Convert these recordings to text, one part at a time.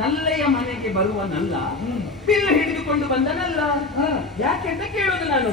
ನಲ್ಲೆಯ ಮನೆಗೆ ಬರುವನಲ್ಲ, ಬಿಲ್ಲು ಹಿಡಿದುಕೊಂಡು ಬಂದನಲ್ಲ. ಯಾಕೆಂತ ಕೇಳೋದು ನಾನು.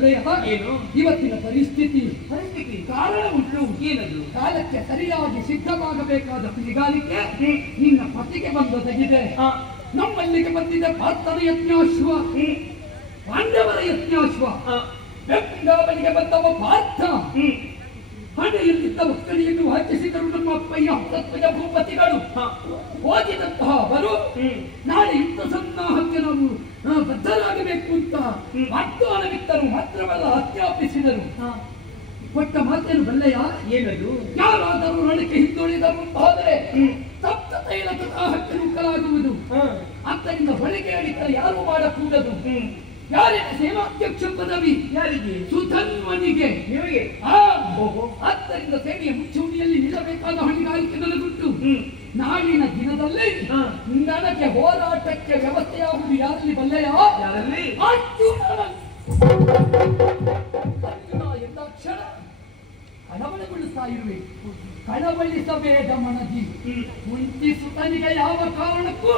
ಬಲೆಯ ಏನು ಇವತ್ತಿನ ಪರಿಸ್ಥಿತಿ ಕಾರಣ ಉಂಟು. ಏನದು? ಕಾಲಕ್ಕೆ ಸರಿಯಾಗಿ ಸಿದ್ಧವಾಗಬೇಕಾದ ಪಿಲಿಗಾಲಿಕೆ ನಿನ್ನ ಪತಿಗೆ ಬಂದೊದಗಿದೆ. ನಮ್ಮಲ್ಲಿಗೆ ಬಂದಿದೆ ಪಾರ್ಥನ ಯಜ್ಞಾಶ್ವ, ಪಾಂಡವರ ಯಜ್ಞಾಶ್ವ. ಬೆಂಗಾವಲಿಗೆ ಬಂದವ ಪಾರ್ಥ ಹಣೆಯಲ್ಲಿದ್ದ ಮಕ್ಕಳಿಯನ್ನು ಹಾಕಿಸಿದರು ನಮ್ಮ ಅಪ್ಪಯ್ಯ ತತ್ವಜ ಭೂಪತಿಗಳು. ಹೋಗಿದಂತಹ ಅವರು ನಾಳೆ ಯುದ್ಧ ಸನ್ನಾಹಕ್ಕೆ ನಾವು ಬದ್ಧರಾಗಬೇಕು ಅಂತ ವಾಗ್ದಾನವಿತ್ತರು. ಮಾತ್ರವಲ್ಲ ಹತ್ಯಾಪಿಸಿದರು. ಕೊಟ್ಟ ಮಾತೇನು ಬಲ್ಲೆಯ? ಏನದು? ಯಾರಾದರೂ ರಣಕ್ಕೆ ಹಿಂದುಳಿದರು ಅಂತಾದರೆ ಸಪ್ತ ತೈಲ ಪ್ರವಾಹಕ್ಕೆ ನುಗ್ಗಲಾಗುವುದು. ಆದ್ದರಿಂದ ಹೊರಗೆ ಹೇಳಿದರೆ ಯಾರು ಮಾಡಕೂಡದು. ಯಾರಿಗೆ ಸೇನಾಧ್ಯಕ್ಷ ಪದವಿ? ಯಾರಿಗೆ? ಸುಧನ್ವನಿಗೆ. ನಿಮಗೆ? ಆದ್ದರಿಂದ ಸೇನೆಯ ಮುಂಚೂಣಿಯಲ್ಲಿ ನಿಲ್ಲಬೇಕಾದ ಹೊಣೆಗಾರಿಕೆ ನನಗುಂಟು. ನಾಳಿನ ದಿನದಲ್ಲಿ ನನಗೆ ಹೋರಾಟಕ್ಕೆ ವ್ಯವಸ್ಥೆಯಾಗುವುದು ಯಾರಲ್ಲಿ ಬಲ್ಲೆಯ? ಯಾರಲ್ಲಿ? ಅರ್ಜುನ ಎಂದಾಕ್ಷಣ ಕಳವಳಗೊಳ್ಳುತ್ತಾ ಇರುವೆ. ಕಳವಳಿಸಬೇಡ ಮನದಿ. ಮುಂಚಿಸುತ್ತನಿಗೆ ಯಾವ ಕಾರಣಕ್ಕೂ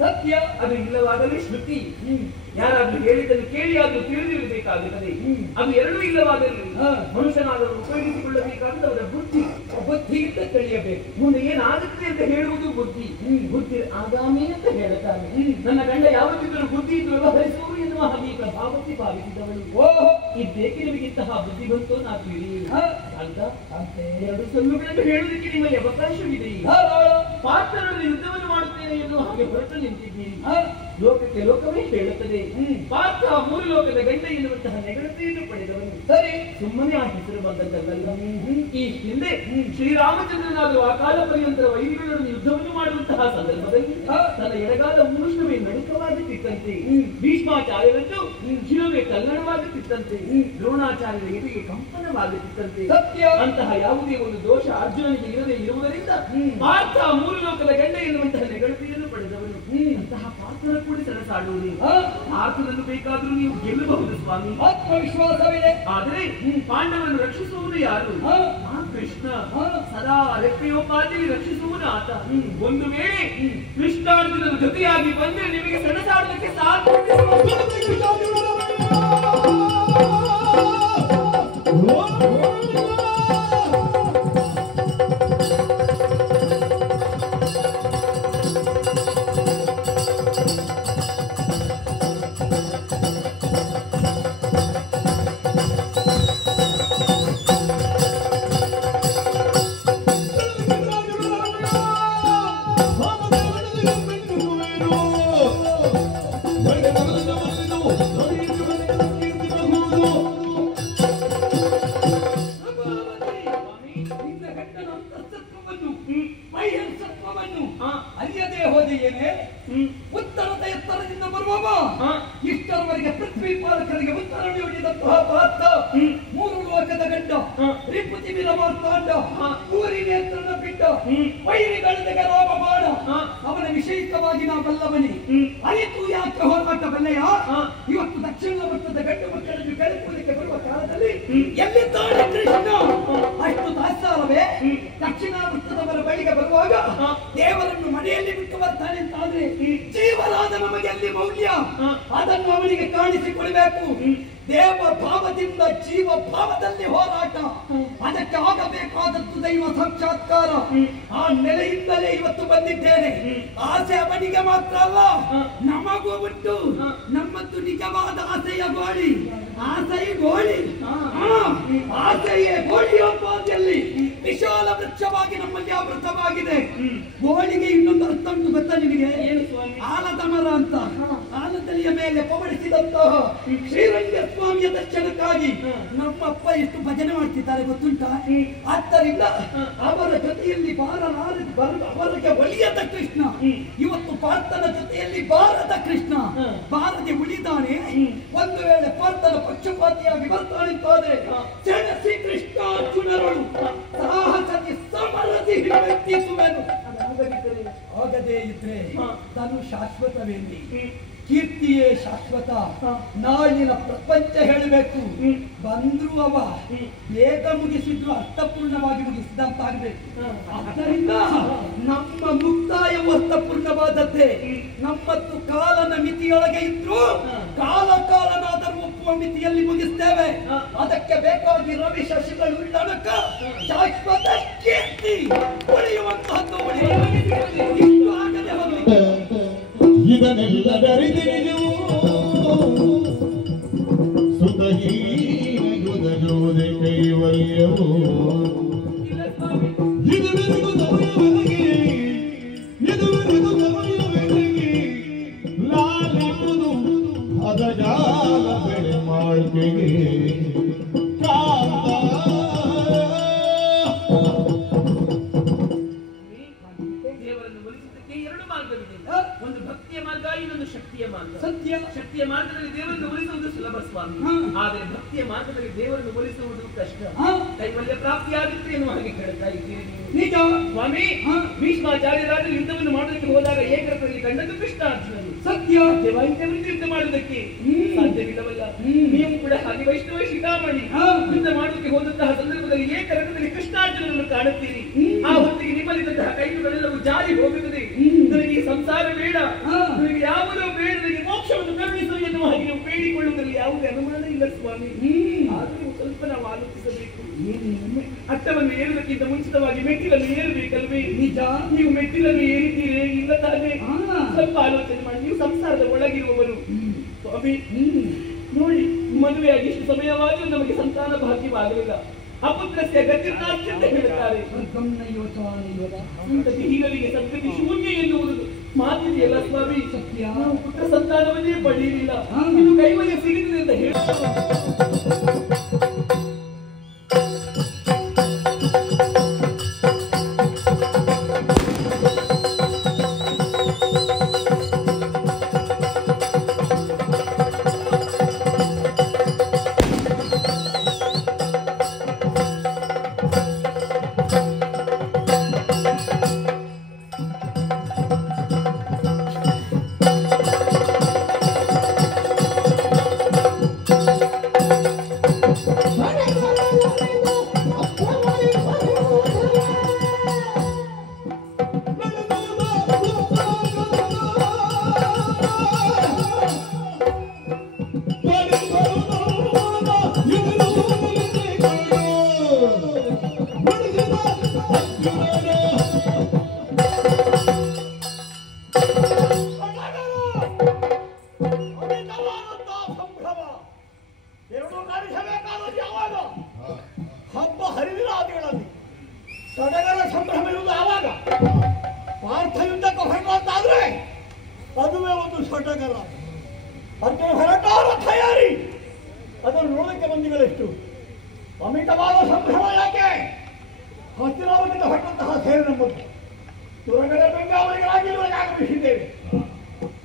ಸತ್ಯ. ಅದು ಇಲ್ಲವಾಗಲೇ ಶ್ರುತಿ. ಯಾರಾದ್ರೂ ಹೇಳಿದ್ದನ್ನು ಕೇಳಿ ಅದು ತಿಳಿದಿರಬೇಕಾಗುತ್ತದೆ. ಅದು ಎರಡೂ ಇಲ್ಲವಾಗಲಿ ಮನುಷ್ಯನಾದರೂ ಉಪಯೋಗಿಸಿಕೊಳ್ಳಬೇಕಾದ ಅವರ ಬುದ್ಧಿ. ಬುದ್ಧಿಯಿಂದ ತಿಳಿಯಬೇಕು. ಮುಂದೆ ಏನಾಗುತ್ತದೆ ಅಂತ ಹೇಳುವುದು ಬುದ್ಧಿ. ಬುದ್ಧಿ ಆಗಾಮಿ ಅಂತ ಹೇಳುತ್ತಾನೆ. ನನ್ನ ಗಂಡ ಯಾವತ್ತಿದ್ದರೂ ಬುದ್ಧಿ ಇದ್ದು ವ್ಯವಹರಿಸುವರು ಎನ್ನುವ ಹಾಗೆ ಈ ಪ್ರಭಾವತಿ ಭಾವಿಸಿದವಳು. ಓಹ್, ಇದ್ದೇಕೆ ನಿಮಗಿಂತಹ ಬುದ್ಧಿ ಬಂತು ನಾ ತಿಳಿಯಿರಿ ಅಂತ ಎರಡು ಸುಳ್ಳುಗಳನ್ನು ಹೇಳುವುದಕ್ಕೆ ನಿಮಗೆ ಅವಕಾಶವಿದೆ. ಪಾರ್ಥನಲ್ಲಿ ಯುದ್ಧವನ್ನು ಮಾಡುತ್ತೇನೆ ಎನ್ನುವ ಹಾಗೆ ಹೊರಟು ನಿಂತಿದ್ದೀರಿ. ಲೋಕಕ್ಕೆ ಲೋಕವೇ ಹೇಳುತ್ತದೆ ಪಾರ್ಥ ಮೂರು ಲೋಕದ ಗಂಡ ಎನ್ನುವಂತಹ ನೆಗಳತೆಯನ್ನು ಪಡೆದವನು. ಸರಿ, ಸುಮ್ಮನೆ ಆ ಹೆಸರು ಬಂದದ್ದಲ್ಲ. ಈ ಹಿಂದೆ ಶ್ರೀರಾಮಚಂದ್ರನಾದರೂ ಅಕಾಲ ಪರ್ಯಂತರ ವೈರಿಗಳನ್ನು ಯುದ್ಧವನ್ನು ಮಾಡುವಂತಹ ಸಂದರ್ಭದಲ್ಲಿ ತನ್ನ ಎಡಗಾಲ ಉಷ್ಣವೇ ನಡುಕವಾಗುತ್ತಿತ್ತಂತೆ. ಭೀಷ್ಮಾಚಾರ್ಯರನ್ನು ಶಿರವೇ ಕಲ್ಲಣವಾಗುತ್ತಿತ್ತಂತೆ. ದ್ರೋಣಾಚಾರ್ಯರ ಎದೆಗೆ ಕಂಪನವಾಗುತ್ತಿತ್ತಂತೆ. ಸತ್ಯ. ಅಂತಹ ಯಾವುದೇ ಒಂದು ದೋಷ ಅರ್ಜುನನಿಗೆ ಇರದೇ ಇರುವುದರಿಂದ ಪಾರ್ಥ ಮೂರು ಲೋಕದ ಗಂಡ ಎನ್ನುವಂತಹ ನೆಗಳತೆಯನ್ನು ಪಡೆದವನು. ಅಂತಹ ಪಾರ್ಥನ ಕೂಡ ಸೆಣಸಾಡುವುದು. ಪಾರ್ಥನನ್ನು ಬೇಕಾದರೂ ನೀವು ಗೆಲ್ಲಬಹುದು ಸ್ವಾಮಿ, ಆತ್ಮವಿಶ್ವಾಸವಿದೆ. ಆದರೆ ಪಾಂಡವರನ್ನು ರಕ್ಷಿಸುವುದು ಯಾರು? ಆ ಕೃಷ್ಣ. ಸದಾ ರೆಪ್ಪೆಯೊಪ್ಪಾದಲ್ಲಿ ರಕ್ಷಿಸುವುದು ಆತ. ಒಂದು ವೇಳೆ ಕೃಷ್ಣಾರ್ಜುನನ ಜೊತೆಯಾಗಿ ಬಂದರೆ ನಿಮಗೆ ಸೆಣಸಾಡುವುದಕ್ಕೆ ಸಾಧ್ಯ. ಅರಿಯದೇ ಹೋದೆಯೇನೆ? ಉತ್ತರದ ಎತ್ತರದಿಂದ ಪೂರ್ವವ ಇಷ್ಟರವರೆಗೆ ಪೃಥ್ವಿ ಪಾಲಕರಿಗೆ ಉತ್ತರ ನೀಡಿದಂತಹ ಪಾತ್ರ 3 ಲೋಕದ ಗಂಡ ರಿಪುತಿಮಿರ ಮಾರ್ತಾಂಡ ಊರಿ ನಿಯಂತ್ರಣ ಬಿಟ್ಟ ವೈರಿಗಳದೆಗೆ ರಾಮಬಾಣ ಅವನ ವಿಷಯಿಕವಾಗಿ ನಾ ಬಲ್ಲವನಿ ಅರಿತು ಯಾಕೆ ಹೋರಾಟ ಬಲ್ಲೆಯ ಇವತ್ತು ದಕ್ಷಿಣ ವೃತ್ತದ ಗಂಡು ಮಕ್ಕಳನ್ನು ಬೆಳಕುವುದಕ್ಕೆ ಬರುವ ಕಾಲದಲ್ಲಿ ಎಲ್ಲಿದ್ದಾನೆ ಕೃಷ್ಣ ಅಷ್ಟು ತಾತ್ಸಾರವೇ ದಕ್ಷಿಣ ವೃತ್ತದವರ ಬಳಿಗೆ ಬರುವಾಗ ದೇವರನ್ನು ಮನೆಯಲ್ಲಿ ಬಿಟ್ಟು ಬರ್ತಾನೆ ಅಂತಾದ್ರೆ ಜೀವರಾದ ನಮಗೆ ಅಲ್ಲಿ ಮೌಲ್ಯ ಅದನ್ನು ಅವನಿಗೆ ಕಾಣಿಸಿಕೊಡಬೇಕು ದೇವ ಭಾವದಿಂದ ಜೀವ ಭಾವದಲ್ಲಿ ಹೋರಾಟ ಅದಕ್ಕೆ ಆಗಬೇಕಾದದ್ದು ದೈವ ಸಾಕ್ಷಾತ್ಕಾರ ಆ ನೆಲೆಯಿಂದಲೇ ಇವತ್ತು ಬಂದಿದ್ದೇನೆ ಆಸೆ ಅವನಿಗೆ ಮಾತ್ರ ಅಲ್ಲ ನಮಗೂ ಉಂಟು ನಮ್ಮದು ನಿಜವಾದ ಆಸೆಯ ಗೋಳಿ ಆಸೆಯ ಗೋಳಿ ಆಸೆಯೇ ಗೋಳಿಯೋಪಾದಿಯಲ್ಲಿ ವಿಶಾಲ ವೃಕ್ಷವಾಗಿ ನಮ್ಮಲ್ಲಿ ಆವೃತವಾಗಿದೆ ಗೋಳಿಗೆ ಇನ್ನೊಂದು ಅರ್ಥ ಉಂಟು ಗೊತ್ತಾ ನಿನಗೆ ಆಲದ ಮರ ಅಂತ ಆಲದಲಿಯ ಮೇಲೆ ಪವಡಿಸಿದಂತಹ ಶ್ರೀರಂಗ ಸ್ವಾಮಿಯ ದರ್ಶನಕ್ಕಾಗಿ ನಮ್ಮಪ್ಪ ಎಷ್ಟು ಭಜನೆ ಮಾಡ್ತಿದ್ದಾರೆ ಗೊತ್ತುಂಟ ಆದ್ದರಿಂದ ಅವರ ಜೊತೆಯಲ್ಲಿ ಅವರಿಗೆ ಒಲಿಯದ ಕೃಷ್ಣ ಇವತ್ತು ಪಾರ್ಥನ ಜೊತೆಯಲ್ಲಿ ಬಾರದ ಕೃಷ್ಣ ಬಾರದೆ ಉಳಿದಾನೆ ಒಂದು ವೇಳೆ ಪಾರ್ಥನ ಪಕ್ಷಪಾತಿಯಾಗಿ ಬರ್ತಾನೆ ಸೆಣಸಿ ಕೃಷ್ಣ ಅರ್ಜುನರು ಸಾಹಸದಿ ಸಮರದಿ ಹಿಡಿಮೆತ್ತಿಸುವೆನು ಆಗದೇ ಇದ್ರೆ ತಾನು ಶಾಶ್ವತವೇನಿ ಕೀರ್ತಿಯೇ ಶಾಶ್ವತ ನಾಳಿನ ಪ್ರಪಂಚ ಹೇಳಬೇಕು ಬಂದ್ರು ಅವ ಬೇಗ ಮುಗಿಸಿದ್ರು ಅರ್ಥಪೂರ್ಣವಾಗಿ ಮುಗಿಸಿದಂತಾಗಬೇಕು ಆದ್ದರಿಂದ ನಮ್ಮ ಮುಕ್ತಾಯವು ಅರ್ಥಪೂರ್ಣವಾದದ್ದೇ ನಮ್ಮತ್ತು ಕಾಲನ ಮಿತಿಯೊಳಗೆ ಇದ್ರು ಕಾಲನಾದರೂ ಒಪ್ಪುವ ಮಿತಿಯಲ್ಲಿ ಮುಗಿಸ್ತೇವೆ ಅದಕ್ಕೆ ಬೇಕಾಗಿ ರವಿ ಶಶಿಗಳು ಉಳ್ಳನಕ ಶಾಶ್ವತ ಕೀರ್ತಿ ಉಳಿಯುವಂತಹದ್ದು ಇಷ್ಟು ಆಗದೆ ಹೋಗಲಿಕ್ಕೆ ಇದನ್ನೆಲ್ಲದರಿದೆಯೂ ಸುತಹೀನಗುದಜೋದೆ ಕೈವಲ್ಯವೋ ಇದುವರೆಗೂ ಗಮನವೆನಗೆ ಲಾಲಿಸುವುದು ಅದಜಾಲ ಬೆಳೆ ಮಾಡ್ಕೆಗೆ ಒಂದು ಭಕ್ತಿಯ ಮಾರ್ಗ ಇನ್ನೊಂದು ಶಕ್ತಿಯ ಮಾರ್ಗ ಸತ್ಯ ಶಕ್ತಿಯ ಮಾರ್ಗದಲ್ಲಿ ದೇವರನ್ನು ಒಲಿಸುವುದು ಸುಲಭ ಸ್ವಾಮಿ ಆದರೆ ಭಕ್ತಿಯ ಮಾರ್ಗದಲ್ಲಿ ದೇವರನ್ನು ಒಲಿಸುವುದು ಕಷ್ಟ ಕೈವಲ್ಯ ಪ್ರಾಪ್ತಿಯಾಗುತ್ತೆ ಎನ್ನುವ ಹಾಗೆ ಹೇಳ್ತಾ ಇದ್ದೀರಿ ನಿಜ ಸ್ವಾಮಿ ಭೀಷ್ಮಾಚಾರ್ಯರಾದ ಯುದ್ಧವನ್ನು ಮಾಡುವುದಕ್ಕೆ ಹೋದಾಗ ಏಕರಥದಲ್ಲಿ ಕಂಡದ್ದು ಕೃಷ್ಣಾರ್ಜುನರು ಸತ್ಯ ದೇವಾಂತವರಿಗೆ ಯುದ್ಧ ಮಾಡುವುದಕ್ಕೆ ಸಾಧ್ಯವಿಲ್ಲವಲ್ಲ ನೀವು ಕೂಡ ಹಾಗೆ ವೈಷ್ಣವ ಶಿಖಾಮಣಿ ಯುದ್ಧ ಮಾಡುವುದಕ್ಕೆ ಹೋದಂತಹ ಸಂದರ್ಭದಲ್ಲಿ ಏಕರಥದಲ್ಲಿ ಕೃಷ್ಣಾರ್ಜುನರನ್ನು ಕಾಣುತ್ತೀರಿ ಆ ಹೊತ್ತಿಗೆ ನಿಮ್ಮಲ್ಲಿದ್ದಂತಹ ಕೈಗಳೆಲ್ಲವೂ ಜಾರಿ ಹೋಗುತ್ತದೆ ನನಗೆ ಸಂಸಾರ ಬೇಡ ನನಗೆ ಯಾವುದೋ ಬೇಡ ನನಗೆ ಮೋಕ್ಷವನ್ನು ಕರುಣಿಸು ಎನ್ನುವ ಹಾಗೆ ನೀವು ಬೇಡಿಕೊಳ್ಳುವುದರಲ್ಲಿ ಯಾವುದೇ ಅನುಮಾನ ಇಲ್ಲ ಸ್ವಾಮಿ ಆದರೂ ಸ್ವಲ್ಪ ನಾವು ಆಲೋಚಿಸಬೇಕು ಅಟ್ಟವನ್ನು ಏರುವುದಕ್ಕಿಂತ ಮುಂಚಿತವಾಗಿ ಮೆಟ್ಟಿಲನ್ನು ಏರಬೇಕಲ್ವೇ ನಿಜ ನೀವು ಮೆಟ್ಟಿಲನ್ನು ಏರಿದ್ದೀರೇ ಇಲ್ಲ ತಾನೇ ಸ್ವಲ್ಪ ಆಲೋಚನೆ ಮಾಡಿ ನೀವು ಸಂಸಾರದ ಒಳಗಿರುವವರು ಸ್ವಾಮಿ ನೋಡಿ ಮದುವೆಯಾಗಿ ಇಷ್ಟು ಸಮಯವಾಗಿ ನಮಗೆ ಸಂತಾನ ಭಾಗ್ಯವಾಗಲಿಲ್ಲ ಅಪುತ್ರಸ್ಯ ಗತಿರ್ನಾಸ್ತಿ ಅಂತ ಹೇಳ್ತಾರೆ ಹೀಗಳಿಗೆ ಸದ್ಗತಿ ಶೂನ್ಯ ಎನ್ನುವುದು ಮಾತಿದೆಯಲ್ಲ ಸ್ವಾಮಿ ಸತ್ಯ ಪುತ್ರ ಸಂತಾನವನ್ನೇ ಪಡೆಯಲಿಲ್ಲ ಇದು ಕೈವಲ್ಯ ಸಿಗುತ್ತದೆ ಅಂತ ಹೇಳ್ತಾರೆ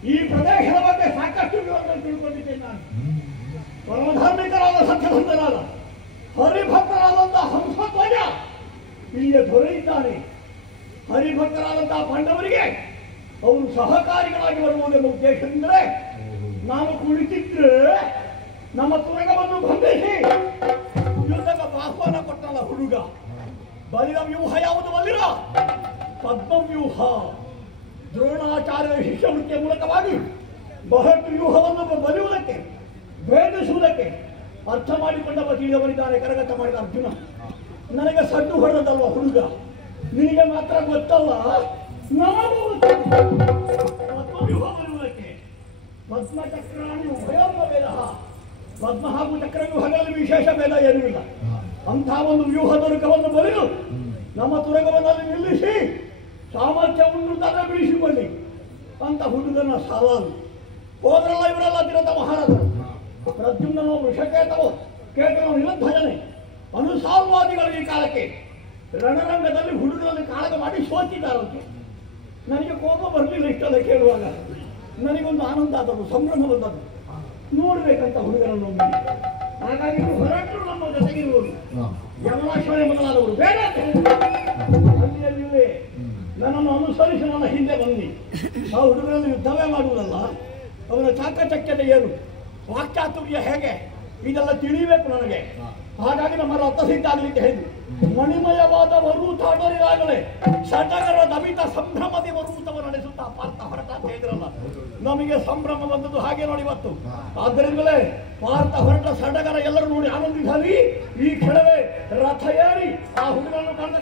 ಈ ಪ್ರದೇಶದ ಬಗ್ಗೆ ನಾನು. ಪರಮಧಾರ್ಮಿಕರಾದ ಸತ್ಯಸಂಧರಾದ ಹರಿಭಕ್ತರಾದಂತಹ ಹಂಸಧ್ವಜ ಇಲ್ಲಿಯ ದೊರೆಯಿದ್ದಾನೆ. ಹರಿಭಕ್ತರಾದಂತಹ ಪಾಂಡವರಿಗೆ ಅವರು ಸಹಕಾರಿಗಳಾಗಿ ಬರುವುದೆಂಬ ಉದ್ದೇಶದಿಂದಲೇ ನಾನು ಕುಳಿತಿದ್ರೆ ನಮ್ಮ ತುರಗವನ್ನು ಬಂಧಿಸಿ ಯುದ್ಧದ ಆಹ್ವಾನ ಕೊಟ್ಟಲ್ಲ ಹುಡುಗ. ಬಲಿದ ವ್ಯೂಹ ಯಾವುದು ಬಲ್ಲಿರ? ಪದ್ಮವ್ಯೂಹ. ದ್ರೋಣಾಚಾರ್ಯ ಶಿಷ್ಯವೃತ್ತಿಯ ಮೂಲಕವಾಗಿ ಬಹಳಷ್ಟು ವ್ಯೂಹವನ್ನು ಬಲಿಯುವುದಕ್ಕೆ ಭೇದಿಸುವುದಕ್ಕೆ ಅರ್ಥ ಮಾಡಿಕೊಂಡವ ತಿಳಿದವರಿದ್ದಾರೆ. ಕರಗತ ಮಾಡಿದ ಅರ್ಜುನ. ನನಗೆ ಸಡ್ಡು ಹೊಡೆದಲ್ವ ಹುಡುಗ, ನಿನಗೆ ಮಾತ್ರ ಗೊತ್ತಲ್ಲ. ನಮಗೂ ಪದ್ಮವ್ಯೂಹ ಬರುವುದಕ್ಕೆ ಪದ್ಮಚಕ್ರಾಣಿ ಉಭಯೋರ್ವ ಭೇದ. ಪದ್ಮ ಹಾಗೂ ಚಕ್ರವ್ಯೂಹಗಳಲ್ಲಿ ವಿಶೇಷ ಭೇದ ಏನೂ ಇಲ್ಲ. ಅಂಥ ಒಂದು ವ್ಯೂಹ ದುರ್ಗವನ್ನು ಬಲಿದು ನಮ್ಮ ತುರಗವನ್ನಲ್ಲಿ ನಿಲ್ಲಿಸಿ ಸಾಮರ್ಥ್ಯ ಉಂಟು ಬಿಡಿಸಿಕೊಳ್ಳಿ ಅಂತ ಹುಡುಗನ ಸವಾಲು. ಹೋದ್ರಲ್ಲ ಇವರೆಲ್ಲ ತಿರತ ಮಹಾರಾಜರು. ಪ್ರದ್ಯುಮ್ನೋ ವೃಷಕೇತವೋ ಕೇತನೋ ನಿಲಧ್ವಜನೆ ಅನುಸಾರವಾದಿಗಳು ಈ ಕಾಲಕ್ಕೆ ರಣರಂಗದಲ್ಲಿ ಹುಡುಗರಲ್ಲಿ ಕಾಳಗ ಮಾಡಿ ಸೋತಿದ್ದಾರಂತೆ. ನನಗೆ ಕೋಪ ಬರಲಿಲ್ಲ ಇಷ್ಟಲ್ಲ ಕೇಳುವಾಗ. ನನಗೊಂದು ಆನಂದ ಆದದ್ದು, ಸಂಭ್ರಮ ಬಂದದ್ದು ನೋಡ್ಬೇಕಂತ ಹುಡುಗರನ್ನು. ಹಾಗಾಗಿ ಹೊರಟರು ನಮ್ಮ ಜೊತೆಗಿರುವುದು ಯಮಲಾಶ್ವರೇ ಮೊದಲಾದವರು ಬೇಡ ಅಲ್ಲಿಯಲ್ಲಿಯೇ ನನ್ನನ್ನು ಅನುಸರಿಸಿ ನನ್ನ ಹಿಂದೆ ಬಂದು ಆ ಹುಡುಗರನ್ನು ಯುದ್ಧವೇ ಮಾಡುವುದಲ್ಲ. ಅವರ ಚಾಕಚಕ್ಯತೆ ಏನು, ವಾಕ್ಚಾತುರ್ಯ ಹೇಗೆ, ಇದೆಲ್ಲ ತಿಳಿಬೇಕು ನನಗೆ. ಹಾಗಾಗಿ ನಮ್ಮ ರಥ ಸಿದ್ಧಾಗಲಿಕ್ಕೆ ಹೇಳಿ ಮಣಿಮಯವಾದ ವರೂತಾಡರಿಗಾಗಲೇ ಸಡಗರ ದಮಿತ ಸಂಭ್ರಮದಿ ವರೂತವ ನಡೆಸುತ್ತಾ ಪಾರ್ಥ ಹೊರಟ ಅಂತ ಹೇಳಿದ್ರಲ್ಲ. ನಮಗೆ ಸಂಭ್ರಮ ಬಂದದ್ದು ಹಾಗೆ ನೋಡಿ ಇವತ್ತು. ಆದ್ದರಿಂದಲೇ ಪಾರ್ಥ ಹೊರಟ ಸಡಗರ ಎಲ್ಲರೂ ನೋಡಿ ಆನಂದಿಸಲಿ. ಈ ಕ್ಷಣವೇ ರಥ ಏರಿ ಆ ಹುಡುಗರನ್ನು ಕಂಡ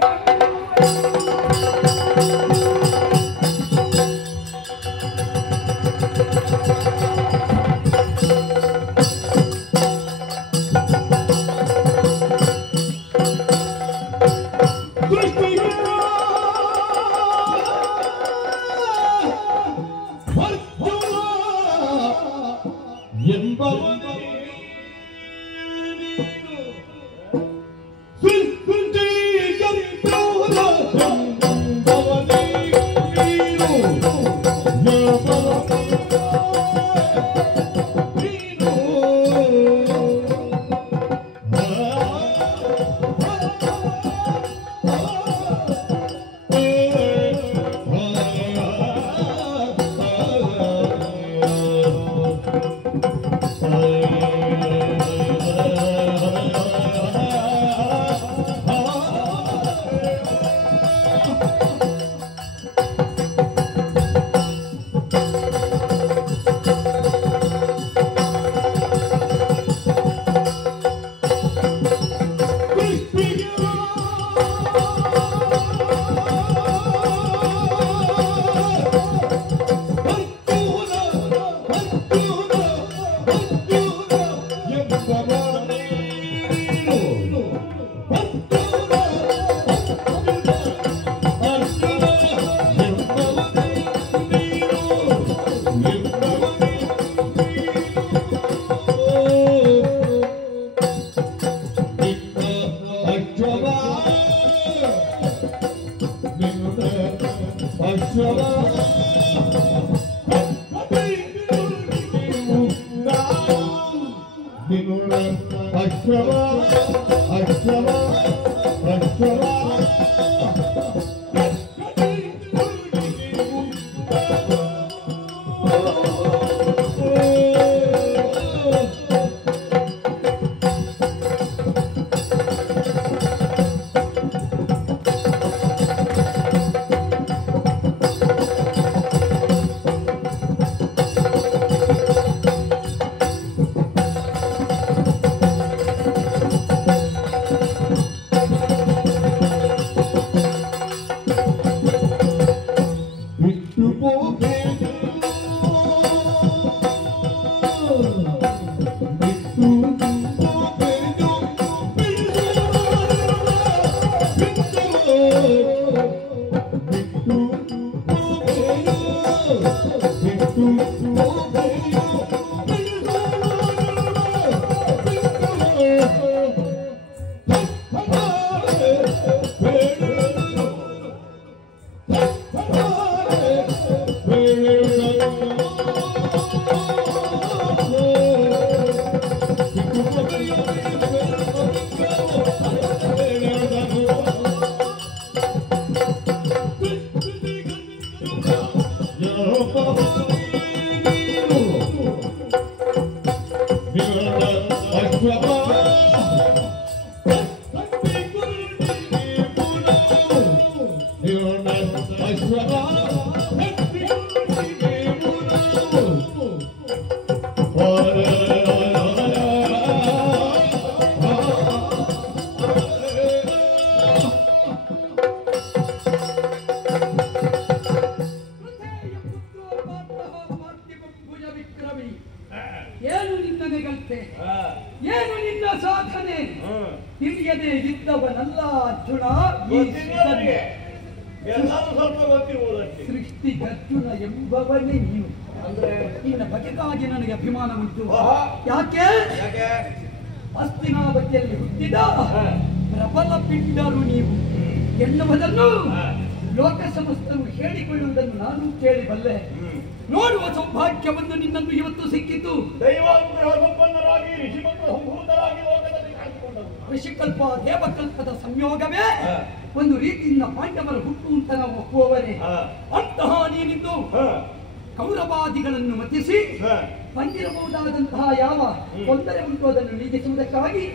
ಪುರವಿ, ಏನು ನಿನ್ನ ನೆಗಳ್ತೆ, ಏನು ನಿನ್ನ ಸಾಧನೆ ತಿಳಿಯದೆ ಇದ್ದವನಲ್ಲ ಅರ್ಜುನ. ಎಲ್ಲರೂ ಸ್ವಲ್ಪ ಗೊತ್ತಿರುವುದಕ್ಕೆ ಸೃಷ್ಟಿಗರ್ಜುನ ಎಂಬವನೇ ನೀನು. ಅಂದ್ರೆ ನಿನ್ನ ಬಗೆಗಾಗಿ ನನಗೆ ಅಭಿಮಾನ ಉಂಟು. ಯಾಕೆ? ಹಸ್ತಿನಾವತಿಯಲ್ಲಿ ಹುಟ್ಟಿದ ಪ್ರಬಲ ಪಿಂಡರು ನೀವು ಎನ್ನುವುದನ್ನು ಲೋಕ ಸಮಸ್ತರು ಹೇಳಿಕೊಳ್ಳುವುದನ್ನು ನಾನು ಕೇಳಿಬಲ್ಲೆ. ನೋಡುವ ಸೌಭಾಗ್ಯವನ್ನು ನಿನ್ನನ್ನು ಇವತ್ತು ಸಿಕ್ಕಿತು. ದೈವಾನುಗ್ರಹ ಸಂಪನ್ನರಾಗಿ ಋಷಿಮಂತ್ರ ಸಂಭೂತರಾಗಿ ಲೋಕದಲ್ಲಿ ಕಾಣಿಸಿಕೊಂಡರು. ಋಷಿಕಲ್ಪ ದೇವಕಲ್ಪದ ಸಂಯೋಗವೇ ಒಂದು ರೀತಿಯಿಂದ ಪಾಂಡವರ ಹುಟ್ಟು ಅಂತ ನಾವು ಒಪ್ಪುವವರೇ. ಅಂತಹ ನೀನಿದ್ದು ಕೌರವಾದಿಗಳನ್ನು ಮತಿಸಿ ಬಂದಿರಬಹುದಾದಂತಹ ಯಾವ ತೊಂದರೆ ಉಂಟು ಅದನ್ನು ನೀಗಿಸುವುದಕ್ಕಾಗಿ,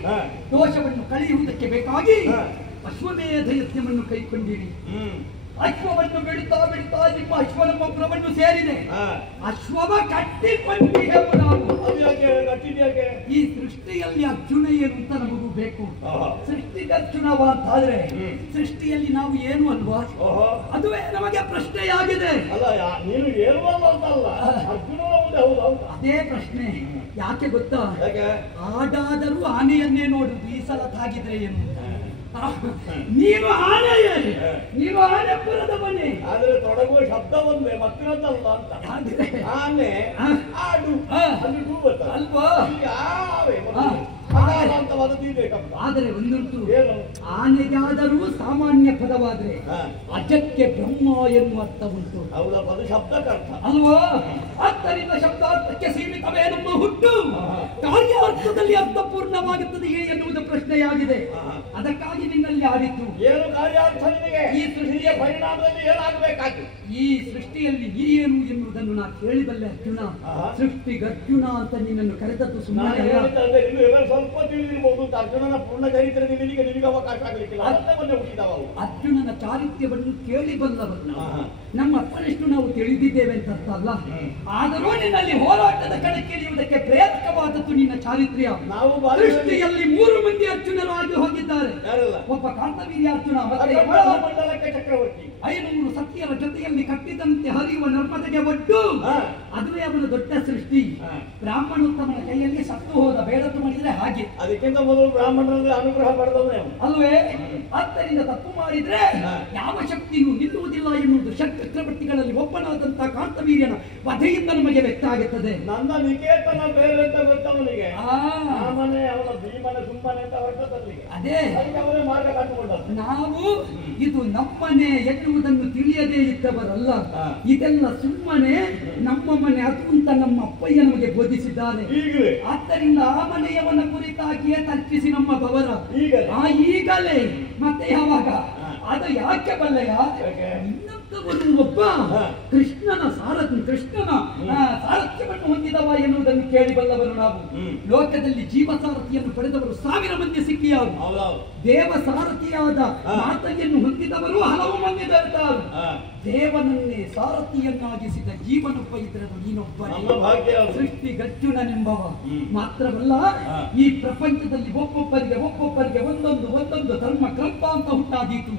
ದೋಷವನ್ನು ಕಳೆಯುವುದಕ್ಕೆ ಬೇಕಾಗಿ ಅಶ್ವಮೇಧ ಯಜ್ಞವನ್ನು ಕೈಕೊಂಡಿರಿ. ಅಶ್ವವನ್ನು ಬಿಡುತ್ತಾ ಬಿಡುತ್ತಾ ನಿಮ್ಮ ಅಶ್ವನಮ್ಮ ಪುರವನ್ನು ಸೇರಿದೆ. ಅಶ್ವವ ಕಟ್ಟಿಕೊಂಡಿದ್ದೆವು ನಾವು. ಈ ಸೃಷ್ಟಿಯಲ್ಲಿ ಅರ್ಜುನ ಏನು ಅಂತ ನಮಗೂ ಬೇಕು. ಸೃಷ್ಟಿಗೆ ಅರ್ಜುನವ ಅಂತಾದ್ರೆ ಸೃಷ್ಟಿಯಲ್ಲಿ ನಾವು ಏನು ಅಲ್ವಾ? ಅದುವೇ ನಮಗೆ ಪ್ರಶ್ನೆಯಾಗಿದೆ. ಅದೇ ಪ್ರಶ್ನೆ. ಯಾಕೆ ಗೊತ್ತಾ? ಆಡಾದರೂ ಆನೆಯನ್ನೇ ನೋಡುದು ಈ ಸಲ ತಾಗಿದ್ರೆ ಏನು? ನೀನು ಆನೆಯೇ, ನೀನು ಆನೆ ಪುರದವನೇ. ಆದ್ರೆ ತೊಡಗುವ ಶಬ್ದ ಒಂದೇ ಮತ್ತಿರದಲ್ಲ ಅಂತ. ಆನೆ ಆಡು ಅಲ್ವಾ? ಆದರೆ ಒಂದುಂಟು, ಆನೆಗಾದರೂ ಸಾಮಾನ್ಯ ಪದವಾದ್ರೆ ಅಜಕ್ಕೆ ಬ್ರಹ್ಮ ಎನ್ನುವ ಅರ್ಥ ಉಂಟು. ಶಬ್ದಕ್ಕರ್ಥ ಅಲ್ವಾ? ಆದ್ದರಿಂದ ಶಬ್ದಾರ್ಥಕ್ಕೆ ಸೀಮಿತವೇ ನಮ್ಮ ಹುಟ್ಟು. ಕಾರ್ಯಾರ್ಥದಲ್ಲಿ ಅರ್ಥಪೂರ್ಣವಾಗುತ್ತದೆಯೇ ಎನ್ನುವುದು ಪ್ರಶ್ನೆಯಾಗಿದೆ. ಅದಕ್ಕಾಗಿ ನಿನ್ನಲ್ಲಿ ಆಡಿತು. ಏನು ಕಾರ್ಯಾರ್ಥ ನಿನಗೆ? ಈ ಸೃಷ್ಟಿಯ ಪರಿಣಾಮದಲ್ಲಿ ಏನಾಗಬೇಕಾಗಿ? ಈ ಸೃಷ್ಟಿಯಲ್ಲಿ ನೀ ಏನು ಎನ್ನುವುದನ್ನು ನಾ ಕೇಳಿಬಲ್ಲೆ ಅರ್ಜುನ. ಸೃಷ್ಟಿಗರ್ಜುನ ಅಂತ ನಿನ್ನನ್ನು ಕರೆದದ್ದು ಸುಮ್ಮನೆ ಸ್ವಲ್ಪ ತಿಳಿದಿರಬಹುದು. ಅರ್ಜುನನ ಪೂರ್ಣ ಚರಿತ್ರೆ ನಿನಗೆ ಅವಕಾಶ ಆಗಲಿಕ್ಕಿಲ್ಲ. ಅರ್ಜುನನ ಚಾರಿತ್ರ್ಯವನ್ನು ಕೇಳಿಬಲ್ಲವಲ್ಲ. ನಮ್ಮ ಅಪ್ಪನಿಷ್ಟು ನಾವು ತಿಳಿದಿದ್ದೇವೆ ಅಂತ ಅರ್ಥ ಅಲ್ಲ. ಆದರೂ ನಿನ್ನಲ್ಲಿ ಹೋರಾಟದ ಕಣಕ್ಕೆ ಇಳಿಯುವುದಕ್ಕೆ ಪ್ರೇರಕವಾದದ್ದು ನಿನ್ನ ಚಾರಿತ್ರ್ಯ. ನಾವು ಸೃಷ್ಟಿಯಲ್ಲಿ 3 ಮಂದಿ ಅರ್ಜುನರು ಆಗಿ ಹೋಗಿದ್ದಾರೆ. ಒಬ್ಬ ಕಾರ್ತವೀರ್ಯ ಅರ್ಜುನ, ಮಂಡಲಕ್ಕೆ ಚಕ್ರವರ್ತಿ, 500 ಸತಿಯರ ಜೊತೆಯಲ್ಲಿ ಕಟ್ಟಿದಂತೆ ಹರಿಯುವ ನರ್ಮದೆಗೆ ಒಟ್ಟು. ಅದುವೇ ಅವನ ದೊಡ್ಡ ಸೃಷ್ಟಿ. ಬ್ರಾಹ್ಮಣೋತ್ತಮನ ಕೈಯಲ್ಲಿ ಸತ್ತು ಹೋದ. ಬೇಡತ್ತು ಮಾಡಿದ್ರೆ ಹಾಗೆ. ಅದಕ್ಕಿಂತ ಮೊದಲು ಬ್ರಾಹ್ಮಣರಲ್ಲಿ ಅನುಗ್ರಹ ಪಡೆದವನೇ ಅಲ್ವೇ? ಆದ್ದರಿಂದ ತಪ್ಪು ಮಾಡಿದ್ರೆ ಯಾವ ಶಕ್ತಿಯೂ ನಿಲ್ಲುವುದಿಲ್ಲ ಎನ್ನುವುದು ಚಕ್ರವರ್ತಿಗಳಲ್ಲಿ ಒಬ್ಬನಾದಂತಹ ಕಾರ್ತವೀರ್ಯನ ವಧೆಯಿಂದ ನಮಗೆ ವ್ಯಕ್ತ ಆಗುತ್ತದೆ. ನನ್ನ ನಿಕೇತನ ಬೇರೆ ಅಂತ ಗೊತ್ತವನಿಗೆ. ರಾಮನೇ ಅವನ ಭೀಮನ ಸುಮ್ಮನೆ ಅಂತ ಹೊರಟದಲ್ಲಿಗೆ. ಅದೇ ಅವನೇ ಮಾರ್ಗ ಕಂಡುಕೊಂಡ. ನಾವು ಇದು ನಮ್ಮನೆ ಎನ್ನುವುದನ್ನು ತಿಳಿಯದೇ ಇದ್ದವರಲ್ಲ. ಇದೆಲ್ಲ ಸುಮ್ಮನೆ ನಮ್ಮ ಮನೆ ಅದು ಅಂತ ನಮ್ಮ ಅಪ್ಪಯ್ಯ ನಮಗೆ ಬೋಧಿಸಿದ್ದಾರೆ. ಆದ್ದರಿಂದ ಆ ಮನೆಯವನ ಕುರಿತಾಗಿಯೇ ತರ್ಕಿಸಿ ನಮ್ಮ ಗೌರ ಈಗಲೇ ಮತ್ತೆ ಯಾವಾಗ ಅದು ಯಾಕೆ ಬಲ್ಲೆಯ? ಇನ್ನೊಬ್ಬನು ಒಬ್ಬ ಕೃಷ್ಣನ ಸಾರಥ್ಯವನ್ನು ಹೊಂದಿದವ ಎನ್ನುವುದನ್ನು ಕೇಳಿಬಲ್ಲವರು ನಾವು. ಲೋಕದಲ್ಲಿ ಜೀವ ಸಾರಥಿಯನ್ನು ಪಡೆದವರು 1000 ಮಂದಿ ಸಿಕ್ಕಿಯಾರು. ದೇವ ಸಾರಥಿಯಾದ ಮಾತೆಯನ್ನು ಹೊಂದಿದವರು ಹಲವು ಮಂದಿ ದೊರೆತಾರು. ದೇವನನ್ನೇ ಸಾರಥಿಯನ್ನಾಗಿಸಿದ ಜೀವನೊಬ್ಬ ಇದ್ರದು ನೀನೊಬ್ಬ. ಸೃಷ್ಟಿಗರ್ಜುನನೆಂಬವ ಮಾತ್ರವಲ್ಲ, ಈ ಪ್ರಪಂಚದಲ್ಲಿ ಒಬ್ಬೊಬ್ಬರಿಗೆ ಒಂದೊಂದು ಧರ್ಮ ಕ್ರಮ ಅಂತ ಹುಟ್ಟಾದೀತು.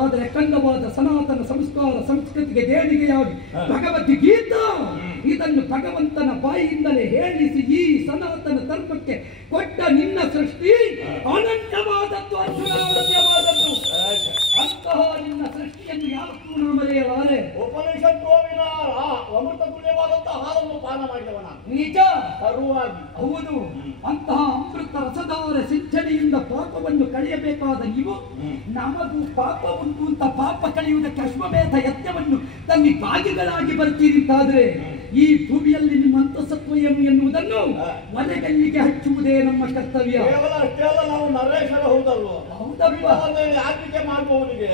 ಆದರೆ ಖಂಡವಾದ ಸನಾತನ ಸಂಸ್ಕಾರ ಸಂಸ್ಕೃತಿಗೆ ದೇಣಿಗೆಯಾಗಿ ಭಗವದ್ಗೀತಾ ಇದನ್ನು ಭಗವಂತನ ಬಾಯಿಯಿಂದಲೇ ಹೇಳಿಸಿ ಈ ಸನಾತನ ಧರ್ಮಕ್ಕೆ ಕೊಟ್ಟ ನಿನ್ನ ಸೃಷ್ಟಿ ಅನನ್ಯವಾದದ್ದು, ಅರ್ಜುನವಾದದ್ದು. ಅಂತಹ ನಿನ್ನ ಸೃಷ್ಟಿಯನ್ನು ಯಾವತ್ತೂ ನಾವು ಮರೆಯಲಾರೆ. ಉಪನಿಷತ್ತೋವಿನ ಅಮೃತ ತುಲ್ಯವಾದಂತಹ ಹಾಲನ್ನು ಪಾನ ಮಾಡಿದವನ ನಿಜ ಸರುವಾಗಿ. ಹೌದು. ಅಂತಹ ಅಮೃತ ರಸದಾರ ಸಿಂಚನೆಯಿಂದ ಪಾಪವನ್ನು ಕಳೆಯಬೇಕಾದ ನೀವು ನಮಗೂ ಪಾಪ ಉಂಟು ಅಂತ ಪಾಪ ಕಳೆಯುವುದಕ್ಕೆ ಅಶ್ವಮೇಧ ಯಜ್ಞವನ್ನು ತನ್ನ ಭಾಗಿಗಳಾಗಿ ಬರ್ತೀರಿಂತಾದ್ರೆ ಈ ಭೂಮಿಯಲ್ಲಿ ನಿಮ್ಮ ಅಂತಸತ್ವ ಏನು ಎನ್ನುವುದನ್ನು ಮನೆಗಲ್ಲಿಗೆ ಹಚ್ಚುವುದೇ ನಮ್ಮ ಕರ್ತವ್ಯ. ಕೇವಲ ಅಷ್ಟೇ ಅಲ್ಲ, ನಾವು ನರೇಶರ ಹೌದಲ್ವ? ಆಜ್ಞೆ ಮಾಡುವವನಿಗೆ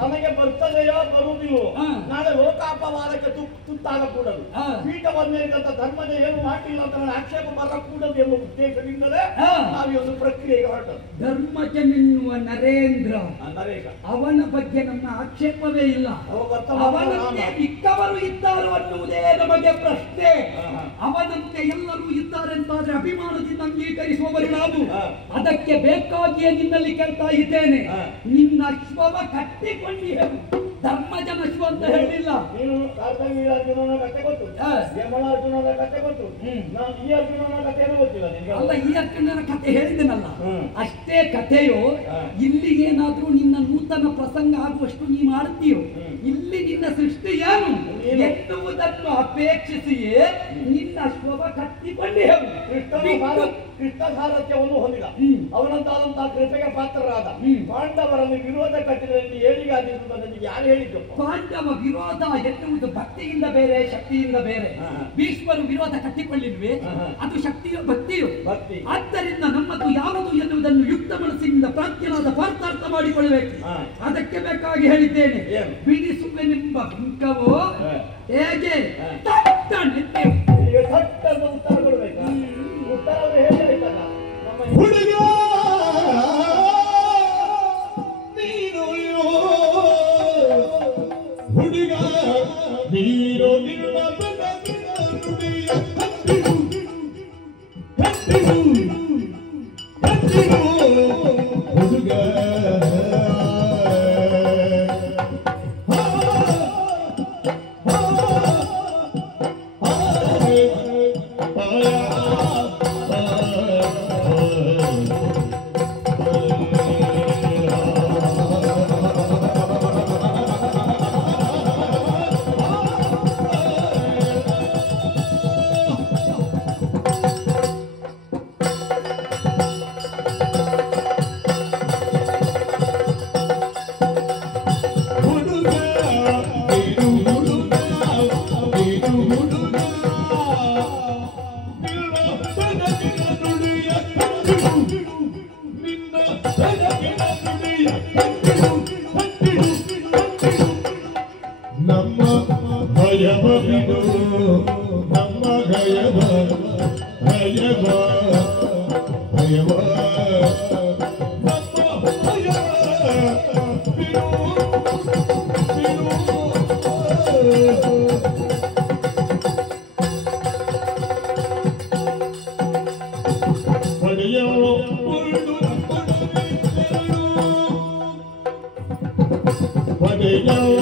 ನಮಗೆ ಬರ್ತದೆಯೋ ಬರುವುದಿಲ್ಲೋ, ನಾಳೆ ಲೋಕಾಪವಾದಕ್ಕೆ ತುತ್ತಾಗಕೂಡದು. ಪೀಠವನ್ನೇರಿದಂತ ಧರ್ಮದ ಏನು ಮಾಡಿಲ್ಲ ಅಂತ ಆಕ್ಷೇಪ ಬರಕೂಡದು ಎಂಬ ಉದ್ದೇಶದಿಂದಲೇ ನಾವು ಒಂದು ಪ್ರಕ್ರಿಯೆಗೆ ಹೊರಟದ್ದು. ಧರ್ಮಜನೆನ್ನುವ ನರೇಂದ್ರ ಅವನ ಬಗ್ಗೆ ನಮ್ಮ ಆಕ್ಷೇಪವೇ ಇಲ್ಲ. ಅವನಂತೆ ಮಿಕ್ಕವರು ಇದ್ದಾರೋ ಅನ್ನುವುದೇ ನಮಗೆ ಪ್ರಶ್ನೆ. ಅವನಂತೆ ಎಲ್ಲರೂ ಇದ್ದಾರೆ ಅಂತಾದ್ರೆ ಅಭಿಮಾನದಿಂದ ಅಂಗೀಕರಿಸುವವರು ನಾವು. ಅದಕ್ಕೆ ಬೇಕಾಗಿಯೇ ನಿನ್ನಲ್ಲಿ ಕೇಳ್ತಾ ಇದ್ದೇನೆ, ನಿನ್ನ ಅಶ್ವವ ಕಟ್ಟಿಕೊಂಡಿಯೇ ಧರ್ಮಜನಶ್ವ ಅಂತ ಹೇಳಿಲ್ಲ. ನೀನು ಕಾರ್ತವೀರ ಅರ್ಜುನನ ಕಥೆ ಗೊತ್ತು, ಯಮಳ ಅರ್ಜುನನ ಕಥೆ ಗೊತ್ತು, ನಾನು ಈ ಅರ್ಜುನನ ಕಥೆಯನ್ನು ಗೊತ್ತಿಲ್ಲ ನಿನಗೆ. ಅಲ್ಲ, ಈ ಅರ್ಜುನನ ಕಥೆ ಹೇಳಿದನಲ್ಲ, ಅಷ್ಟೇ ಕಥೆಯು. ಇಲ್ಲಿ ಏನಾದ್ರೂ ನಿನ್ನ ನೂತನ ಪ್ರಸಂಗ ಆಗುವಷ್ಟು ನೀ ಮಾಡ್ತೀಯೋ? ಇಲ್ಲಿ ನಿನ್ನ ಸೃಷ್ಟಿ ಏನು ಎನ್ನುವುದನ್ನು ಅಪೇಕ್ಷಿಸಿಯೇ ನಿನ್ನ ಶ್ವವ ಕಟ್ಟಿಕೊಂಡೇ ಕೃಷ್ಣ ಸಾರಥ್ಯವನ್ನು ಹೊಂದಿದ, ಅವನಂತಾದಂತಹ ಕೃಪೆಗೆ ಪಾತ್ರರಾದ ಪಾಂಡವರನ್ನು ವಿರೋಧ ಕಟ್ಟಿದಲ್ಲಿ ಏಳಿಗಾದಿರುವುದು ನನಗೆ ಯಾರು ಹೇಳಿದ್ದು? ಪಾಂಡವ ವಿರೋಧ ಎನ್ನುವುದು ಭಕ್ತಿಯಿಂದ ಬೇರೆ, ಶಕ್ತಿಯಿಂದ ಬೇರೆ. ಭೀಷ್ಮರು ವಿರೋಧ ಕಟ್ಟಿಕೊಳ್ಳಿಲ್ವೇ? ಅದು ಶಕ್ತಿಯೋ ಭಕ್ತಿಯೋ? ಆದ್ದರಿಂದ ನಮ್ಮದು ಯಾವುದು ಎನ್ನುವುದನ್ನು ಯುಕ್ತ ಮನಸ್ಸಿನಿಂದ ಪ್ರಾಜ್ಞನಾದ ಪಾರ್ಥಾರ್ಥ ಮಾಡಿಕೊಳ್ಳಬೇಕು. ಅದಕ್ಕೆ ಬೇಕಾಗಿ ಹೇಳಿದ್ದೇನೆ, ಬಿಡಿಸುವೆನೆಂಬ ಬಿಂಕವೋ ಹೇಗೆ ಉತ್ತರ ಕೊಡಬೇಕು. ಉತ್ತರ ಹೇಗೆ ಆಯ್ತಲ್ಲ ಹುಡುಗ ನೀನು, ಹುಡುಗ ನೀನು ನಿನ್ನ ನುಡಿಯ ಹುಡುಗ ನಮ್ಮ ಭಯವ ಬಿಡು, ನಮ್ಮ ಗಯವ ಭಯವ ಭಯವ ನಮ್ಮ ಭಯವ ಬಿಡು ಬಿಡು. ಪಡೆಯೋ ಪಡೆಯೋ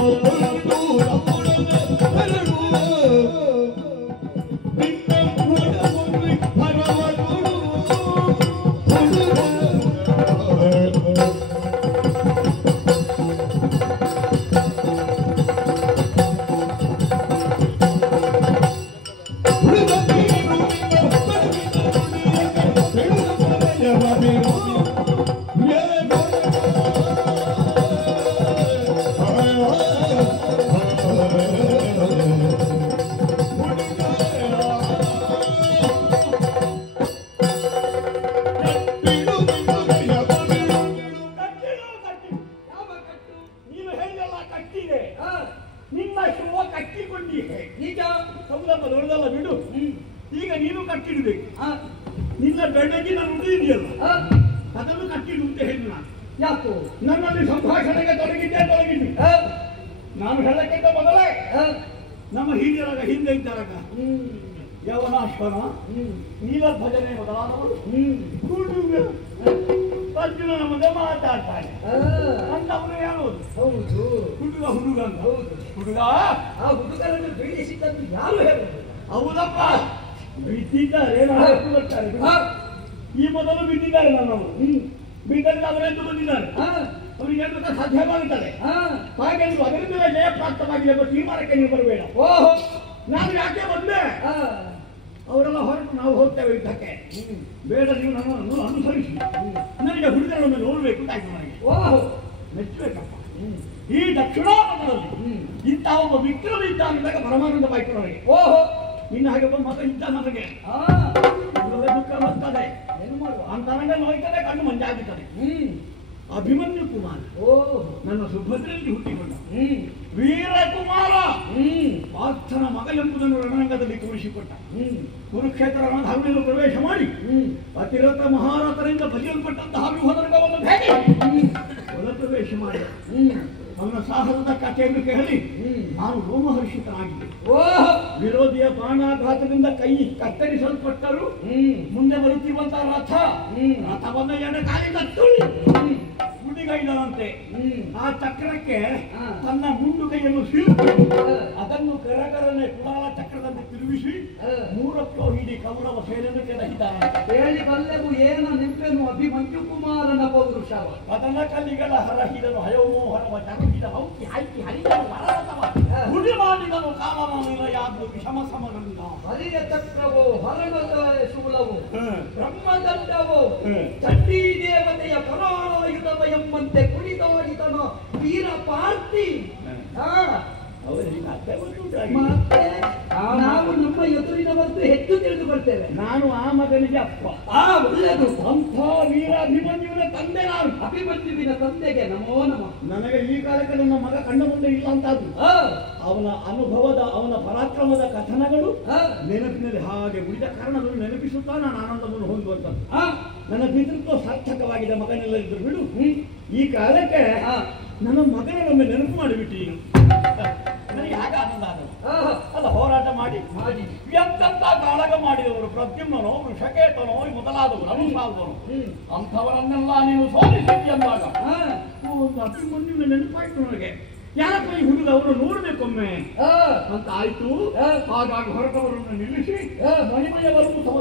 ಈಗ ನೀನು ಕಟ್ಟಿಡ್ಬೇಕು. ನಿನ್ನ ಬೆಳಗಿನ ನುಡಿ ಇದೆಯಲ್ಲ ಅದನ್ನು ಕಟ್ಟಿಡು ಅಂತ ಹೇಳಿ ನಾನು. ಯಾಕೋ ನನ್ನಲ್ಲಿ ಸಂಭಾಷಣೆಗೆ ತೊಡಗಿದ್ದು ನಾನು ಹೇಳಕ್ಕಿಂತ ಮೊದಲೇ ನಮ್ಮ ಹಿರಿಯರಾಗ ಹಿಂದೆ ಇದ್ದಾರಾಗ ಯವನಾಶ್ವನ ನೀಲಧ್ವಜನೆ ಮೊದಲಾದವರು ಅರ್ಜುನನ ಮುಂದೆ ಮಾತಾಡ್ತಾನೆ ಅಂತ ಅವನು ಹೇಳೋದು. ಹೌದು, ಹುಡುಗ ಹುಡುಗ ಅಂತ. ಹುಡುಗ ಆ ಹುಡುಗರನ್ನು ಬೀಳಿಸಿದ್ದನ್ನು ಯಾರು ಹೇಳುದು? ಹೌದಪ್ಪ, ಬಿದ್ದಿದ್ದಾರೆ, ಬರ್ತಾರೆ. ಈ ಮೊದಲು ಬಿದ್ದಿದ್ದಾರೆ ನನ್ನವರು. ಬಿದ್ದಲ್ಲಿ ಅವರೆಂದು ಬಂದಿದ್ದಾರೆ, ಅವರಿಗೆ ಏನು ಸಾಧ್ಯವಾಗುತ್ತದೆ. ಹಾಗೆ ನೀವು ಅದರಿಂದ ಜಯ ಪ್ರಾಪ್ತವಾಗಿದೆ ಎಂಬ ತೀರ್ಮಾನಕ್ಕೆ ನೀವು ಬರಬೇಡ. ಓಹೋ, ನಾನು ಯಾಕೆ ಬಂದೆ? ಅವರೆಲ್ಲ ಹೊರಟು ನಾವು ಹೋಗ್ತೇವೆ ಯುದ್ಧಕ್ಕೆ. ಬೇಡ, ನೀವು ನನ್ನನ್ನು ಅನುಸರಿಸಿ. ನನಗೆ ಹುಡುಗರನ್ನು ನೋಡಬೇಕು ಅಂತ ಆಯ್ತು ನನಗೆ. ಓಹೋ, ಮೆಚ್ಚಬೇಕಪ್ಪ. ಈ ದಕ್ಷಿಣಾಪಥದಲ್ಲಿ ಇಂತಹ ಒಬ್ಬ ವಿಕ್ರಮ ಇದ್ದ ಅಂದಾಗ ಪರಮಾನಂದವಾಯಿತು ನನಗೆ. ಓಹೋ, ಇನ್ನು ಹಾಗೆ ಒಬ್ಬ ಮಗ ಇದ್ದ ನನಗೆ. ದುಃಖ ಬರ್ತದೆ, ಏನು ಮಾಡುವ ಅಂತ ನನಗೆ ನೋಯ್ತದೆ, ಕಣ್ಣು ಮಂಜಾಗುತ್ತದೆ. ಅಭಿಮನ್ಯು ಕುಮಾರ ನನ್ನ ಸುಭದ್ರಲ್ಲಿ ಹುಟ್ಟಿಕೊಂಡ ವೀರಕುಮಾರ ಪಾರ್ಥನ ಮಗ ಎಂಬುದನ್ನು ರಣರಂಗದಲ್ಲಿ ತೋರಿಸಿಕೊಟ್ಟ. ಕುರುಕ್ಷೇತ್ರ ರಣಧಾಮದಲ್ಲಿ ಪ್ರವೇಶ ಮಾಡಿ ಅತಿರಥ ಮಹಾರಥರಿಂದ ಬಲಿಯಲ್ಪಟ್ಟಂತಹ ವ್ಯೂಹದರ್ಗವನ್ನು ಭೇಟಿ ಒಳ ಪ್ರವೇಶ ಮಾಡಿ ಅವನ ಸಾಹಸದ ಕಥೆಯನ್ನು ಕೇಳಿ ನಾನು ರೋಮಹರ್ಷಿತನಾಗಿದ್ದೆ. ವಿರೋಧಿಯ ಬಾಣಾಘಾತದಿಂದ ಕೈ ಕತ್ತರಿಸಲ್ಪಟ್ಟರು ಮುಂದೆ ಬರುತ್ತಿರುವಂತಹ ರಥವನ್ನು ಎಡಕಾಲಿಂದ ತುಳಿ ತುಡಿಗೈದಂತೆ ಆ ಚಕ್ರಕ್ಕೆ ಹಾ. ತನ್ನ ಮುಂಡು ಕೈಯನ್ನು ಸಿಲುಕಿ ಅದನ್ನು ಕರಕರನೆ ಕುಲಾಲ ಚಕ್ರದಂತೆ ತಿರುಗಿಸಿ ಮೂರಕ್ಕೋ ಹಿಡಿ ಕೌರವ ಸೇನೆಯನ್ನು ಕೆಡಹಿದ್ದಾನೆ. ಹೇಳಿ ಬಲ್ಲೆವು ಏನ ನಿಂಪೆನು ಅಭಿಮನ್ಯು ಕುಮಾರನ ಪೌರುಷವ ಅದನ್ನ ಕಲ್ಲಿಗಳ ಹರಹಿದನು ಹಯೋಮೋಹರವ ಜರುಗಿದ ಹೌಕಿ ಹಾಕಿ ಹರಿದನು ಮರತವ ಗುಡಿ ಮಾಡಿದನು ಕಾಲಮಾನಿಲಯಾದ್ರು ವಿಷಮ ಸಮಗಂಧ ಹರಿಯ ಚಕ್ರವೋ ಹರಣದ ಶೂಲವು ಬ್ರಹ್ಮದಂಡವೋ ಚಂಡೀ ದೇವತೆಯ ಕರಾಳಾಯುಧವ ಎಂಬಂತೆ ಕುಣಿದಾಡಿದನ ವೀರ ಪಾರ್ಥಿ. ಅವರಿಗೆ ಅರ್ಥ ಗೊತ್ತುಂಟು. ಮತ್ತೆ ನಾವು ನಮ್ಮ ಎದುರಿನವರದ್ದು ಹೆಚ್ಚು ತಿಳಿದುಕೊಳ್ತೇವೆ. ನಾನು ಆ ಮಗನಿಗೆ ಅಪ್ಪ. ಒಳ್ಳೆದು. ಅಂಥ ವೀರಾಭಿಮನ್ಯುವಿನ ತಂದೆ ನಾನು. ಅಭಿಮನ್ಯುವಿನ ತಂದೆಗೆ ನಮೋ ನಮಃ. ನನಗೆ ಈ ಕಾಲಕ್ಕೆ ನನ್ನ ಮಗ ಕಣ್ಣ ಮುಂದೆ ಇಲ್ಲ ಅಂತಾದ್ರು. ಅವನ ಅನುಭವದ ಅವನ ಪರಾಕ್ರಮದ ಕಥನಗಳು ನೆನಪಿನಲ್ಲಿ ಹಾಗೆ ಉಳಿದ ಕಾರಣವನ್ನು ನೆನಪಿಸುತ್ತಾ ನಾನು ಆನಂದವನ್ನು ಹೊಂದುವಂಥದ್ದು. ನನ್ನ ಪಿತೃತ್ವ ಸಾರ್ಥಕವಾಗಿದೆ ಮಗನೆಲ್ಲರಿದ್ರು ಬಿಡು. ಈ ಕಾಲಕ್ಕೆ ನನ್ನ ಮಗನೊಮ್ಮೆ ನೆನಪು ಮಾಡಿಬಿಟ್ಟು ನೀನು ನನಗೆ ಹಾಗೆ ಆನಂದ ಆದವು. ಅಲ್ಲ ಹೋರಾಟ ಮಾಡಿ ಎಂತೆಂತ ಕಾಳಗ ಮಾಡಿದವರು ಪ್ರದ್ಯುಮ್ನನೋ ವೃಷಕೇತನೋ ಮೊದಲಾದವರು ಅನುಸಾದವರು ಅಂಥವರನ್ನೆಲ್ಲ ನೀನು ಸೋಲಿಸಿದ್ದಿ ಅಂದಾಗ ಒಂದು ಅಭಿಮನ್ಯುವಿನ ನೆನಪಾಯ್ತು ನನಗೆ. ಯಾರಪ್ಪ ಈ ಹುಡುಗ ಅವರು ನೋಡ್ಬೇಕೊಮ್ಮೆ ಅಂತ ಆಯ್ತು. ಹಾಗಾಗಿ ಹೊರಟವರನ್ನು ನಿಲ್ಲಿಸಿ ಮಣಿಮಯವರನ್ನು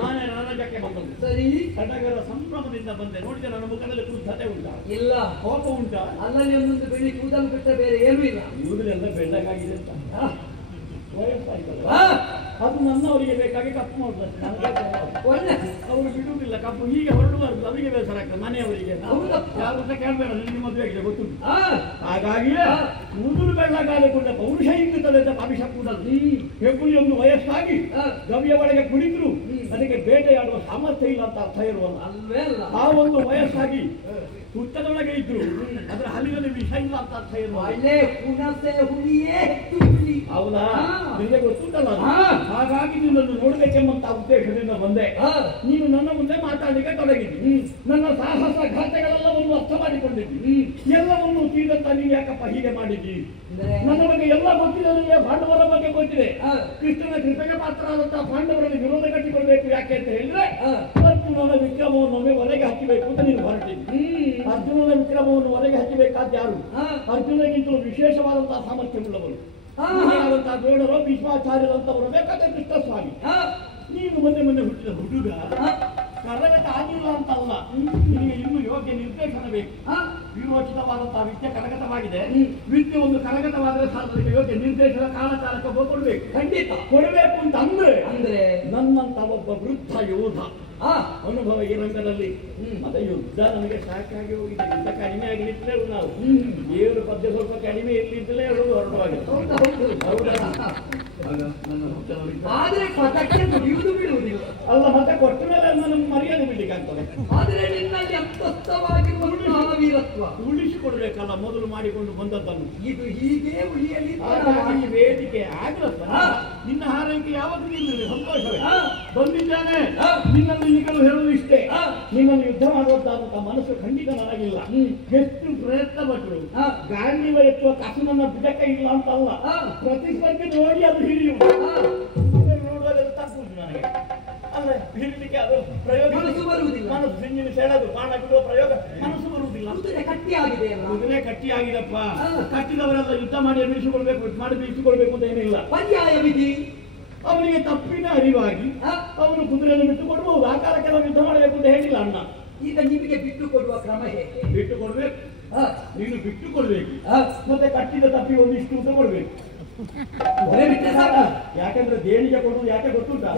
ನಾನೇ ನನಜಕ್ಕೆ ಬಂದದ್ದು. ಸರಿ, ಸಡಗರ ಸಂಭ್ರಮದಿಂದ ಬಂದೆ. ನೋಡಿದೆ ನನ್ನ ಮುಖದಲ್ಲಿ ಕ್ರುದ್ಧತೆ ಉಂಟಾ? ಇಲ್ಲ. ಕೋಪ ಉಂಟಾ? ಅಲ್ಲಲ್ಲಿ ಒಂದೊಂದು ಬೆಳಿ ಕೂದಲು ಬಿಟ್ಟ ಬೇರೆ ಏನೂ ಇಲ್ಲ. ಇವುಗಳೆಲ್ಲ ಬೆಳ್ಳಗಾಗಿದೆ ಅಂತ ವಯಸ್ಸಾಯ್ತಲ್ಲ, ಅದು ನನ್ನವರಿಗೆ ಬೇಕಾಗಿ ಕಪ್ಪು ಮಾಡ್ತಾರೆ. ಒಳ್ಳೆ ಅವರು ಬಿಡುವುದಿಲ್ಲ ಕಪ್ಪು. ಹೀಗೆ ಹೊರಡುವರ್ದು ಅವರಿಗೆ ಬೇಸರ ಆಗ್ತದೆ ಮನೆಯವರಿಗೆ. ಯಾರು ಸಹ ಕೇಳಬೇಡ, ನಿನ್ನ ಮದುವೆ ಆಗಿದೆ ಗೊತ್ತುಂಟು. ಹಾಗಾಗಿಯೇ ಕೂದಲು ಬೆಳ್ಳಗಾದಕೊಂಡ ಪೌರುಷ ಇಂಗುತ್ತದೆ ಅಂತ ಭವಿಷ್ಯ ಕೂಡದು. ಹೆಬ್ಬುಲಿ ಒಂದು ವಯಸ್ಸಾಗಿ ಗವಿಯ ಒಳಗೆ ಕುಳಿತರು ಅದಕ್ಕೆ ಬೇಟೆಯಾಡುವ ಸಾಮರ್ಥ್ಯ ಇಲ್ಲ ಅಂತ ಅರ್ಥ ಇರುವಲ್ಲ. ಅಲ್ವೇ ಅಲ್ಲ. ಆ ಒಂದು ವಯಸ್ಸಾಗಿ ಹುತ್ತದೊಳಗೆ ಇದ್ರು ಅದರ ಹಲ್ಲಿನಲ್ಲಿ ವಿಷ ಇಲ್ಲ ಅಂತ ಅರ್ಥ ಇರುವ. ಒಳ್ಳೆ ಹುಣಸೆ ಹುಳಿಯೇ ಹೆಚ್ಚು ಹುಳಿ. ಹೌದಾ? ನಿಮಗೆ ಗೊತ್ತುಂಟಲ್ಲ. ಹಾಗಾಗಿ ನಿನ್ನನ್ನು ನೋಡ್ಬೇಕೆಂಬಂತ ಉದ್ದೇಶದಿಂದ ಬಂದೆ. ನೀನು ನನ್ನ ಮುಂದೆ ಮಾತಾಡಲಿಕ್ಕೆ ತೊಡಗಿದ್ದಿ. ನನ್ನ ಸಾಹಸ ಘಾತಗಳೆಲ್ಲವನ್ನು ಅರ್ಥ ಮಾಡಿಕೊಂಡಿದ್ದಿ. ಎಲ್ಲವನ್ನು ತೀರಂತ ನೀನು ಯಾಕಪ್ಪ ಹೀಗೆ ಮಾಡಿದ್ದಿ? ನನ್ನ ಬಗ್ಗೆ ಎಲ್ಲ ಗೊತ್ತಿದೆ. ನನಗೆ ಪಾಂಡವರ ಬಗ್ಗೆ ಗೊತ್ತಿದೆ. ಕೃಷ್ಣನ ಕೃಪೆಗೆ ಪಾತ್ರ ಆದಂತಹ ಪಾಂಡವರಲ್ಲಿ ವಿರೋಧ ಕಟ್ಟಿಕೊಳ್ಬೇಕು ಯಾಕೆ ಅಂತ ಹೇಳಿದ್ರೆ ಅರ್ಜುನನ ವಿಕ್ರಮವನ್ನು ಹೊರಗೆ ಹಚ್ಚಬೇಕು ಅಂತ ನೀನು ಹೊರಟಿದ್ದಿ. ಅರ್ಜುನನ ವಿಕ್ರಮವನ್ನು ಹೊರಗೆ ಹಚ್ಚಬೇಕಾದ ಯಾರು? ಅರ್ಜುನಗಿಂತಲೂ ವಿಶೇಷವಾದಂತಹ ಸಾಮರ್ಥ್ಯವುಳ್ಳವರು ಆದಂತಹ ಬೇಡರೋ ಭೀಷ್ಮಾಚಾರ್ಯರಂತವರು ಬೇಕಾದ ಕೃಷ್ಣಸ್ವಾಮಿ. ನೀನು ಮೊನ್ನೆ ಹುಟ್ಟಿದ ಹುಡುಗ ಕರಗತ ಆಗಿಲ್ಲ ಅಂತಲ್ಲ, ನಿನಗೆ ಇನ್ನೂ ಯೋಗ್ಯ ನಿರ್ದೇಶನ ಬೇಕು. ವಿರೋಚಿತವಾದಂತಹ ವಿದ್ಯೆ ಕರಗತವಾಗಿದೆ. ವಿದ್ಯೆ ಒಂದು ಕರಗತವಾದರೆ ಸಾಧನೆಗೆ ಯೋಗ್ಯ ನಿರ್ದೇಶನ ಕಾಲಕಾಲಕ್ಕೆ ಕೊಡಬೇಕು. ಖಂಡಿತ ಕೊಡಬೇಕು ಅಂತ ಅಂದ್ರೆ ನನ್ನಂತ ಒಬ್ಬ ವೃದ್ಧ ಯೋಧ ಅನುಭವ ಈ ರಂಗದಲ್ಲಿ ಮತ್ತೆ ಯುದ್ಧ ನಮಗೆ ಸಾಕಾಗಿ ಹೋಗಿದೆ. ಯುದ್ಧ ಕಡಿಮೆ ಆಗಿಲಿದ್ರೆ ನಾವು ದೇವರ ಪದ್ಯ ಸ್ವಲ್ಪ ಕಡಿಮೆ ಇರ್ಲಿದ್ದಲೇ ಹೊರಡುವಾಗ ಆದ್ರೆ ಪದಕ್ಕೆ ದುಡಿಯುವುದು ಬಿಡುವುದಿಲ್ಲ ಅಲ್ಲ. ಮತ್ತೆ ಕೊಟ್ಟ ಮೇಲೆ ನಮ್ಗೆ ಮರ್ಯಾದೆ ಬಿಡ್ಲಿಕ್ಕೆ ಆಗ್ತದೆ. ಆದ್ರೆ ನಿನ್ನಲ್ಲಿ ಅಂತಸ್ಥವಾಗಿರುವ ವೀರತ್ವ ಉಳಿಸಿಕೊಡ್ಬೇಕಲ್ಲ ಮೊದಲು ಮಾಡಿಕೊಂಡು ಬಂದದ್ದನ್ನು. ಇದು ಹೀಗೆ ಉಳಿಯಲಿ ಈ ವೇದಿಕೆ ಆಗ್ಲತ್ತ. ನಿನ್ನ ಹಾರೈಕೆ ಯಾವತ್ತೂ ನಿಲ್ಲ ಸಂತೋಷವೇ. ಬಂದಿದ್ದಾನೆ ನಿನ್ನನ್ನು ನಿಗಳು ಹೇಳುವುದು ಇಷ್ಟೇ. ನಿನ್ನನ್ನು ಯುದ್ಧ ಮಾಡುವಂತಹ ಮನಸ್ಸು ಖಂಡಿತ ನನಗಿಲ್ಲ. ಎಷ್ಟು ಪ್ರಯತ್ನ ಪಟ್ಟರು ಗಾಂಧೀವ ಎತ್ತುವ ಕಸು ನನ್ನ ಬಿಡಕ ಇಲ್ಲ ಅಂತಲ್ಲ. ಪ್ರತಿಸ್ಪರ್ಧೆ ನೋಡಿ ಅದು ಹಿಡಿಯುವುದು ನೋಡುವುದೆಲ್ಲ ತಪ್ಪುದು ನನಗೆ. ಅಂದ್ರೆ ಹಿಡಿಲಿಕ್ಕೆ ಅದು ಪ್ರಯೋಗ ಮನಸ್ಸು ಬರುವುದಿಲ್ಲ. ಮನಸ್ಸು ಸಿಂಜಿನ ಸೆಳೆದು ಬಾಣ ಬಿಡುವ ಪ್ರಯೋಗ ಮನಸ್ಸು ಬರುವುದಿಲ್ಲ. ಗಟ್ಟಿಯಾಗಿದೆ ಕುದುರೆ ಕಟ್ಟಿಯಾಗಿದಪ್ಪ. ಕಟ್ಟಿದವರೆಲ್ಲ ಯುದ್ಧ ಮಾಡಿ ಬೀಸಿಕೊಳ್ಬೇಕು ಅಂತ ಏನಿಲ್ಲ. ಪರ್ಯಾಯ ವಿಧಿ ಅವನಿಗೆ ತಪ್ಪಿನ ಅರಿವಾಗಿ ಅವನು ಕುದುರೆಯನ್ನು ಬಿಟ್ಟು ಕೊಡಬಹುದು. ಆ ಕಾಲಕ್ಕೆ ನಾವು ಯುದ್ಧ ಮಾಡಬೇಕು ಅಂತ ಹೇಳಿಲ್ಲ ಅಣ್ಣ. ಈಗ ನಿಮಗೆ ಬಿಟ್ಟು ಕೊಡುವ ಕ್ರಮ ಹೇಗೆ? ಬಿಟ್ಟು ಕೊಡ್ಬೇಕು. ನೀನು ಬಿಟ್ಟು ಕೊಡ್ಬೇಕು. ಮತ್ತೆ ಕಟ್ಟಿದ ತಪ್ಪಿ ಒಂದಿಷ್ಟು ಅಂತ ಕೊಡ್ಬೇಕು. ಯಾಕಂದ್ರೆ ದೇಣಿಗೆ ಕೊಡುವುದು ಯಾಕೆ ಗೊತ್ತುಂಟಾ?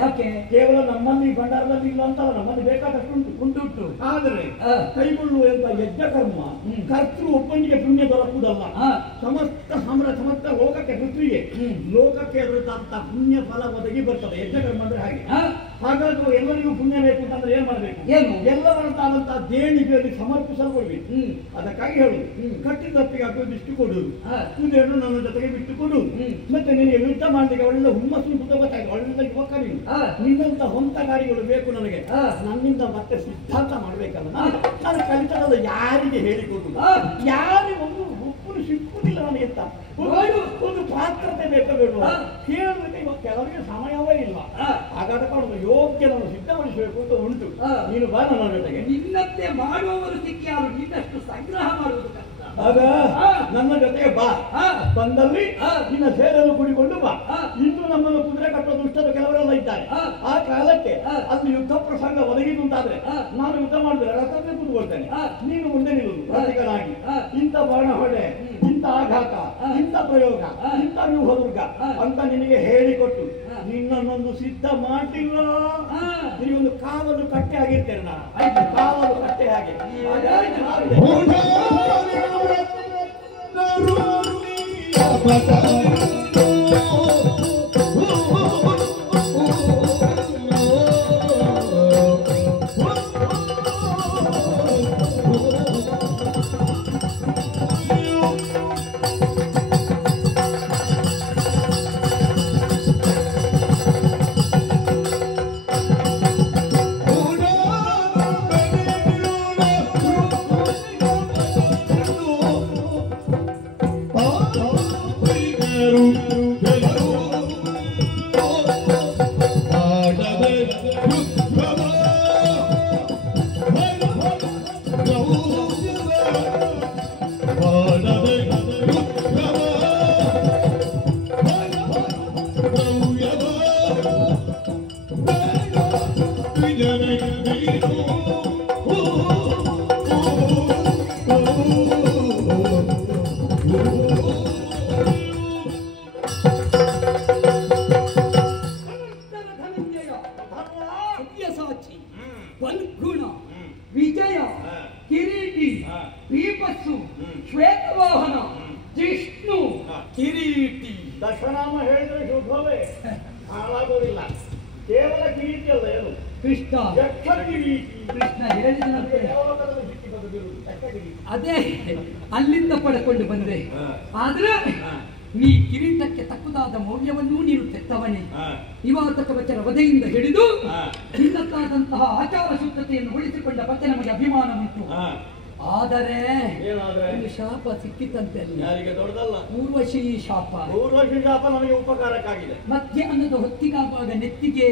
ಕೇವಲ ನಮ್ಮಲ್ಲಿ ಭಂಡಾರದಲ್ಲಿ ಇಲ್ಲ ಅಂತಲ್ಲ, ನಮ್ಮಲ್ಲಿ ಬೇಕಾದಷ್ಟು ಉಂಟು. ಆದ್ರೆ ಕೈಗೊಳ್ಳುವಂತ ಯಜ್ಞ ಕರ್ಮ ಕರ್ತೃ ಒಬ್ಬನಿಗೆ ಪುಣ್ಯ ದೊರಕುವುದಲ್ಲ. ಸಮಸ್ತ ಲೋಕಕ್ಕೆ ಪೃಥ್ವಿಗೆ ಲೋಕಕ್ಕೆ ದೊರೆತಂತ ಪುಣ್ಯ ಫಲ ಒದಗಿ ಬರ್ತದೆ. ಯಜ್ಞ ಕರ್ಮ ಅಂದ್ರೆ ಹಾಗೆ. ಹಾಗಾಗಿ ಎಲ್ಲರಿಗೂ ಪುಣ್ಯ ಬೇಕು ಅಂತಂದ್ರೆ ಏನ್ ಮಾಡ್ಬೇಕು? ಎಲ್ಲವರಂತಾದಂತಹ ದೇಣಿಗೆಯಲ್ಲಿ ಸಮರ್ಪಿಸಲ್ಕೊಳ್ಬೇಕು. ಅದಕ್ಕಾಗಿ ಹೇಳುದು ಕಟ್ಟಿದ ತಪ್ಪಿಗೆ ಅಭಿವೃದ್ಧಿ ಕೊಡುವುದು, ಕುದುರೆಯನ್ನು ನನ್ನ ಜೊತೆಗೆ ಬಿಟ್ಟು ಕೊಡುವುದು. ಮತ್ತೆ ನಿನಗೆ ಯುದ್ಧ ಮಾಡಲಿಕ್ಕೆ ಒಳ್ಳೆ ಹುಮ್ಮಸ್ಸು ಗೊತ್ತಾಯ್ತು. ಒಳ್ಳೆ ಯುವಕ ನಿನ್ನಂತ ಹೊಂತ ಗಾಡಿಗಳು ಬೇಕು ನನಗೆ. ನನ್ನಿಂದ ಮತ್ತೆ ಸಿದ್ಧಾಂತ ಮಾಡ್ಬೇಕಲ್ಲ. ನಾನು ಕಲಿತದ ಯಾರಿಗೆ ಹೇಳಿಕೊಡುದು? ಯಾರಿಗೆ ಒಂದು ಉಪ್ಪು ಸಿಕ್ಕುದಿಲ್ಲ ನನಗೆ ಅಂತ ಒಂದು ಪಾತ್ರತೆ ಬೇಕಾ ಬೇಡುವ ಹೇಳಬೇಕು. ಕೆಲವರಿಗೆ ಸಮಯವೇ ಇಲ್ಲ. ಹಾಗಾದ ಕಾರಣ ಯೋಗ್ಯನನ್ನು ಸಿದ್ಧಪಡಿಸಬೇಕು ಅಂತ ಉಂಟು. ನೀನು ಬಾ ನನ್ನ ಜೊತೆಗೆ. ನಿನ್ನಂತೆ ಮಾಡುವವರು ಸಿಕ್ಕಿಯಾರು, ನಿನ್ನಷ್ಟು ಸಂಗ್ರಹ ಮಾಡುವುದು ಕಷ್ಟ. ಆಗ ನನ್ನ ಜೊತೆಗೆ ಬಾ. ಬಂದಲ್ಲಿ ನಿನ್ನ ಸೇರಲು ಕೂಡಿಕೊಂಡು ಬಾ. ಇಂದು ನಮ್ಮನ್ನು ಕುದುರೆ ಕಟ್ಟುವ ದುಷ್ಟರು ಕೆಲವರೆಲ್ಲ ಇದ್ದಾರೆ. ಆ ಕಾಲಕ್ಕೆ ಅಲ್ಲಿ ಯುದ್ಧ ಪ್ರಸಂಗ ಒದಗಿತು ಅಂತಾದ್ರೆ ನಾನು ಯುದ್ಧ ಮಾಡಿದ್ರೆ ರಥಕ್ಕೆ ಕೂತ್ಕೊಳ್ತೇನೆ, ನೀನು ಮುಂದೆ ನಿಲ್ಲುದು ಪ್ರತಿಕನಾಗಿ. ಇಂಥ ಬಾಣ ಹೊಡೆ, ಇಂಥ ಆಘಾತ, ಇಂಥ ಪ್ರಯೋಗ, ಇಂಥ ವ್ಯೂಹದುರ್ಗ ಅಂತ ನಿನಗೆ ಹೇಳಿಕೊಟ್ಟು ನಿನ್ನನ್ನೊಂದು ಸಿದ್ಧ ಮಾಡಿಲ್ಲ. ನೀವೊಂದು ಕಾವಲು ಕಟ್ಟೆ ಆಗಿರ್ತೇನೆ. ನಾನು ಕಾವಲು ಕಟ್ಟೆ ಹಾಗೆ. ವಲ್ಗುಣ, ವಿಜಯ, ಕಿರೀಟಿ, ದೀಪಸ್ಸು, ಶ್ವೇತವಾಹನ, ಜಿಷ್ಣು, ಕಿರೀಟಿ. ದಶನಾಮ ಹೇಳಿದ್ರೆ ಶುಭವೇ ಹಾಳಾಗೋದಿಲ್ಲ. ಕೇವಲ ಕಿರೀಟಿ ಅಲ್ಲ, ಏನು ಕೃಷ್ಣ, ಯಕ್ಷ ಕಿರೀಟಿ. ಕೃಷ್ಣ ಹೇಳಿದಂತೆ ದೇವಲೋಕದಲ್ಲಿ ಸಿಕ್ಕಿ ಬದುಕಿರುವುದು ಯಕ್ಷ ಕಿರೀಟಿ. ಅದೇ ಅಲ್ಲಿಂದ ಪಡ್ಕೊಂಡು ಬಂದೆ. ಆದ್ರೆ ನೀ ಕಿರೀಟಕ್ಕೆ ತಕ್ಕದಾದ ಮೌಲ್ಯವನ್ನೂ ನೀನು ತೆತ್ತವನೇ. ನಿವಾತ ಕವಚರ ವಧೆಯಿಂದ ಹಿಡಿದು ನಿನ್ನತ್ತಾದಂತಹ ಆಚಾರ ಶುದ್ಧತೆಯನ್ನು ಉಳಿಸಿಕೊಂಡ ಬಗ್ಗೆ ನಮಗೆ ಅಭಿಮಾನ ಉಂಟು. ಆದರೆ ಒಂದು ಶಾಪ ಸಿಕ್ಕಿತಂತೆ. ಯಾರಿಗೆ ದೊಡ್ಡದಲ್ಲ, ಊರ್ವಶಿ ಶಾಪ. ಊರ್ವಶಿ ಶಾಪ ನಮಗೆ ಉಪಕಾರಕ್ಕಾಗಿದೆ. ಮಧ್ಯಾಹ್ನದ ಹೊತ್ತಿಗಾಗುವಾಗ ನೆತ್ತಿಗೆ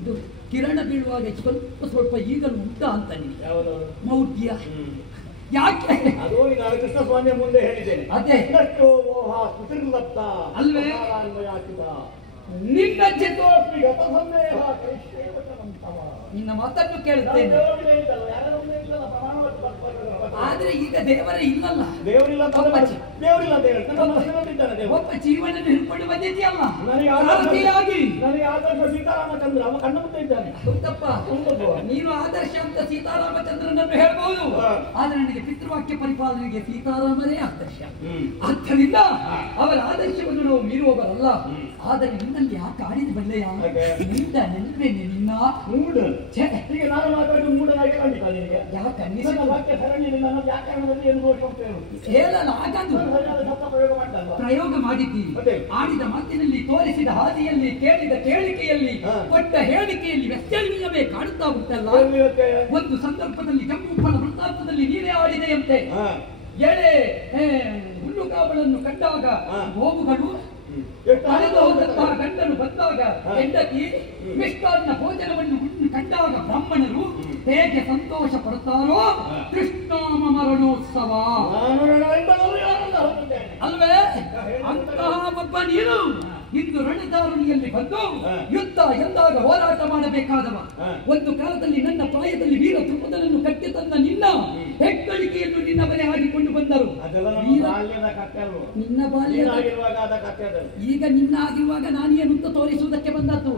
ಇದು ಕಿರಣ ಬೀಳುವಾಗ ಸ್ವಲ್ಪ ಈಗಲೂ ಉಂಟ ಅಂತ ನಿನಗೆ ಮೌಢ್ಯ. ಯಾಕೆ ಅದು ನಾನು ಕೃಷ್ಣ ಸ್ವಾಮಿಯ ಮುಂದೆ ಹೇಳಿದ್ದೇನೆ. ಅದೇ ಅಲ್ವೇ ನಿನ್ನ ನಿನ್ನ ಮಾತನ್ನು ಕೇಳುತ್ತೇನೆ. ಆದ್ರೆ ಈಗ ದೇವರೇ ಇಲ್ಲಲ್ಲ. ದೇವರಿಲ್ಲ ಒಬ್ಬ ಜೀವನನ್ನು ಹಿಡ್ಕೊಂಡು ಬಂದಿದ್ದೀಯಲ್ಲ ಸಾರಥಿಯಾಗಿ. ನನಗೆ ಆದರ್ಶ ಸೀತಾರಾಮಚಂದ್ರ ಅವ ಕಣ್ಣ ಮುಂದೆ ಇದ್ದಾನೆ. ಹೌದಪ್ಪ, ನೀನು ಆದರ್ಶ ಅಂತ ಸೀತಾರಾಮಚಂದ್ರನನ್ನು ಹೇಳ್ಬಹುದು. ಆದ್ರೆ ನನಗೆ ಪಿತೃವಾಕ್ಯ ಪರಿಪಾಲನೆಗೆ ಸೀತಾರಾಮರೇ ಆದರ್ಶ. ಆದ್ದರಿಂದ ಅವರ ಆದರ್ಶವನ್ನು ನಾವು ಮೀರುವವರಲ್ಲ. ಆದರೆ ನಿನ್ನಲ್ಲಿ ಯಾಕೆ ಆಡಿದ ಬಲ್ಲೆಯ ನಿಂದ ನೆನಪೇನೆ ನಿನ್ನ ಮೂಢ. ಈಗ ನಾನು ಮಾತಾಡಿ ಮೂಢನಾಗಿ ಖಂಡಿತ ನಿನಗೆ ಯಾಕೆ ನನ್ನ ವಾಕ್ಯ ಸರಣಿಯಲ್ಲಿ ನನ್ನ ವ್ಯಾಕರಣದಲ್ಲಿ ಏನು ದೋಷ ಹೇಳಲ್ಲ. ಆಗದು ಪ್ರಯೋಗ ಮಾಡಿದ್ದೀರಿ. ಆಡಿದ ಮಾತಿನಲ್ಲಿ, ತೋರಿಸಿದ ಹಾದಿಯಲ್ಲಿ, ಕೇಳಿದ ಕೇಳಿಕೆಯಲ್ಲಿ, ಕೊಟ್ಟ ಹೇಳಿಕೆಯಲ್ಲಿ ವ್ಯತ್ಯಾಸವೇ ಕಾಣುತ್ತಾ ಉಂಟಲ್ಲ. ಒಂದು ಸಂದರ್ಭದಲ್ಲಿ ಜಂಬೂಫಲ ವೃತ್ತಾಂತದಲ್ಲಿ ನೀನೇ ಆಡಿದೆಯಂತೆ. ಎಳೆ ಹುಲ್ಲುಗಾವಳನ್ನು ಕಂಡಾಗ ಗೋವುಗಳು, ಕಳೆದು ಹೋದಂತಹ ಗಂಡನು ಬಂದಾಗ ಹೆಂಡತಿ, ಮಿಷ್ಟಾನ್ನ ಭೋಜನವನ್ನು ಕಂಡಾಗ ಬ್ರಾಹ್ಮಣರು ಹೇಗೆ ಸಂತೋಷ ಪಡುತ್ತಾರೋ ಕೃಷ್ಣಾಮ ಮರಣೋತ್ಸವ ಅಲ್ವೇ, ಅಂತಹ ಒಬ್ಬ ನೀನು ಇಂದು ರಣಧಾರಣಿಯಲ್ಲಿ ಬಂದು ಯುದ್ಧ ಎಂದಾಗ ಹೋರಾಟ ಮಾಡಬೇಕಾದವ. ಒಂದು ಕಾಲದಲ್ಲಿ ನನ್ನ ಪ್ರಾಯದಲ್ಲಿ ವೀರ ತುಪ್ಪದನ್ನು ಕಟ್ಟಿ ತಂದ ನಿನ್ನ ಹೆಗ್ಗಳಿಕೆಯನ್ನು ನಿನ್ನವರೇ ಹಾಕಿಕೊಂಡು ಬಂದರು. ನಿನ್ನ ಬಾಲ್ಯ ಈಗ ನಿನ್ನ ಆಗಿರುವಾಗ ನಾನೇನು ಅಂತ ತೋರಿಸುವುದಕ್ಕೆ ಬಂದದ್ದು.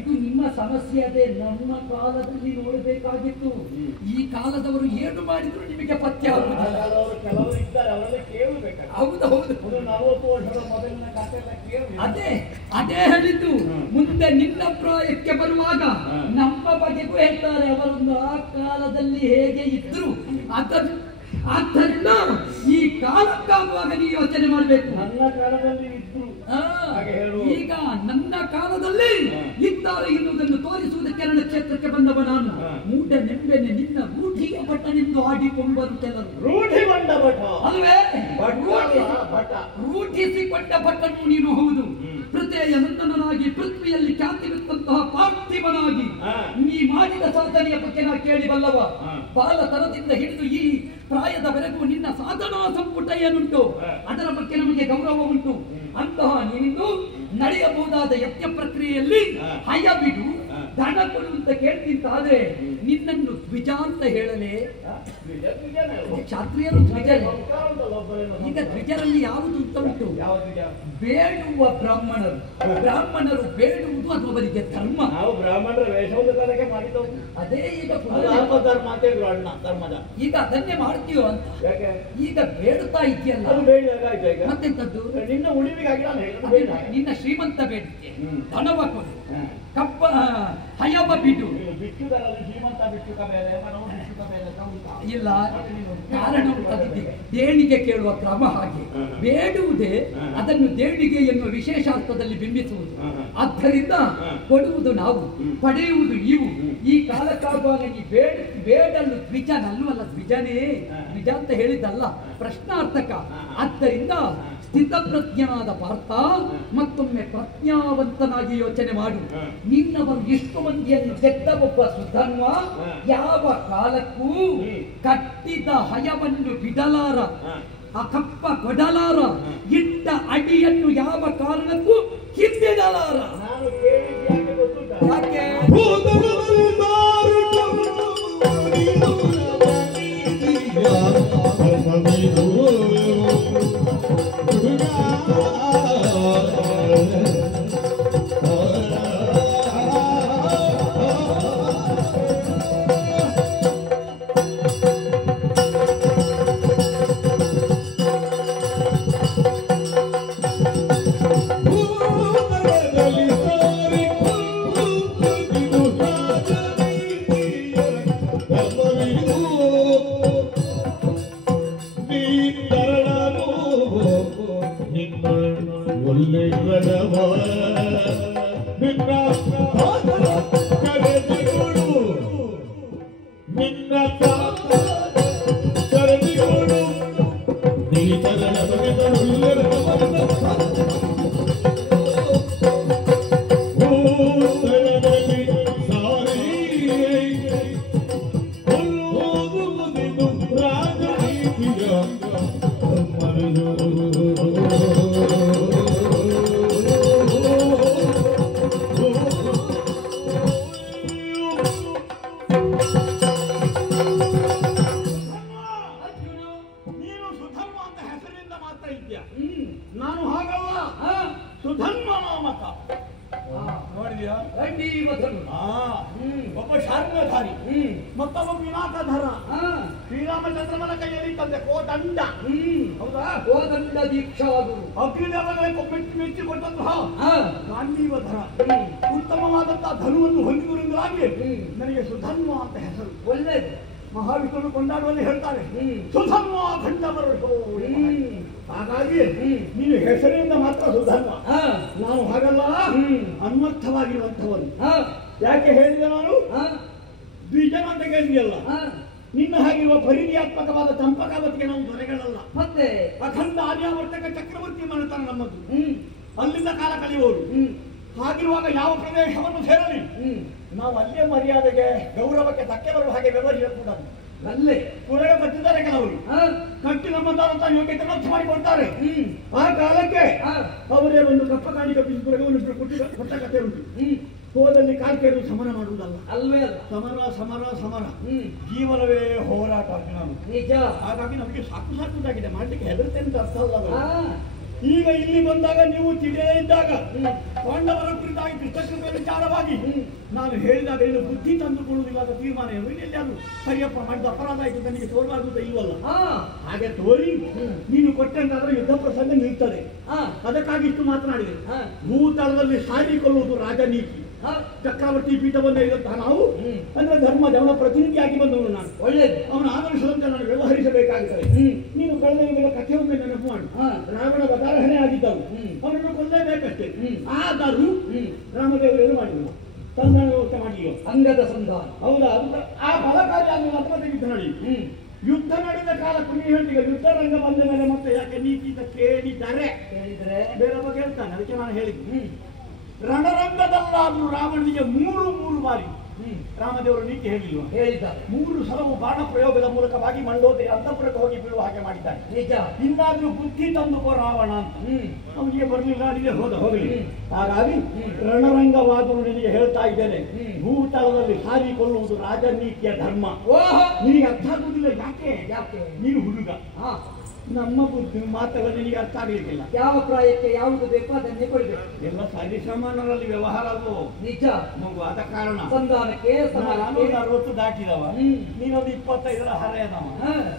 ಇದು ನಿಮ್ಮ ಸಮಸ್ಯೆ. ಅದೇ ನಮ್ಮ ಕಾಲದಲ್ಲಿ ನೋಡಬೇಕಾಗಿತ್ತು. ಈ ಕಾಲದವರು ಏನು ಮಾಡಿದ್ರು ನಿಮಗೆ ಪಥ್ಯ ಹೌದೌದು. ಅದೇ ಅದೇ ಹೇಳಿದ್ದು. ಮುಂದೆ ನಿನ್ನ ಪ್ರಾಯಕ್ಕೆ ಬರುವಾಗ ನಮ್ಮ ಬಗೆಗೂ ಹೇಳ್ತಾರೆ ಅವರೊಂದು ಆ ಕಾಲದಲ್ಲಿ ಹೇಗೆ ಇದ್ರು. ಆದ್ದರಿಂದ ಈ ಕಾಲಕ್ಕಾಗುವಾಗ ನೀವು ಯೋಚನೆ ಮಾಡಬೇಕು. ನನ್ನ ಕಾಲದಲ್ಲಿ ಇದ್ರು ಈಗ ನನ್ನ ಕಾಲದಲ್ಲಿ ಇದ್ದಾರೆ ಎನ್ನುವುದನ್ನು ತೋರಿಸುವುದಕ್ಕೆ ನನ್ನ ಕ್ಷೇತ್ರಕ್ಕೆ ಬಂದವ ನಾನು. ಮೂಢ ನೆಂಬೆನೆ ನಿನ್ನ ರೂಢಿಯ ಭಟ್ಟನೆಂದು ಆಡಿಕೊಂಡರು ಕೆಲವರು. ರೂಢಿ ಬಂದ ಭಟ ಅಲ್ವೇ, ರೂಢಿಸಿಕೊಂಡ ಭಟ್ಟನು ನೀನು. ಹೌದು, ಪ್ರತಿ ತಮ್ಮನಾಗಿ ನೀ ಮಾಡಿದ ಸಾಧನೆಯ ಬಗ್ಗೆ ನಾ ಕೇಳಿ ಬಲ್ಲವ. ಬಾಲತನದಿಂದ ಹಿಡಿದು ಈ ಪ್ರಾಯದವರೆಗೂ ನಿನ್ನ ಸಾಧನಾ ಸಂಪುಟ ಏನುಂಟು ಅದರ ಬಗ್ಗೆ ನಮಗೆ ಗೌರವ ಉಂಟು. ಅಂತಹ ನೀನು ನಡೆಯಬಹುದಾದ ಯಜ್ಞ ಪ್ರಕ್ರಿಯೆಯಲ್ಲಿ ಹಯ ಬಿಡು, ದಣ ಕೊಡು ಅಂತ ಕೇಳ್ತಿಂತಾದ್ರೆ ನಿನ್ನನ್ನು ದ್ವಿಜ ಅಂತ ಹೇಳಲೇ? ಕ್ಷತ್ರಿಯರು ದ್ವಿಜ. ಈಗ ದ್ವಿಜರಲ್ಲಿ ಯಾವುದು ಅಂತ ಉಂಟು? ಬೇಡುವ ಬ್ರಾಹ್ಮಣರು. ಬ್ರಾಹ್ಮಣರು ಬೇಡುವುದು ಅದು ಅವರಿಗೆ ಧರ್ಮ. ನಾವು ಬ್ರಾಹ್ಮಣರ ವೇಷವನ್ನು ಕಲೆಗೆ ಮಾಡಿದವು. ಅದೇ ಈಗ ಧರ್ಮ ಅಂತ ಹೇಳಿದ್ರು ಅಣ್ಣ ಧರ್ಮದ. ಈಗ ಅದನ್ನೇ ಮಾಡ್ತೀವೋ ಅಂತ. ಯಾಕೆ ಈಗ ಬೇಡುತ್ತಾ ಇದೆಯಲ್ಲ, ಮತ್ತೆಂತದ್ದು? ನಿನ್ನ ಉಳಿವಿಗಾಗಿ ನಾನು ನಿನ್ನ ಶ್ರೀಮಂತ ಬೇಡಿಕೆ, ಧನವ ಕೊಡು, ಕಪ್ಪ ಹಯವ ಬಿಡು. ಬಿಟ್ಟುದರಲ್ಲಿ ಶ್ರೀಮಂತ ಬಿಟ್ಟುಕ ಬೇರೆ, ಬಿಟ್ಟುಕ ಬೇರೆ ಇಲ್ಲ, ಕಾರಣ ದೇಣಿಗೆ ಕೇಳುವ ಕ್ರಮ ಹಾಗೆ. ಬೇಡುವುದೇ ಅದನ್ನು ದೇಣಿಗೆ ಎನ್ನುವ ವಿಶೇಷಾರ್ಥದಲ್ಲಿ ಬಿಂಬಿಸುವುದು. ಆದ್ದರಿಂದ ಕೊಡುವುದು ನಾವು, ಪಡೆಯುವುದು ನೀವು. ಈ ಕಾಲಕ್ಕಾಗುವಾಗ ನೀ ಬೇಡಲು ದ್ವಿಜನಲ್ವಲ್ಲ, ದ್ವಿಜನೇ. ದ್ವಿಜ ಅಂತ ಹೇಳಿದ್ದಲ್ಲ, ಪ್ರಶ್ನಾರ್ಥಕ. ಆದ್ದರಿಂದ ಸ್ಥಿತಪ್ರಜ್ಞನಾದ ಪಾರ್ಥ ಮತ್ತೊಮ್ಮೆ ಪ್ರಜ್ಞಾವಂತನಾಗಿ ಯೋಚನೆ ಮಾಡು. ನಿನ್ನವರು ಇಷ್ಟು ಮಂದಿಯನ್ನು ಗೆದ್ದ ಒಬ್ಬ ಸುಧನ್ವ ಯಾವ ಕಾಲಕ್ಕೂ ಕಟ್ಟಿದ ಹಯವನ್ನು ಬಿಡಲಾರ, ಆ ಕಪ್ಪ ಕೊಡಲಾರ, ಇಟ್ಟ ಅಡಿಯನ್ನು ಯಾವ ಕಾರಣಕ್ಕೂ ಹಿಂದಿಡಲಾರ. ಯಾಕೆ? ನಾನು ಹಾಗಲ್ಲ, ಸುಧನ್ವ ನಾಮಕ. ನೋಡಿದ್ಯಾ? ಒಬ್ಬ ಶಾರ್ಂಗಧಾರಿ, ಮತ್ತೊಬ್ಬ ವಿನಾಕಧರ. ಶ್ರೀರಾಮಚಂದ್ರಮನ ಕೈಯಲ್ಲಿ ತಂದೆ ಕೋದಂಡ. ಹೌದಾ? ಕೋದಂಡ ದೀಕ್ಷಾ ಅಗ್ನಿದೇವನಿಗೆ ಮೆಚ್ಚಿಕೊಟ್ಟಂತಹ ಗಾಂಧೀವಧರ. ಉತ್ತಮವಾದಂತಹ ಧನುವನ್ನು ಹೊಂದಿರುವುದರಿಂದಾಗಿ ನನಗೆ ಸುಧನ್ವ ಅಂತ ಹೆಸರು. ಒಳ್ಳೆಯದು. ಮಹಾವಿಷ್ಣುವನ್ನು ಕೊಂಡಾಡುವಲ್ಲಿ ಹೇಳ್ತಾರೆ ಸುಧನ್ವ ಖಂಡವರುಷೋ. ಹಾಗಾಗಿ ನೀನು ಹೆಸರಿನಿಂದ ಮಾತ್ರ ಸುಧನ್ವ, ನಾನು ಹಾಗಲ್ಲ, ಅನ್ವರ್ಥವಾಗಿರುವಂಥವನು. ಯಾಕೆ ಹೇಳಿದೆ ನಾನು ದ್ವಿಜನ ಅಂತ ಕೇಳಿದೆಯಲ್ಲ, ನಿನ್ನ ಹಾಗಿರುವ ಪರಿಧಿಯಾತ್ಮಕವಾದ ಚಂಪಕಾವತಿಗೆ ನಾವು ದೊರೆಗಳಲ್ಲ. ಮತ್ತೆ ಅಖಂಡ ಆರ್ಯಾವರ್ತಕ ಚಕ್ರವರ್ತಿ ಮನೆತನ ನಮ್ಮದು, ಅಲ್ಲಿಂದ ಕಾಲ ಕಳೆಯುವವರು. ಹಾಗಿರುವಾಗ ಯಾವ ಪ್ರದೇಶವನ್ನು ಸೇರಲಿ ನಾವು ಅಲ್ಲೇ ಮರ್ಯಾದೆಗೆ ಗೌರವಕ್ಕೆ ಧಕ್ಕೆ ಬರುವ ಹಾಗೆ ವ್ಯವಹರಿಸಕೂಡದು. ಅಲ್ಲೇ ಕುರಗ ಕಟ್ಟಿದ್ದಾರೆ ಕೆಲವರು, ಕಟ್ಟಿ ನಮ್ಮಂತ ಯೋಗ್ಯತೆ ನಷ್ಟ ಮಾಡಿಕೊಡ್ತಾರೆ. ಆ ಕಾಲಕ್ಕೆ ಅವರೇ ಒಂದು ಕಪ್ಪ ಕಾಣಿ ಕಪ್ಪಿಸಿ ಕುರಗವನ್ನು ಕೊಟ್ಟ ಕಥೆ ಉಂಟು. ಹೋದಲ್ಲಿ ಕಾಲ್ಕೇರು ಸಮರ ಮಾಡುವುದಲ್ಲ, ಅಲ್ವೇ ಅಲ್ಲ, ಸಮರ ಸಮರ ಸಮರ. ಜೀವನವೇ ಹೋರಾಟ ನಾನು ನಿಜ. ಹಾಗಾಗಿ ನಮಗೆ ಸಾಕು ಸಾಕುದಾಗಿದೆ, ಮಾಡ್ಲಿಕ್ಕೆ ಹೆದರ್ತೇನೆ ಅಂತ ಅರ್ಥ ಅಲ್ಲ. ಈಗ ಇಲ್ಲಿ ಬಂದಾಗ ನೀವು ತಿಳಿಯೇ ಇದ್ದಾಗ ಪಾಂಡವರ ಕುರಿತಾಗಿ ಕೃಷ್ಣಕೃಪೆ ವಿಚಾರವಾಗಿ ನಾನು ಹೇಳಿದಾಗ ಏನು ಬುದ್ಧಿ ತಂದುಕೊಳ್ಳುವುದಿಲ್ಲ ಅಂತ ತೀರ್ಮಾನ ಎಲ್ಲಿಯಾದ್ರು ಸರಿಯಪ್ಪ ಮಾಡಿದ ಅಪರಾಧ ಆಯ್ತು ನನಗೆ ತೋರಲಾಗುತ್ತ ಇಲ್ವಲ್ಲ. ಹಾಗೆ ತೋರಿ ನೀನು ಕೊಟ್ಟಂತಾದ್ರೆ ಯುದ್ಧ ಪ್ರಸಂಗ ನಿಲ್ತದೆ. ಅದಕ್ಕಾಗಿ ಇಷ್ಟು ಮಾತನಾಡಿದೆ. ಭೂತಳದಲ್ಲಿ ಸಾರಿಕೊಳ್ಳುವುದು ರಾಜನೀತಿ. ಚಕ್ರವರ್ತಿ ಪೀಠವನ್ನೇ ಇರುತ್ತಾ ನಾವು ಅಂದ್ರೆ ಧರ್ಮದ ಅವನ ಪ್ರತಿನಿಧಿಯಾಗಿ ಬಂದವನು ನಾನು. ಒಳ್ಳೆಯದು, ಅವನ ಆದರ್ಶದಂತೆ ನಾನು ವ್ಯವಹರಿಸಬೇಕಾಗುತ್ತದೆ. ನೀನು ಕಳೆದ ಇವೆಲ್ಲ ಕಥೆಯೊಮ್ಮೆ ನೆನಪು ಮಾಡು. ರಾವಣ ಬದಾರಹಣೆ ಆಗಿದ್ದವು, ಅವನನ್ನು ಕೊಲ್ಲಬೇಕಷ್ಟೇ. ಆದರೂ ರಾಮದೇವರು ಮಾಡಿದ್ರು, ಸಂಧಾನ ವ್ಯವಸ್ಥೆ ಮಾಡಿ ಅಂಗದ ಸಂಧಾನ. ಹೌದಾ? ಆ ಫಲಕಾರಿಯಾಗಿ ಮತ್ತೆ ಯುದ್ಧ ನಡಿ. ಯುದ್ಧ ನಡೆದ ಕಾಲಕ್ಕೂ ನೀವು ಹೇಳ್ತೀಗ ಯುದ್ಧ ರಂಗ ಬಂದ ಮೇಲೆ ಮತ್ತೆ ಯಾಕೆ ನೀತಿ ಕೇಳಿದರೆ ಬೇರೆ ಬಗ್ಗೆ ಹೇಳ್ತಾನೆ. ಅದಕ್ಕೆ ನಾನು ಹೇಳಿದ್ದು ರಣರಂಗದಲ್ಲಾದ್ರೂ ರಾವಣನಿಗೆ 3 ಸುಕುಮಾರಿ ರಾಮದೇವರು ನೀತಿ ಹೇಳಿಲ್ವ? ಹೇಳಿದ್ದಾರೆ. 3 ಸಲವು ಬಾಣ ಪ್ರಯೋಗದ ಮೂಲಕವಾಗಿ ಮಂಡೋದರಿ ಅಂತಃಪುರಕ್ಕೆ ಹೋಗಿ ಬೀಳುವ ಹಾಗೆ ಮಾಡಿದ್ದಾನೆ. ನಿಜ. ಇನ್ನಾದ್ರೂ ಬುದ್ಧಿ ತಂದುಕೋ ರಾವಣ ಅಂತ. ಅವನಿಗೆ ಬರ್ಲಿಲ್ಲ, ನಿನಗೆ ಹೋಗಲಿ. ಹಾಗಾಗಿ ರಣರಂಗವಾದರೂ ನಿನಗೆ ಹೇಳ್ತಾ ಇದ್ದೇನೆ, ಭೂತಳದಲ್ಲಿ ಸಾರಿ ಕೊಲ್ಲುವುದು ರಾಜನೀತಿಯ ಧರ್ಮ. ನಿನಗೆ ಅರ್ಥ ಆಗುವುದಿಲ್ಲ. ಯಾಕೆ? ನೀನು ಹುಡುಗ. ನಮ್ಮ ಬುದ್ಧಿ ಮಾತುಗಳು ನಿನಗೆ ಅರ್ಥ ಆಗಲಿಕ್ಕಿಲ್ಲ. ಯಾವ ಪ್ರಾಯಕ್ಕೆ ಯಾವುದು ಬೇಕೋ ಅದನ್ನೇ ಕೊಡಬೇಕು. ಎಲ್ಲ ಸರಿಸಮಾನರಲ್ಲಿ ವ್ಯವಹಾರ ಅದು. ನಿಜ. ಮಗು ಆದ ಕಾರಣ ಸಂಧಾನಕ್ಕೆ 60 ದಾಟಿದವ, ನೀನೊಂದು 25ರ ಹರೆಯದವ.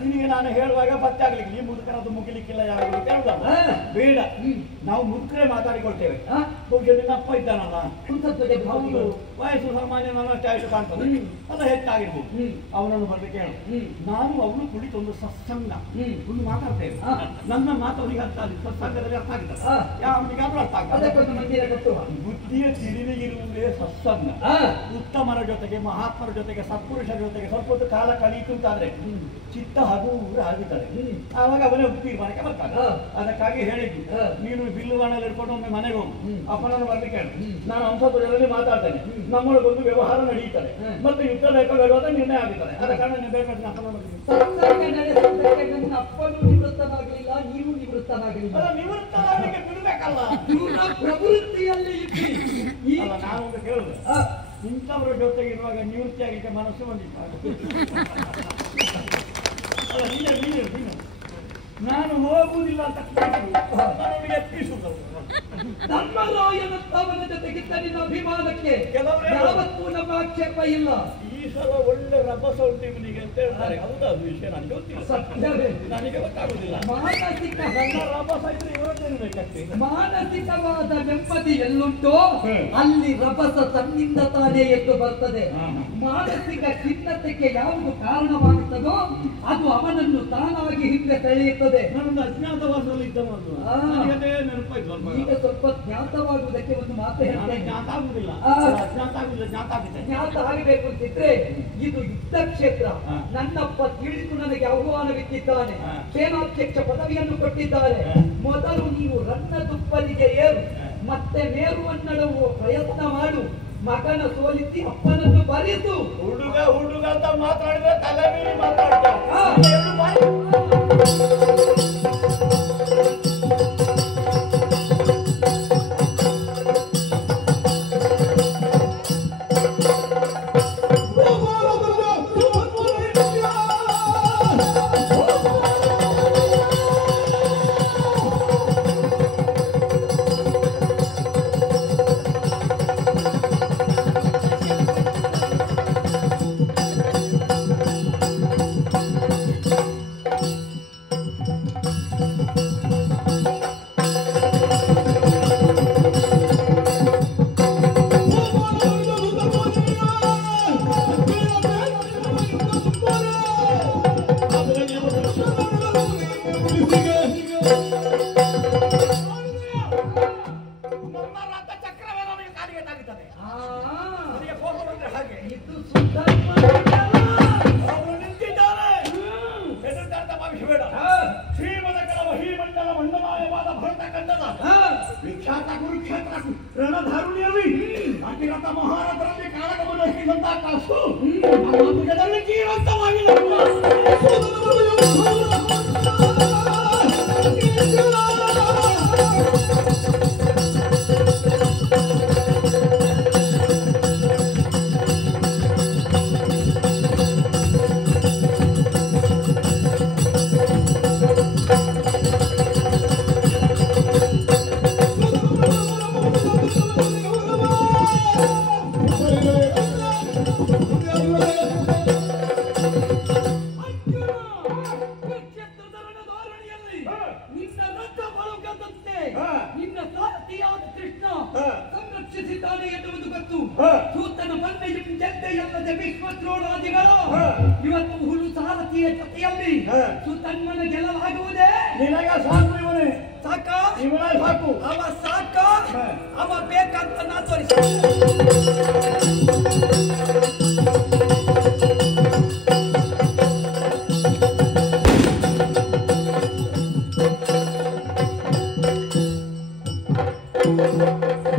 ನಿನಗೆ ನಾನು ಹೇಳುವಾಗ ಪತ್ತೆ ಆಗ್ಲಿಕ್ಕೆ ನೀ ಮುದುಕರದ್ದು ಮುಗಿಲಿಕ್ಕಿಲ್ಲ ಯಾರು ಕೇಳುದಲ್ಲ. ಬೇಡ, ನಾವು ಮುದುಕರೇ ಮಾತಾಡಿಕೊಳ್ತೇವೆ. ಬಹುಶಃ ನಿನ್ನ ಅಪ್ಪ ಇದ್ದಾನಲ್ಲ, ಹೌದು, ವಯಸ್ಸು ಸಾಮಾನ್ಯ ನನ್ನಷ್ಟೇ ಆಯ್ತು ಕಾಣ್ತದೆ, ಅಲ್ಲ ಹೆಚ್ಚಾಗಿರ್ಬೋದು. ಅವನನ್ನು ಬರ್ಲಿಕ್ಕೆ ಹೇಳು. ನಾನು ಅವನು ಕುಳಿತು ಒಂದು ಸತ್ಸಂಗ ಒಂದು ಮಾತಾಡ್ತೇವೆ. ನನ್ನ ಮಾತು ಅವನಿಗೆ ಅರ್ಥ ಆಗಿದೆ, ಸತ್ಸಂಗದಲ್ಲಿ ಅರ್ಥ ಆಗಿದ್ದಾರೆ. ಯಾವನಿಗಾದ್ರೂ ಅರ್ಥ ಆಗ್ತದೆ. ಬುದ್ಧಿಯ ತಿಳಿದಿರುವುದೇ ಸತ್ಸಂಗ. ಉತ್ತಮರ ಜೊತೆಗೆ, ಮಹಾತ್ಮರ ಜೊತೆಗೆ, ಸತ್ಪುರುಷರ ಜೊತೆಗೆ ಸ್ವಲ್ಪ ಹೊತ್ತು ಕಾಲ ಕಳೀತು ಅಂತಾದ್ರೆ ಚಿತ್ತ ಹಗುರ ಆಗುತ್ತದೆ. ಆವಾಗ ಅವನೇ ತೀರ್ಮಾನಕ್ಕೆ ಬರ್ತಾನೆ. ಅದಕ್ಕಾಗಿ ಹೇಳಿದ್ದು, ನೀನು ಬಿಲ್ಲುವಾಣಲ್ಲಿ ಇಟ್ಕೊಂಡು ಒಮ್ಮೆ ಮನೆಗೆ ಹೋಗು, ಅಪ್ಪನನ್ನು ಬರ್ಲಿಕ್ಕೆ ಹೇಳು. ನಾನು ಅಂಥದ್ರಲ್ಲಿ ಮಾತಾಡ್ತೇನೆ, ನಮ್ಮೊಳಗೊಂದು ವ್ಯವಹಾರ ನಡೆಯುತ್ತದೆ, ಮತ್ತೆ ಯುದ್ಧ ಬೇಕಾಗುವಾಗ ನಿರ್ಣಯ ಆಗುತ್ತದೆ. ಅದ ಕಾರಣ ನೀವು ಬೇಕಾದ್ರೆ ಅಪ್ಪನು ನಿವೃತ್ತನಾಗಲಿಲ್ಲ, ನೀವು ನಿವೃತ್ತನಾಗಲಿಲ್ಲ. ನಿವೃತ್ತನಾಗಲಿಕ್ಕೆ ಬಿಡಬೇಕಲ್ಲ, ಪ್ರವೃತ್ತಿಯಲ್ಲಿ ನಾನು ಕೇಳುದು. ಇಂಥವ್ರ ಜೊತೆಗೆ ಇರುವಾಗ ನಿವೃತ್ತಿ ಆಗಲಿಕ್ಕೆ ಮನಸ್ಸು ಬಂದಿತ್ತು. ಅಲ್ಲ, ನೀನು ನಾನು ಹೋಗುವುದಿಲ್ಲ ಅಂತ ನನಗೆ ಎಪ್ಪಿಸುವುದು. ಧರ್ಮರಾಯನಂತವನ ಜೊತೆಗಿದ್ದ ನಿನ್ನ ಅಭಿಮಾನಕ್ಕೆ ಯಾವತ್ತೂ ನಮ್ಮ ಆಕ್ಷೇಪ ಇಲ್ಲ. ಈ ಸಲ ಒಳ್ಳೆ ರಭಸ ಉಂಟು ಇವನಿಗೆ ಅಂತ ಹೇಳ್ತಾರೆ. ಹೌದಾ? ಅದು ವಿಷಯ ನನಗೆ ಗೊತ್ತಿಲ್ಲ, ಸತ್ಯವೇ, ನನಗೆ ಗೊತ್ತಾಗುದಿಲ್ಲ. ಮಾನಸಿಕ ರಭಸ ಇದ್ರೆ ಇವತ್ತೇನಬೇಕಷ್ಟೇ. ಮಾನಸಿಕವಾದ ನೆಮ್ಮದಿ ಎಲ್ಲುಂಟೋ ಅಲ್ಲಿ ರಭಸ ತನ್ನಿಂದ ತಾನೇ ಎದ್ದು ಬರ್ತದೆ. ಮಾನಸಿಕ ಖಿನ್ನತೆಗೆ ಯಾವುದು ಕಾರಣವಾಗುತ್ತದೋ ಅದು ಅವನನ್ನು ತಾನಾಗಿ ಹಿಂದೆ ಸೆಳೆಯುತ್ತದೆ. ನಾನೊಂದು ಅಜ್ಞಾತವಾಸದಲ್ಲಿ ಇದ್ದವ, ನೆನಪಾಯ್ತು. ಈಗ ಸ್ವಲ್ಪ ಜ್ಞಾತವಾಗುವುದಕ್ಕೆ ಒಂದು ಮಾತು ಹೇಳ್ತೇನೆ. ಜ್ಞಾತ ಆಗುದಿಲ್ಲ, ಅಜ್ಞಾತ ಆಗುದಿಲ್ಲ, ಜ್ಞಾತ ಆಗುತ್ತೆ. ಜ್ಞಾತ ಆಗಬೇಕು ಅಂತಿದ್ರೆ ಇದು ಯುದ್ಧ ಕ್ಷೇತ್ರ. ನನ್ನಪ್ಪ ತಿಳಿದು ನನಗೆ ಆಹ್ವಾನವಿಟ್ಟಿದ್ದಾನೆ, ಸೇನಾಧ್ಯಕ್ಷ ಪದವಿಯನ್ನು ಕೊಟ್ಟಿದ್ದಾರೆ. ಮೊದಲು ನೀವು ರನ್ನ ತುಪ್ಪಲಿಗೆ ಏರು, ಮತ್ತೆ ಮೇರುವನ್ನಡುವ ಪ್ರಯತ್ನ ಮಾಡು. ಮಗನ ಸೋಲಿಸಿ ಅಪ್ಪನನ್ನು ಬರೆದು ಹುಡುಗ ಅಂತ ಮಾತಾಡಿದ್ರೆ ತಲೆ ಮೀರಿ ಮಾತಾಡ್ತಾರೆ. ವಿಖ್ಯಾತ ಕುರುಕ್ಷೇತ್ರ ರಣಧಾರುಣಿಯಲ್ಲಿ ಅತಿರಥ ಮಹಾರಥರಲ್ಲಿ ಕಾಳಗವನ್ನು ಹಿಡಿದಂತಹ ಕಾಸು ನಮ್ಮ ಭುಜದಲ್ಲಿ ಜೀವಂತವಾಗಿಲ್ಲ. ಸಂರಕ್ಷಿಸಿದ್ದಾನೆ ಎನ್ನುವುದು ಗೊತ್ತು. ಸೂತನ ಬಂದೆಯಲ್ಲದೆ ವಿಶ್ವದ್ರೋಣಾದಿಗಳು ಇವತ್ತು ಹುಲು ಸಾರಥಿಯ ಜೊತೆಯಲ್ಲಿ ಸುತನ್ಮನ ಗೆಲ್ಲಲಾಗುವುದೇ? ನಿನಗೆ ಸಾಕು, ಇವನೇ ಸಾಕ, ಇವನೇ ಸಾಕು. ಅವ ಸಾಕ, ಅವ ಬೇಕಂತ ನಾ ತೋರಿಸ.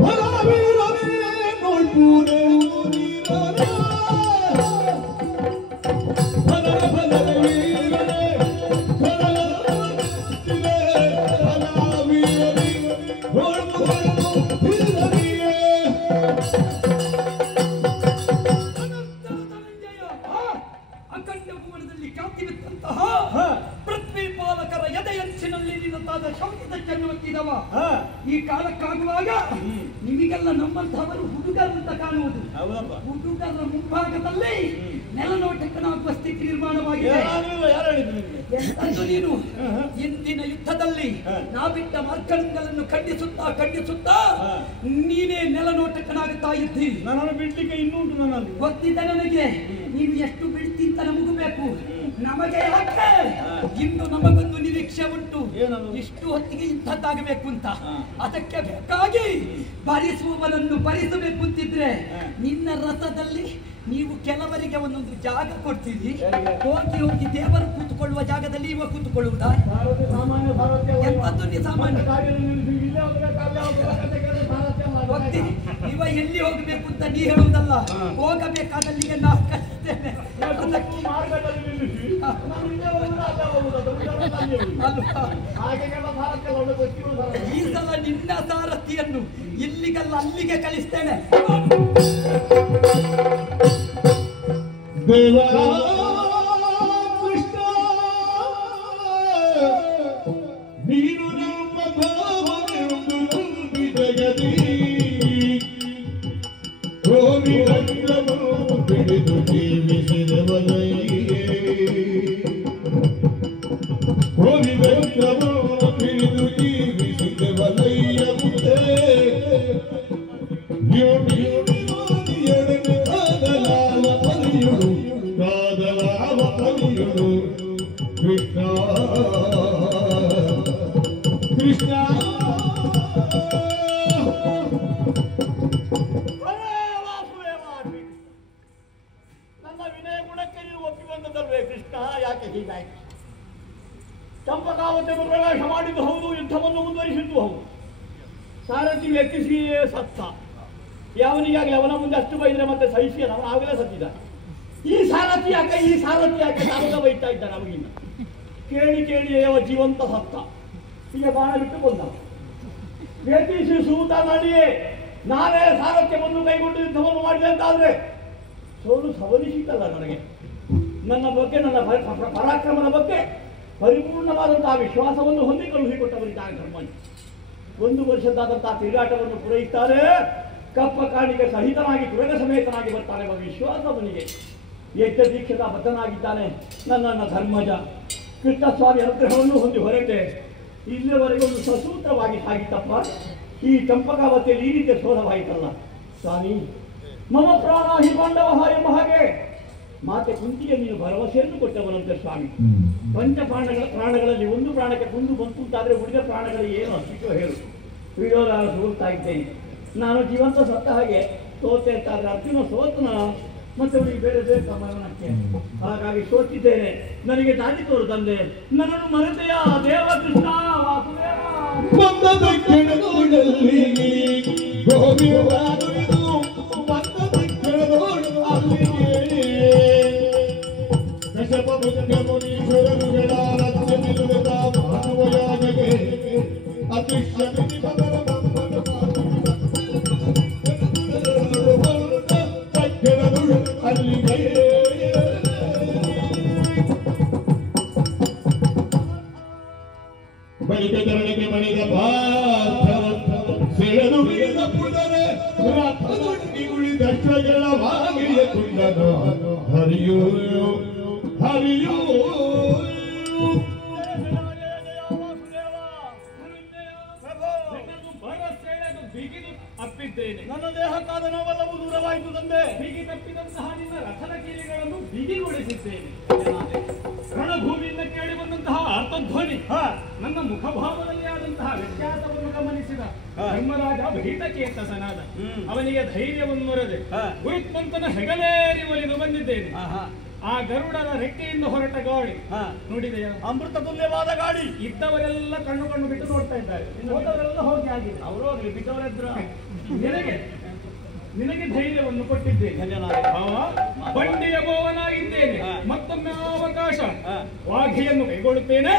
Rami, Rami, no pure, ಈ ಕಾಲಕ್ಕಾಗುವಾಗ ನಿಮಗೆಲ್ಲ ನಮ್ಮಂತಹವರು ಹುಡುಗರು ಅಂತ ಕಾಣುವುದು. ಹುಡುಗರ ಮುಂಭಾಗದಲ್ಲಿ ನೆಲನೋಟಕ್ಕನಾಗುವ ಸ್ಥಿತಿ ನಿರ್ಮಾಣವಾಗಿದೆ. ಎಂತದ್ದು ನೀನು ಇಂದಿನ ಯುದ್ಧದಲ್ಲಿ ನಾವಿಟ್ಟ ಮಾರ್ಕಂಡಗಳನ್ನು ಖಂಡಿಸುತ್ತಾ ನೀನೇ ನೆಲನೋಟಕ್ಕನಾಗುತ್ತಾ ಇದ್ದಿ. ನನ್ನನ್ನು ಬಿಡ್ಲಿಕ್ಕೆ ಇನ್ನುಂಟು. ನನ್ನಲ್ಲಿ ಗೊತ್ತಿದ್ದ ನನಗೆ ನೀನು ಎಷ್ಟು ಬಿಡ್ತಿ ಅಂತ ನಮಗೂ ಬೇಕು. ನಮಗೆ ಯಾಕೆ ಇನ್ನು ನಮಗೊಂದು ನಿರೀಕ್ಷೆ ಉಂಟು. ಇಷ್ಟು ಹೊತ್ತಿಗೆ ಇಂಥದ್ದಾಗಬೇಕು ಅಂತ. ಅದಕ್ಕೆ ಬೇಕಾಗಿ ಭರಿಸುವವನನ್ನು ಭರಿಸಬೇಕು ಅಂತಿದ್ರೆ ನಿನ್ನ ರಥದಲ್ಲಿ ನೀವು ಕೆಲವರಿಗೆ ಒಂದೊಂದು ಜಾಗ ಕೊಡ್ತೀರಿ. ಹೋಗಿ ದೇವರು ಕೂತ್ಕೊಳ್ಳುವ ಜಾಗದಲ್ಲಿ ಇವ ಕೂತ್ಕೊಳ್ಳುವುದಾ? ಎಂತದ್ದು ನೀ ಸಾಮಾನ್ಯ ಗೊತ್ತಿ. ಇವ ಎಲ್ಲಿ ಹೋಗಬೇಕು ಅಂತ ನೀ ಹೇಳುವುದಲ್ಲ, ಹೋಗಬೇಕಾದಲ್ಲಿಗೆ ನಾವು ಕಲಿಸ್ತೇನೆ. ಈ ಸಲ ನಿನ್ನ ಸಾರಥಿಯನ್ನು ಇಲ್ಲಿಗಲ್ಲ ಅಲ್ಲಿಗೆ ಕಳಿಸ್ತೇನೆ. ಕೃಷ್ಣ ನೀನು ನಮ್ಮ ಭಾವನೆಯೊಂದು ಜಗದಿ ಕೋರಿ ರಂಗವನ್ನು ಬಿಡಿದು ಜೀವಿಸಿದವನಯ್ಯೇ. ಕೋರಿ ರಂಗವನ್ನು ಬಿಡಿದು ಜೀವಿಸಿದವನಯ್ಯ ಮುಂದೆ ಕೃಷ್ಣ ಕೃಷ್ಣ ನನ್ನ ವಿನಯ ಗುಣಕ್ಕೆ ನೀನು ಒಪ್ಪಿ ಬಂದದಲ್ವೇ ಕೃಷ್ಣ? ಯಾಕೆ ಹೀಗಾಯ್ತು? ಚಂಪಕಾವತಿಯನ್ನು ಪ್ರವೇಶ ಮಾಡಿದ್ದು ಹೌದು, ಯುದ್ಧವನ್ನು ಮುಂದುವರಿಸಿದ್ದು ಹೌದು. ಸಾರಥಿ ವ್ಯಕ್ತಿಸಿಯೇ ಸತ್ತ. ಯಾವನಿಗಾಗಲಿ ಅವನ ಮುಂದೆ ಅಷ್ಟು ಬೈದ್ರೆ ಮತ್ತೆ ಸಹಿಸಿ ಅವನು ಆಗಲೇ ಸತ್ತಿದ್ದ. ಈ ಸಾರಥಿ ಯಾಕೆ ನಾವಾಗ ಬೈತಾ ಇದ್ದಾನೆ ಅವಗಿನ್ನ. ಕೇಳಿ ಅವ ಜೀವಂತ ಸತ್ತ. ಈಗ ಬಾಣ ಬಿಟ್ಟು ಬಂದ. ವ್ಯಕ್ತಿಸಿ ಸೂತ ಮಾಡಿಯೇ ನಾನೇ ಸಾರಥ್ಯವನ್ನು ಕೈಗೊಂಡು ಯುದ್ಧವನ್ನು ಮಾಡಿದೆ ಅಂತಾದ್ರೆ ಸೋಲು ಸವನಿಸಿತಲ್ಲ ನನಗೆ. ನನ್ನ ಬಗ್ಗೆ, ನನ್ನ ಪರಾಕ್ರಮದ ಬಗ್ಗೆ ಪರಿಪೂರ್ಣವಾದಂತಹ ವಿಶ್ವಾಸವನ್ನು ಹೊಂದಿ ಕಳುಹಿಕೊಟ್ಟವರಿದ್ದಾರೆ ಧರ್ಮಣ್ಣ. 1 ವರ್ಷದಾದಂತಹ ತಿರುಗಾಟವನ್ನು ಪೂರೈಸುತ್ತಾರೆ. ಕಪ್ಪ ಕಾಣಿಕೆ ಸಹಿತನಾಗಿ ತುರಗ ಸಮೇತನಾಗಿ ಬರ್ತಾನೆ. ವಿಶ್ವಾಸ ಅವನಿಗೆ ಯಜ್ಞ ದೀಕ್ಷಿತ ಬದ್ಧನಾಗಿದ್ದಾನೆ. ನನ್ನ ಧರ್ಮಜ ಕೃಷ್ಣಸ್ವಾಮಿ ಅನುಗ್ರಹವನ್ನು ಹೊಂದಿ ಹೊರಟೆ. ಇಲ್ಲಿವರೆಗೆ ಒಂದು ಸಸೂತ್ರವಾಗಿ ಸಾಗಿತ್ತಪ್ಪ. ಈ ಚಂಪಕಾವತಿಯಲ್ಲಿ ಈ ರೀತಿಯ ಶೋಧವಾಯಿತಲ್ಲ ಸ್ವಾಮಿ. ಮಮ ಪ್ರಾಣ ಹಿ ಪಾಂಡವ ಎಂಬ ಹಾಗೆ ಮಾತೆ ಕುಂತಿಗೆ ನೀನು ಭರವಸೆಯನ್ನು ಕೊಟ್ಟವನಂತೆ ಸ್ವಾಮಿ. ಪ್ರಾಣಗಳಲ್ಲಿ ಒಂದು ಪ್ರಾಣಕ್ಕೆ ಕುಂದು ಬಂತು ಅಂತಾದ್ರೆ ಉಳಿದ ಪ್ರಾಣಗಳು ಏನು ಅಷ್ಟಿಟ್ಟು ಹೇಳು. ವಿಡಿಯೋದಾರ ಸೋಲ್ತಾ ಇದ್ದೇನೆ. ನಾನು ಜೀವಂತ ಸತ್ತ ಹಾಗೆ ಸೋತೆ ಅಂತಾದ್ರೆ ಅರ್ಜುನ ಸೋತನ ಮತ್ತೆ ಅವನಿಗೆ ಬೇರೆ ಬೇಕಾ ಮರಣಕ್ಕೆ. ಹಾಗಾಗಿ ಸೋತಿದ್ದೇನೆ. ನನಗೆ ದಾರಿ ತೋರು ತಂದೆ. ನನ್ನನ್ನು ಮರೆತೆಯ ದೇವ ಕೃಷ್ಣ ವಾಸುದೇವ. ಬಳಿಕೆ ಮಣಿದ ಸೆಳೆದು ಬಿಡಿದ ಪುಡರೆ ರಥದೊಂದಿ ಉಳಿದಷ್ಟಗಳ ಬಾಗಿಲಿಯ ಕುಂಡನು ಹರಿಯೋ ಹರಿಯೋ. ಅಪ್ಪಿದ್ದೇನೆ. ನನ್ನ ದೇಹಕ್ಕಾದ ನೋವೆಲ್ಲವೂ ದೂರವಾಯಿತು ತಂದೆ. ಬಿಗಿ ತಪ್ಪಿದಂತಹ ನಿನ್ನ ರಥದ ಕಿರಿಗಳನ್ನು ಬಿಗಿಗೊಳಿಸಿದ್ದೇನೆ. ರಣಭೂಮಿಯಿಂದ ಕೇಳಿ ಬಂದಂತಹ ಅರ್ಥಧ್ವನಿ ನನ್ನ ಮುಖಭಾವದಲ್ಲಿ ಆದಂತಹ ವ್ಯತ್ಯಾಸವನ್ನು ಗಮನಿಸಿದ ಧರ್ಮರಾಜ ಭೀತಚೇತಸನಾದ. ಅವನಿಗೆ ಧೈರ್ಯವನ್ನೊರೆದೆ ಗುರುತ್ಮಂತನ ಹೆಗಲೇರಿ ಒಲಿದು ಬಂದಿದ್ದೇನೆ. ಆ ಗರುಡನ ರೆಕ್ಕೆಯಿಂದ ಹೊರಟ ಗಾಳಿ ನೋಡಿದೆಯಾ? ಅಮೃತ ತುಲ್ಯವಾದ ಗಾಳಿ. ಇದ್ದವರೆಲ್ಲ ಕಣ್ಣು ಬಿಟ್ಟು ನೋಡ್ತಾ ಇದ್ದಾರೆ. ಹೋದವರೆಲ್ಲ ಹೋಗಿ ಆಗಿದೆ. ಅವರು ಹೋಗ್ಲಿ, ಬಿದ್ದವರೆದ್ರ ನಿನಗೆ ನಿನಗೆ ಧೈರ್ಯವನ್ನು ಕೊಟ್ಟಿದ್ದೇನೆ. ಧನ್ಯನಾದೆ. ಬಂಡಿಯ ಬೋವನಾಗಿದ್ದೇನೆ. ಮತ್ತೊಮ್ಮೆ ಅವಕಾಶ ವಾಘಿಯನ್ನು ಕೈಗೊಳ್ಳುತ್ತೇನೆ.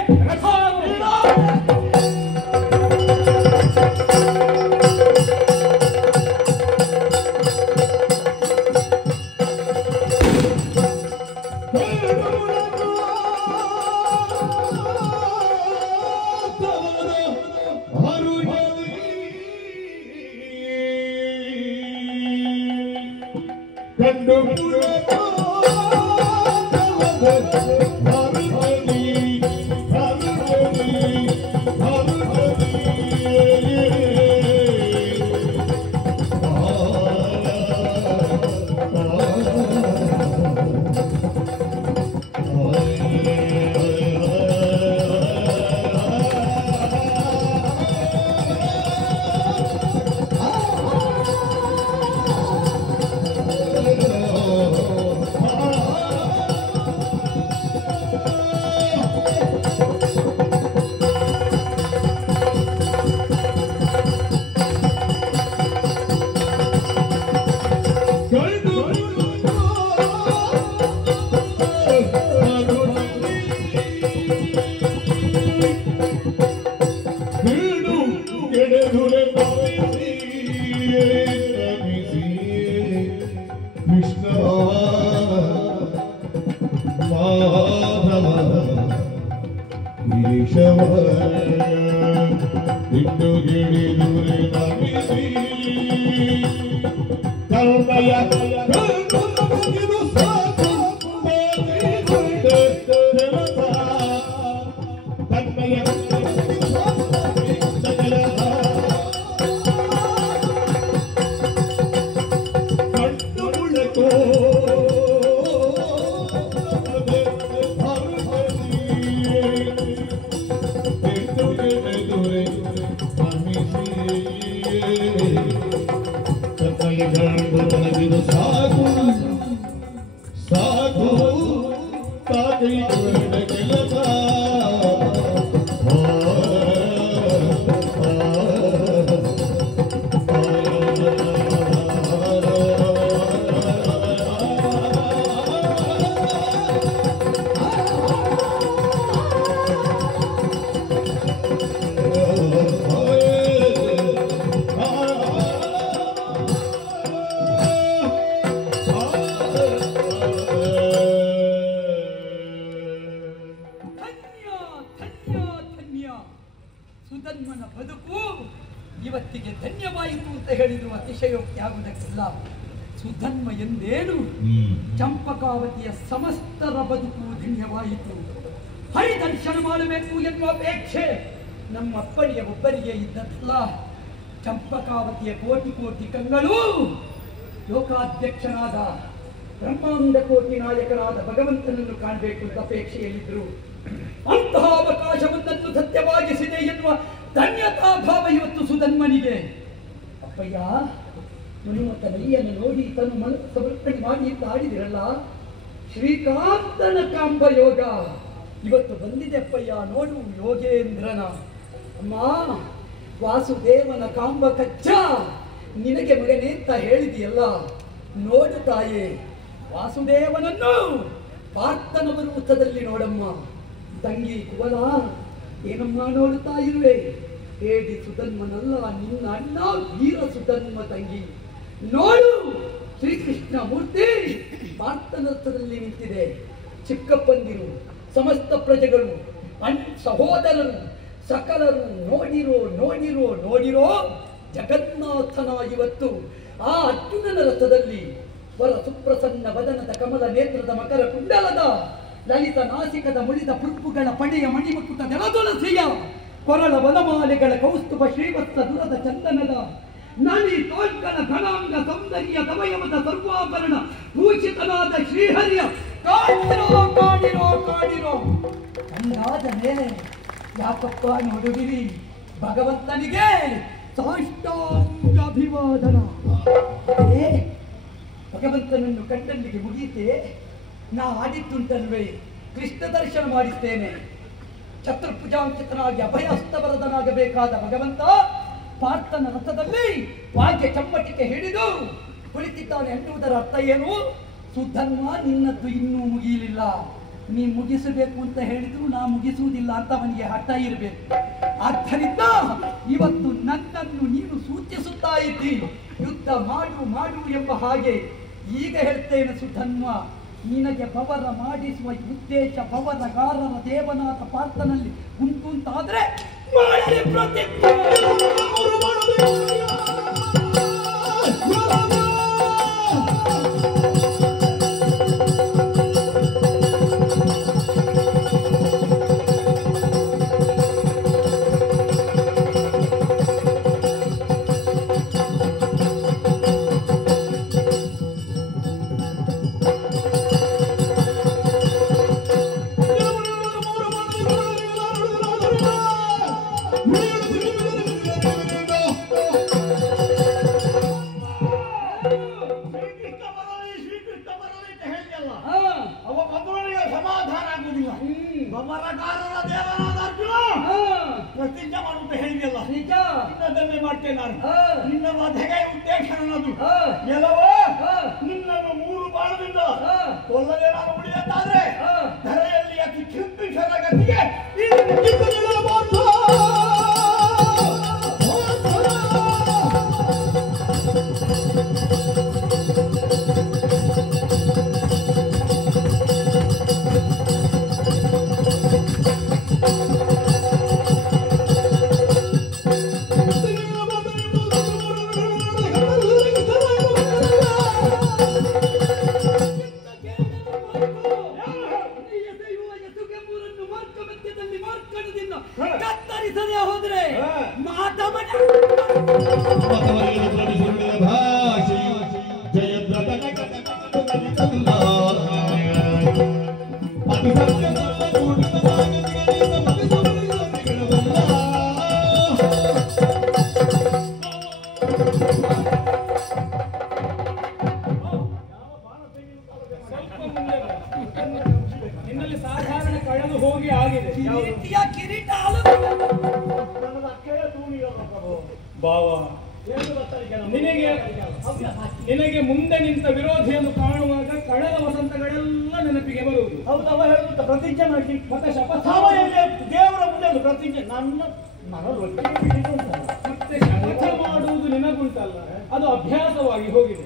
ಸುಧನ್ವನ ಬದುಕು ಇವತ್ತಿಗೆ ಧನ್ಯವಾಯಿತು ಅಂತ ಹೇಳಿದ್ರು ಅತಿಶಯೋಕ್ತಿ ಆಗುವುದಕ್ಕಿಲ್ಲ. ಸುಧನ್ವ ಎಂದೇನು ಚಂಪಕಾವತಿಯ ಸಮಸ್ತರ ಬದುಕು ಧನ್ಯವಾಯಿತು. ಹರಿದರ್ಶನ ಮಾಡಬೇಕು ಎನ್ನುವ ಅಪೇಕ್ಷೆ ನಮ್ಮ ಅಪ್ಪನಿಗೆ ಒಬ್ಬರಿಗೆ ಇದ್ದಲ್ಲ. ಚಂಪಕಾವತಿಯ ಕೋಟಿ ಕೋಟಿ ಕಂಗಳು ಲೋಕಾಧ್ಯಕ್ಷನಾದ ಬ್ರಹ್ಮಾಂಡ ಕೋಟಿ ನಾಯಕನಾದ ಭಗವಂತನನ್ನು ಕಾಣಬೇಕು ಅಂತ ಅಪೇಕ್ಷೆಯಲ್ಲಿದ್ದರು. ಅಂತಹ ಅವಕಾಶವೊಂದನ್ನು ಸತ್ಯವಾಗಿಸಿದೆ ಎನ್ನುವ ಧನ್ಯತಾ ಭಾವ ಇವತ್ತು ಸುಧನ್ವನಿಗೆ. ಅಪ್ಪಯ್ಯ ಮನುಮತ ನೈಯನ್ನು ನೋಡಿ ತನ್ನ ಮನಸ್ಸು ಸಮರ್ಪಣೆ ಮಾಡಿ ಅಂತ ಆಡಿದಿರಲ್ಲ, ಶ್ರೀಕಾಂತನ ಕಾಂಬ ಯೋಗ ಇವತ್ತು ಬಂದಿದೆ ಅಪ್ಪಯ್ಯ. ನೋಡು ಯೋಗೇಂದ್ರನ ಅಮ್ಮ ವಾಸುದೇವನ ಕಾಂಬ ಕಚ್ಚ ನಿನಗೆ ಮಗನೇ ಅಂತ ಹೇಳಿದೆಯಲ್ಲ. ನೋಡು ತಾಯೇ, ವಾಸುದೇವನನ್ನು ಪಾರ್ಥನವರ ವೃತ್ತದಲ್ಲಿ ನೋಡಮ್ಮ. ತಂಗಿ ಕುವಲ ಏನಮ್ಮ ನೋಡುತ್ತಾ ಇರುವೆ? ಹೇಳಿ ಸುಧನ್ವನಲ್ಲ, ನಿನ್ನ ಅಣ್ಣ ವೀರ ಸುಧನ್ವ ತಂಗಿ. ನೋಡು ಶ್ರೀಕೃಷ್ಣ ಮೂರ್ತಿ ಪಾರ್ಥನವೃತ್ತದಲ್ಲಿ ನಿಂತಿದೆ. ಚಿಕ್ಕಪ್ಪಂದಿರು, ಸಮಸ್ತ ಪ್ರಜೆಗಳು, ಸಹೋದರರು ಸಕಲರು ನೋಡಿರೋ ನೋಡಿರೋ ನೋಡಿರೋ ಜಗನ್ನಾಥನ ಇವತ್ತು ಆ ಅರ್ಜುನನ ರಥದಲ್ಲಿ ವರ ಸುಪ್ರಸನ್ನ ವದನದ ಕಮಲ ನೇತ್ರದ ಮಕರ ಕುಂಡಲದ ಲಲಿತ ನಾಸಿಕದ ಮುಳಿದ ಪುರ್ಪುಗಳ ಪಡೆಯ ಮಣಿಮುಕುಟ ದಳದೊಳಸೆಯ ಕೊರಳ ವನಮಾಲೆಗಳ ಕೌಸ್ತುಭ ಶ್ರೀವತ್ಸ ದುರದ ಚಂದನದ ನಳಿ ತೋಳ್ಗಳ ಘನಾಂಗ ಸೌಂದರ್ಯ ದಮಯಮದ ಸರ್ವಾಭರಣ ಭೂಷಿತನಾದ ಶ್ರೀಹರಿಯ ಕಾಡಿರೋ ಕಾಡಿರೋ ಕಾಡಿರೋ ಅಂದಾದ ಮೇಲೆ ಯಾಕಪ್ಪ ನೋಡುವಿರಿ ಭಗವಂತನಿಗೆ ಸಾಷ್ಟಾಂಗ ಅಭಿವಾದನ. ಭಗವಂತನನ್ನು ಕಂಡಲ್ಲಿಗೆ ಮುಗಿಯುತ್ತೆ. ನಾ ಆಡಿದ್ದುಂಟಲ್ವೇ, ಕೃಷ್ಣ ದರ್ಶನ ಮಾಡಿಸ್ತೇನೆ. ಚತುರ್ಭುಜಾಂಕಿತನಾಗಿ ಅಭಯಹಸ್ತವರದನಾಗಬೇಕಾದ ಭಗವಂತ ಪಾರ್ಥನ ರಥದಲ್ಲಿ ವಾದ್ಯ ಚಮ್ಮಟಿಕೆ ಹಿಡಿದು ಕುಳಿತಿದ್ದಾನೆ ಎನ್ನುವುದರ ಅರ್ಥ ಏನು? ಸುಧನ್ವ ನಿನ್ನದ್ದು ಇನ್ನೂ ಮುಗಿಯಲಿಲ್ಲ, ನೀ ಮುಗಿಸಬೇಕು ಅಂತ ಹೇಳಿದ್ರು ನಾ ಮುಗಿಸುವುದಿಲ್ಲ ಅಂತ ಅವನಿಗೆ ಹಠ ಇರಬೇಕು. ಆದ್ದರಿಂದ ಇವತ್ತು ನನ್ನನ್ನು ನೀನು ಸೂಚಿಸುತ್ತಾ ಇದ್ದಿ, ಯುದ್ಧ ಮಾಡು ಮಾಡು ಎಂಬ ಹಾಗೆ. ಈಗ ಹೇಳ್ತೇನೆ ಸುಧನ್ವ, ನಿನಗೆ ಪವರ ಮಾಡಿಸುವ ಉದ್ದೇಶ ಪವರಗಾರರ ದೇವನಾದ ಪಾರ್ಥನಲ್ಲಿ ಉಂಟು ಅಂತಾದ್ರೆ ಮಾಡಲಿ ಪ್ರತಿಜ್ಞೆ. ಪವರಗಾರರ ದೇವರಾದ ಅರ್ಜುನ ಪ್ರತಿಜ್ಞೆ ಮಾಡುತ್ತ ಹೇಳಿದೆಯಲ್ಲ, ನಿನ್ನದನ್ನೇ ಮಾಡ್ತೇನೆ ನಾನು. ನಿನ್ನ ವಧೆಗೆ ಉದ್ದೇಶ ನನ್ನದು. ಎಲ್ಲವೋ ನಿನ್ನನ್ನು 3 ಬಾಣದಿಂದ ಕೊಲ್ಲದೆ ನಾನು ಉಳಿಯತ್ತಾದ್ರೆ ಧರೆಯಲ್ಲಿ ಅತಿ ಕಿಂಪಿಷರ ಗತಿಗೆ ಕತ್ತರಿಸದೆ ಹೋದ್ರೆ ಭಾಷೆಯು ಜಯದ್ರಥನ ಕಥೆಯಲ್ಲ. ಅದು ಸತ್ಯದಲ್ಲ, ಕೂಡಿದ ಮಾಗನಿಗೆ ಸಮತೆ ಸಮಯಗಳಲ್ಲ. ನಿನ್ನಲ್ಲಿ ಸಾಧಾರಣ ಕಳೆದು ಹೋಗಿ ಆಗಿದೆ. ಕಿರೀಟ ನನ್ನ ಅಕ್ಷಯ ತೂಣಿಯಲ್ಲ ಪ್ರಭು. ಭಾವ, ಏನು ಗೊತ್ತಲಿಕ್ಕೆ ನಿನಗೆ ಮುಂದೆ ನಿಂತ ವಿರೋಧಿಯನ್ನು ಕಾಣುವಾಗ ಕಳೆದ ವಸಂತಗಳೆಲ್ಲ ನೆನಪಿಗೆ ಬರುವುದು. ಹೌದವ ಹೇಳುತ್ತ ಪ್ರತಿಜ್ಞೆ ಮಾಡಿ ಮತ್ತೆ ಶಪಥ ದೇವರ ಮುಂದೆ ಒಂದು ಪ್ರತಿಜ್ಞೆ ನನ್ನ ಒಟ್ಟಿಗೆ ಬಿಟ್ಟಿದ್ದು ಉಂಟಲ್ಲ. ಮತ್ತೆ ಶಪಥ ಮಾಡುವುದು ನಿನಗುಂಟಲ್ಲ, ಅದು ಅಭ್ಯಾಸವಾಗಿ ಹೋಗಿದೆ.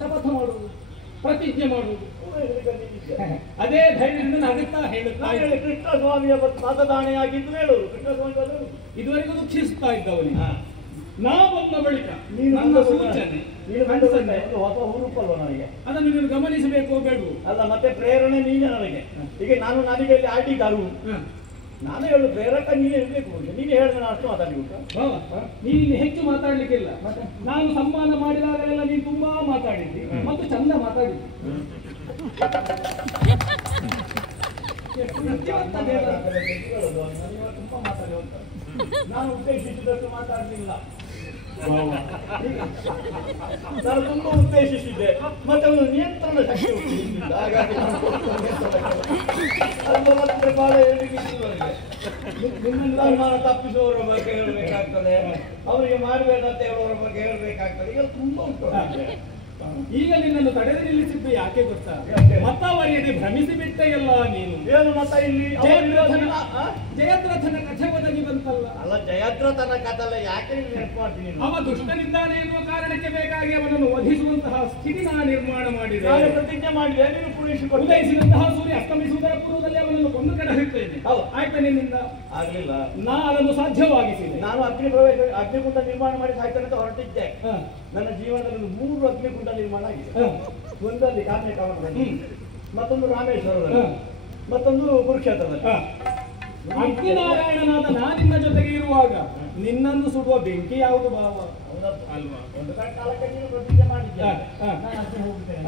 ಶಪಥ ಮಾಡುವುದು, ಪ್ರತಿಜ್ಞೆ ಮಾಡುವುದು, ಅದೇ ಧೈರ್ಯದಿಂದ ನಗುತ್ತಾ ಹೇಳುತ್ತಾ ಕೃಷ್ಣ ಸ್ವಾಮಿಯ ಮತದಾಣೆಯಾಗಿದ್ದು ಹೇಳುವುದು. ಕೃಷ್ಣ ಸ್ವಾಮಿ ಇದುವರೆಗೂ ದುಃಖಿಸುತ್ತಾ ಇದ್ದವನಿಗೆ ನಾ ಬಂದ ಬಳಿಕ ನೀನು ನನ್ನ ಸೂಚನೆ ಹೊಸ ಹುರುಪಲ್ವ ನನಗೆ. ಅದನ್ನು ನೀನು ಗಮನಿಸಬೇಕು ಬೇಡವು? ಅಲ್ಲ, ಮತ್ತೆ ಪ್ರೇರಣೆ ನೀನೆ ನನಗೆ. ಈಗ ನನಗೆ ಇಲ್ಲಿ ಆಟಿಗಾರು ನಾನು ಹೇಳು ಪ್ರೇರಕ ನೀನೇ ಇರಬೇಕು. ನೀನು ಹೇಳಿದ್ರೆ ನಾನು ಅಷ್ಟು ಮಾತಾಡ್ಲಿಕ್ಕೆ ನೀನು ಹೆಚ್ಚು ಮಾತಾಡ್ಲಿಕ್ಕಿಲ್ಲ. ನಾನು ಸನ್ಮಾನ ಮಾಡಿದಾಗಲೆಲ್ಲ ನೀನು ತುಂಬಾ ಮಾತಾಡಿದ್ದಿ ಮತ್ತು ಚಂದ ಮಾತಾಡಿದ್ದಿ. ತುಂಬಾ ಮಾತಾಡುವಂತ ನಾನು ಉದ್ದೇಶಿಸಿದಷ್ಟು ಮಾತಾಡಲಿಲ್ಲ. ನಾನು ತುಂಬಾ ಉದ್ದೇಶಿಸಿದ್ದೆ, ಮತ್ತೆ ಒಂದು ನಿಯಂತ್ರಣ ಶಕ್ತಿ ಉಂಟು. ಹಾಗಾಗಿ ಮತ್ತೆ ಬಹಳ ನಿಮ್ಮನ್ನು ಸನ್ಮಾನ ತಪ್ಪಿಸುವವರ ಬಗ್ಗೆ ಹೇಳಬೇಕಾಗ್ತದೆ, ಅವರಿಗೆ ಮಾಡಬೇಡ ಅಂತ ಹೇಳುವವರ ಬಗ್ಗೆ ಹೇಳಬೇಕಾಗ್ತದೆ. ಈಗ ತುಂಬಾ ಉಂಟು. ಈಗ ನಿನ್ನನ್ನು ತಡೆದು ನಿಲ್ಲಿಸಿದ್ದು ಯಾಕೆ ಗೊತ್ತಾ? ಮತ್ತವರಿಗೆ ಭ್ರಮಿಸಿ ಬಿಟ್ಟೆಯಲ್ಲ ನೀನು. ಏನು ಮತ ಇಲ್ಲಿ ಜಯದ್ರಥನ ಕಥೆ ಒದಗಿ ಬಂತಲ್ಲ. ಅಲ್ಲ, ಜಯದ್ರಥನ ಕಥಲ್ಲ ಯಾಕೆ ನೆನಪು ಮಾಡ್ತೀನಿ. ಅವ ದುಷ್ಟನಿದ್ದಾನೆ ಎನ್ನುವ ಕಾರಣಕ್ಕೆ ಬೇಕಾಗಿ ಅವನನ್ನು ವಧಿಸುವಂತಹ ಸ್ಥಿತಿ ನಾನು ನಿರ್ಮಾಣ ಮಾಡಿದೆ. ನಾನು ಪ್ರತಿಜ್ಞೆ ಮಾಡಿದೆ, ನೀನು ಪೂರೈಸಿಕೊಂಡು ಉದಯಿಸಿದಂತಹ ಸೂರ್ಯ ಅಸ್ತಮಿಸುವುದರ ಪೂರ್ವದಲ್ಲಿ ಅವನನ್ನು ಕೊಂದು ಕಡೆ ಹಿಡ್ತೇನೆ. ಆಯ್ತಾ ನಿನ್ನಿಂದ? ಆಗ್ಲಿಲ್ಲ. ಅದನ್ನು ಸಾಧ್ಯವಾಗಿಸಿದೆ. ನಾನು ಅಗ್ನಿಕುಂಡ ನಿರ್ಮಾಣ ಮಾಡಿ ಸಾಯ್ತಾನೆ ಅಂತ ಹೊರಟಿದ್ದೆ. ನನ್ನ ಜೀವನದಲ್ಲಿ 3 ಅಗ್ನಿಕುಂಡ ನಿರ್ಮಾಣ ಆಗಿದೆ. ಒಂದಲ್ಲಿ ಕಾಮನದಲ್ಲಿ, ಮತ್ತೊಂದು ರಾಮೇಶ್ವರದಲ್ಲಿ, ಮತ್ತೊಂದು ಕುರುಕ್ಷೇತ್ರದಲ್ಲಿ. ಅಗ್ನಿನಾರಾಯಣನಾದ ನಾನಿನ್ನ ಜೊತೆಗೆ ಇರುವಾಗ ನಿನ್ನನ್ನು ಸುಡುವ ಬೆಂಕಿ ಯಾವುದು ಭಾವ ಅಲ್ವಾ? ಒಂದು ಕಾಲಕ್ಕೆ ನೀನು ಪ್ರತಿಜ್ಞೆ ಮಾಡಿದ್ದೆ, ನಾನು ಅಗ್ನಿ ಹೋಗ್ತೇನೆ.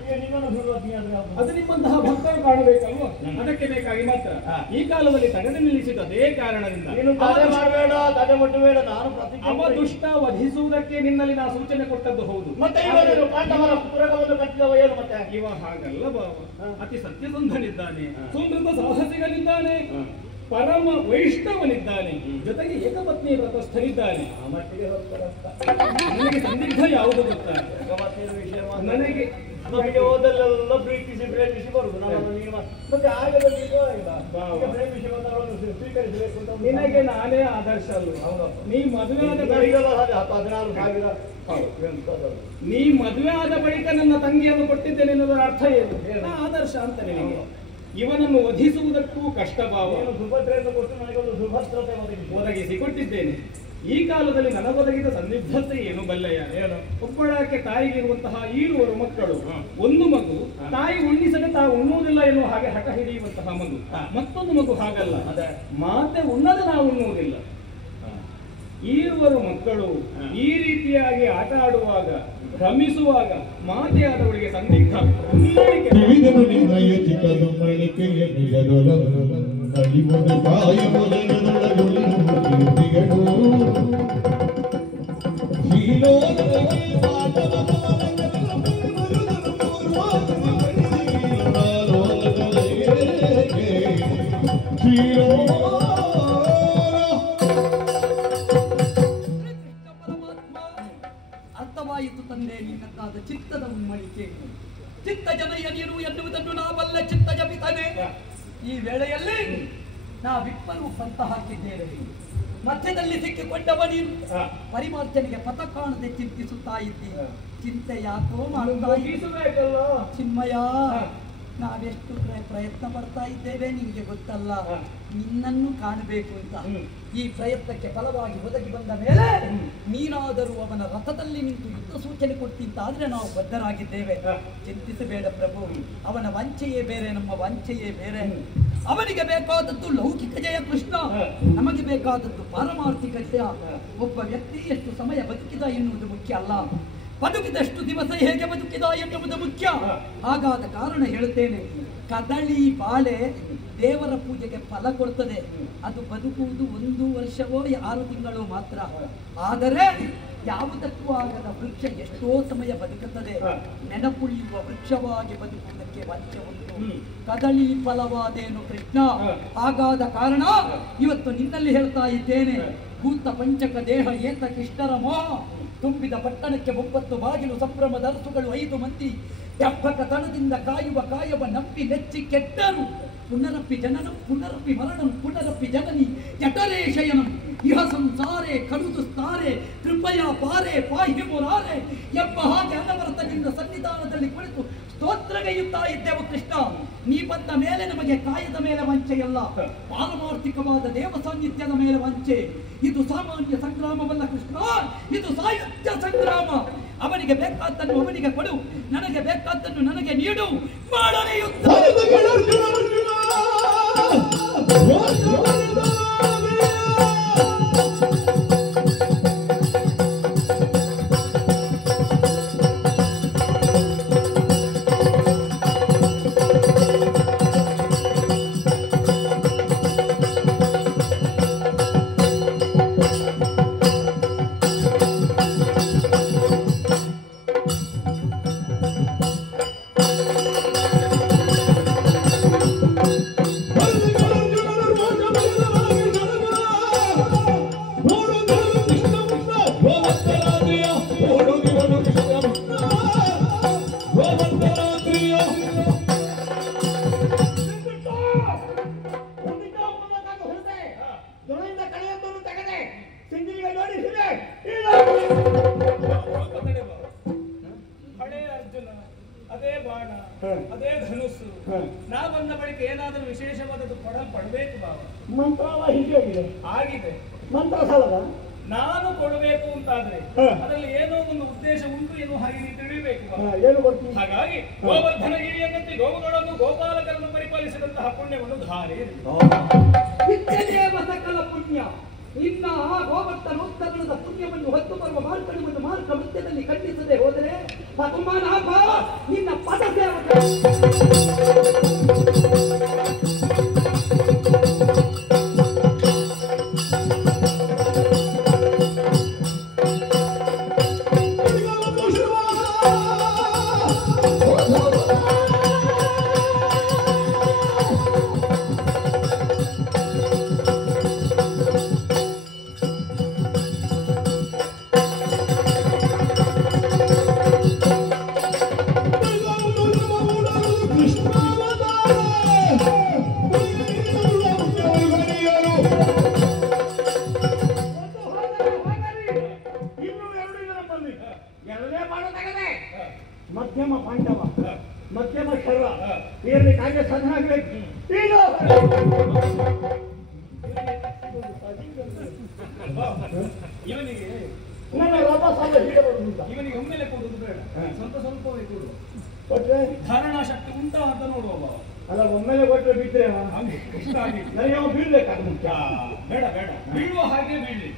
ಈಗ ನಿಮ್ಮನ್ನು ಸುಡುವ ಅಗ್ನಿ ಅಂದ್ರೆ ಯಾವುದು? ಅದು ನಿಮ್ಮಂತಹ ಭಕ್ತರು ಕಾಣಬೇಕಲ್ವ? ಅದಕ್ಕೆ ಬೇಕಾಗಿ ಮಾತ್ರ ಈ ಕಾಲದಲ್ಲಿ ತಡೆದು ನಿಲ್ಲಿಸಿದ ಅದೇ ಕಾರಣದಿಂದ ನೀನು ತಡೆ ಮಾಡಬೇಡ, ತಡೆ ಮುಟ್ಟಬೇಡ. ನಾನು ಪ್ರತಿಜ್ಞೆ ಅವ ದುಷ್ಟ ವಧಿಸುವುದಕ್ಕೆ ನಿನ್ನಲ್ಲಿ ನಾ ಸೂಚನೆ ಕೊಟ್ಟದ್ದು ಹೌದು. ಮತ್ತೆ ಇವರು ಪಾಂಡವರ ಪುರಕವನ್ನು ಕಟ್ಟಿದವ ಏನು ಮತ್ತೆ? ಇವ ಹಾಗಲ್ಲ ಭಾವ, ಅತಿ ಸತ್ಯಸಂಧನಿದ್ದಾನೆ, ಸುಮೃತ ಸಾಹಸಿಗನಿದ್ದಾನೆ. ಪರಮ ವೈಷ್ಣವನಿದ್ದಾನೆ, ಜೊತೆಗೆ ಏಕಪತ್ನಿ ವ್ರತಸ್ಥರಿದ್ದಾನೆ. ಆ ಮಟ್ಟಿಗೆ ಹೋಗ್ತಾರಪ್ಪ. ನನಗೆ ಸಂದಿಗ್ಧ ಯಾವುದು ಗೊತ್ತಾ? ಗಮ್ಮತ್ತಿನ ವಿಷಯ ಮಾತ್ರ. ನನಗೆ ನಮಗೆ ಓದಲ್ಲೆಲ್ಲ ಪ್ರೀತಿಸಿ ಬರುದು ನಮ್ಮನ್ನು ನೀವು ಮತ್ತೆ ಆಗದ ಪ್ರೇಮಿಸಿ ಮಾತಾಡೋದು ಸ್ವೀಕರಿಸಬೇಕು ಅಂತ ನಿನಗೆ ನಾನೇ ಆದರ್ಶ ಅಲ್ವ? ನೀ ಮದುವೆ ಆದ ಬಳಿಕ 14,000 ನೀ ಮದುವೆ ಆದ ಬಳಿಕ ನನ್ನ ತಂಗಿಯನ್ನು ಕೊಟ್ಟಿದ್ದೇನೆ ಎನ್ನುವುದರ ಅರ್ಥ ಏನು? ಆದರ್ಶ ಅಂತ ನಿನಗೆ. ಇವನನ್ನು ವಧಿಸುವುದಕ್ಕೂ ಕಷ್ಟ ಭಾವ. ಸುಭದ್ರೆಯನ್ನು ಕೊಟ್ಟು ನನಗೊಂದು ಸುಭದ್ರತೆ ಒದಗಿಸಿ ಕೊಟ್ಟಿದ್ದೇನೆ. ಈ ಕಾಲದಲ್ಲಿ ನನಗೊದಗಿದ ಸಂದಿಗ್ಧತೆ ಏನು ಬಲ್ಲೆಯ? ಒಬ್ಬಳಕ್ಕೆ ತಾಯಿಗಿರುವಂತಹ 7 ಮಕ್ಕಳು. ಒಂದು ಮಗು ತಾಯಿ ಉಣ್ಣಿಸದೆ ತಾ ಉಣ್ಣುವುದಿಲ್ಲ ಎನ್ನುವ ಹಾಗೆ ಹಠ ಹಿಡಿಯುವಂತಹ ಮಗು. ಮತ್ತೊಂದು ಮಗು ಹಾಗಲ್ಲ, ಮಾತೆ ಉಣ್ಣದೆ ನಾವು ಉಣ್ಣುವುದಿಲ್ಲ. 7 ಮಕ್ಕಳು ಈ ರೀತಿಯಾಗಿ ಆಟ ಆಡುವಾಗ ಭ್ರಮಿಸುವಾಗ ಮಾತೆಯಾದವಳಿಗೆ ಸಂದಿಗ್ಧ. ಅರ್ಥವಾಯಿತು ತಂದೆ ನಿನ್ನದ್ದಾದ ಚಿತ್ತದ ಉಮ್ಮಳಿಕೆ. ಚಿತ್ತ ಜನಯ ನೀರು ಎನ್ನುವುದನ್ನು ನಾ ಬಲ್ಲ ಚಿತ್ತ ಜಪಿತಾನೆ. ಈ ವೇಳೆಯಲ್ಲಿ ನಾವಿಬ್ಬರು ಪಂಥ ಹಾಕಿದ್ದೇವೆ. ಮಧ್ಯದಲ್ಲಿ ಸಿಕ್ಕಿಕೊಂಡವ ನೀನು ಪರಿಮಾರ್ಜನೆಗೆ ಪಥ ಕಾಣದೆ ಚಿಂತಿಸುತ್ತಾ ಇದ್ದೀನಿ. ಚಿಂತೆ ಯಾಕೋ ಮಾಡುತ್ತಾ ಚಿನ್ಮಯ, ನಾವೆಷ್ಟು ಪ್ರಯತ್ನ ಪಡ್ತಾ ಇದ್ದೇವೆ ನಿಮಗೆ ಗೊತ್ತಲ್ಲ. ನಿನ್ನನ್ನು ಕಾಣಬೇಕು ಅಂತ ಈ ಪ್ರಯತ್ನಕ್ಕೆ ಫಲವಾಗಿ ಒದಗಿ ಬಂದ ಮೇಲೆ ನೀನಾದರೂ ಅವನ ರಥದಲ್ಲಿ ನಿಂತು ಯುದ್ಧ ಸೂಚನೆ ಕೊಡ್ತಿಂತಾದ್ರೆ ನಾವು ಬದ್ಧರಾಗಿದ್ದೇವೆ. ಚಿಂತಿಸಬೇಡ ಪ್ರಭು, ಅವನ ವಂಚೆಯೇ ಬೇರೆ, ನಮ್ಮ ವಂಚೆಯೇ ಬೇರೆ. ಅವನಿಗೆ ಬೇಕಾದದ್ದು ಲೌಕಿಕ ಜಯ ಕೃಷ್ಣ, ನಮಗೆ ಬೇಕಾದದ್ದು ಪಾರಮಾರ್ಥಿಕ ಜಯ. ಒಬ್ಬ ವ್ಯಕ್ತಿ ಎಷ್ಟು ಸಮಯ ಬದುಕಿದ ಎನ್ನುವುದು ಮುಖ್ಯ ಅಲ್ಲ, ಬದುಕಿದಷ್ಟು ದಿವಸ ಹೇಗೆ ಬದುಕಿದ ಎನ್ನುವುದು ಮುಖ್ಯ. ಹಾಗಾದ ಕಾರಣ ಹೇಳುತ್ತೇನೆ, ಕದಳಿ ಬಾಳೆ ದೇವರ ಪೂಜೆಗೆ ಫಲ ಕೊಡ್ತದೆ. ಅದು ಬದುಕುವುದು 1 ವರ್ಷವೋ 6 ತಿಂಗಳು ಮಾತ್ರ. ಆದರೆ ಯಾವುದಕ್ಕೂ ಆಗದ ವೃಕ್ಷ ಎಷ್ಟೋ ಸಮಯ ಬದುಕುತ್ತದೆ. ನೆನಪುಳಿಯುವ ವೃಕ್ಷವಾಗಿ ಬದುಕುವುದಕ್ಕೆ ವಂಚೆ ಉಂಟು. ಕದಳಿ ಫಲವಾದೇನು ಕೃಷ್ಣ. ಹಾಗಾದ ಕಾರಣ ಇವತ್ತು ನಿನ್ನಲ್ಲಿ ಹೇಳ್ತಾ ಇದ್ದೇನೆ, ಭೂತ ಪಂಚಕ ದೇಹ ಏತ ಕೃಷ್ಣರ ಮೋಹ ತುಂಬಿದ ಪಟ್ಟಣಕ್ಕೆ 9 ಬಾಗಿಲು, ಸಂಭ್ರಮದ ಅರಸುಗಳು 5 ಮಂದಿ. ವ್ಯಾಪಕ ತನದಿಂದ ಕಾಯುವ ಕಾಯವ ನಂಬಿ ನೆಚ್ಚಿ ಕೆಟ್ಟರು. ಪುನರಪ್ಪಿ ಜನನಂ ಪುನರಪ್ಪಿ ಮರಣಂ ಪುನರಪ್ಪಿ ಜನನಿ ಜಠರೇ ಶಯನಂ ಇಹ ಸಂಸಾರೇ ಕಡುದುಸ್ತಾರೆ ಕೃಪಯ ಪಾರೆ ಪಾಹ್ಯ ಮುರಾರೆ ಎಂಬ ಹಾಗೆ ಅನವರತದಿಂದ ಸನ್ನಿಧಾನದಲ್ಲಿ ಕುಳಿತು ಸ್ತೋತ್ರಗೈಯುತ್ತಾ ಇದ್ದೆವು ಕೃಷ್ಣ. ನೀ ಬಂದ ಮೇಲೆ ನಮಗೆ ಕಾಯದ ಮೇಲೆ ವಂಚೆಯಲ್ಲ, ಪಾರಮಾರ್ಥಿಕವಾದ ದೇವ ಸಾನ್ನಿಧ್ಯದ ಮೇಲೆ ವಂಚೆ. ಇದು ಸಾಮಾನ್ಯ ಸಂಗ್ರಾಮವಲ್ಲ ಕೃಷ್ಣ, ಇದು ಸಾಯುಜ್ಯ ಸಂಗ್ರಾಮ. ಅವನಿಗೆ ಬೇಕಾದ್ದನ್ನು ಅವನಿಗೆ ಕೊಡು, ನನಗೆ ಬೇಕಾದ್ದನ್ನು ನನಗೆ ನೀಡು. ಮಾಡಲೇ ಯುದ್ಧ. ಅದೇ ಧನುಸ್ಸು. ನಾ ಬಂದ ಬಳಿಕ ಏನಾದರೂ ವಿಶೇಷವಾದದ್ದು ಪಡಬೇಕು ಬಾವ. ಮಂತ್ರ ಹೀಗೆ ಆಗಿದೆ. ಮಂತ್ರ ಸಾಲದ ನಾನು ಕೊಡಬೇಕು ಅಂತಾದ್ರೆ ಅದರಲ್ಲಿ ಏನೋ ಒಂದು ಉದ್ದೇಶ ಉಂಟು ಎನ್ನುವ ಹಾಗೆ ನೀವು ತಿಳಿಬೇಕು. ಏನು ಕೊಡ್ತೀನಿ? ಹಾಗಾಗಿ ಗೋವರ್ಧನಗಿರಿಯನ್ನಂತೆ ಗೋವುಗಳನ್ನು ಗೋಪಾಲಕರನ್ನು ಪರಿಪಾಲಿಸಿದಂತಹ ಪುಣ್ಯವನ್ನು ಧಾರೆ ಸಕಲ ಪುಣ್ಯ. ಇನ್ನ ಆ ಗೋವರ್ಧನೋತ್ತರಣದ ಪುಣ್ಯವನ್ನು ಹೊತ್ತು ಬರುವ ಮಾರ್ಕಣವನ್ನು ಮಾರ್ಗ ಮಧ್ಯದಲ್ಲಿ ಖಂಡಿಸದೆ ಹೋದರೆ ಪದ್ಮನಾಭ ನಿನ್ನ ಪದ ಸೇವಕ. ಪಾಂಡವ ಮಧ್ಯಮ ಶರ ಇದರಲ್ಲಿ ಕಾರ್ಯ ಸಾಧನ ಆಗಬೇಕು. ಈಗ ಇವನಿಗೆ ನನ್ನ ರಭ ಸಾಲ ಹೀಗೆ ಬರುವುದಿಲ್ಲ. ಇವನಿಗೆ ಒಮ್ಮೆಲೆ ಕೊಡುವುದು ಬೇಡ, ಸ್ವಲ್ಪ ಸ್ವಲ್ಪವೇ ಕೊಡುವ. ಕೊಟ್ರೆ ಧಾರಣಾ ಶಕ್ತಿ ಉಂಟಾ ಅಂತ ನೋಡುವ. ಅಲ್ಲ ಒಮ್ಮೆಲೆ ಕೊಟ್ಟರೆ ಬಿದ್ದರೆ ಹಂಗೆ ಇಷ್ಟ ಆಗಿತ್ತು. ನನಗೆ ಅವ ಬೀಳ್ಬೇಕಾದ ಮುಖ್ಯ. ಬೇಡ ಬೇಡ, ಬೀಳುವ ಹಾಗೆ ಬೀಳಿ.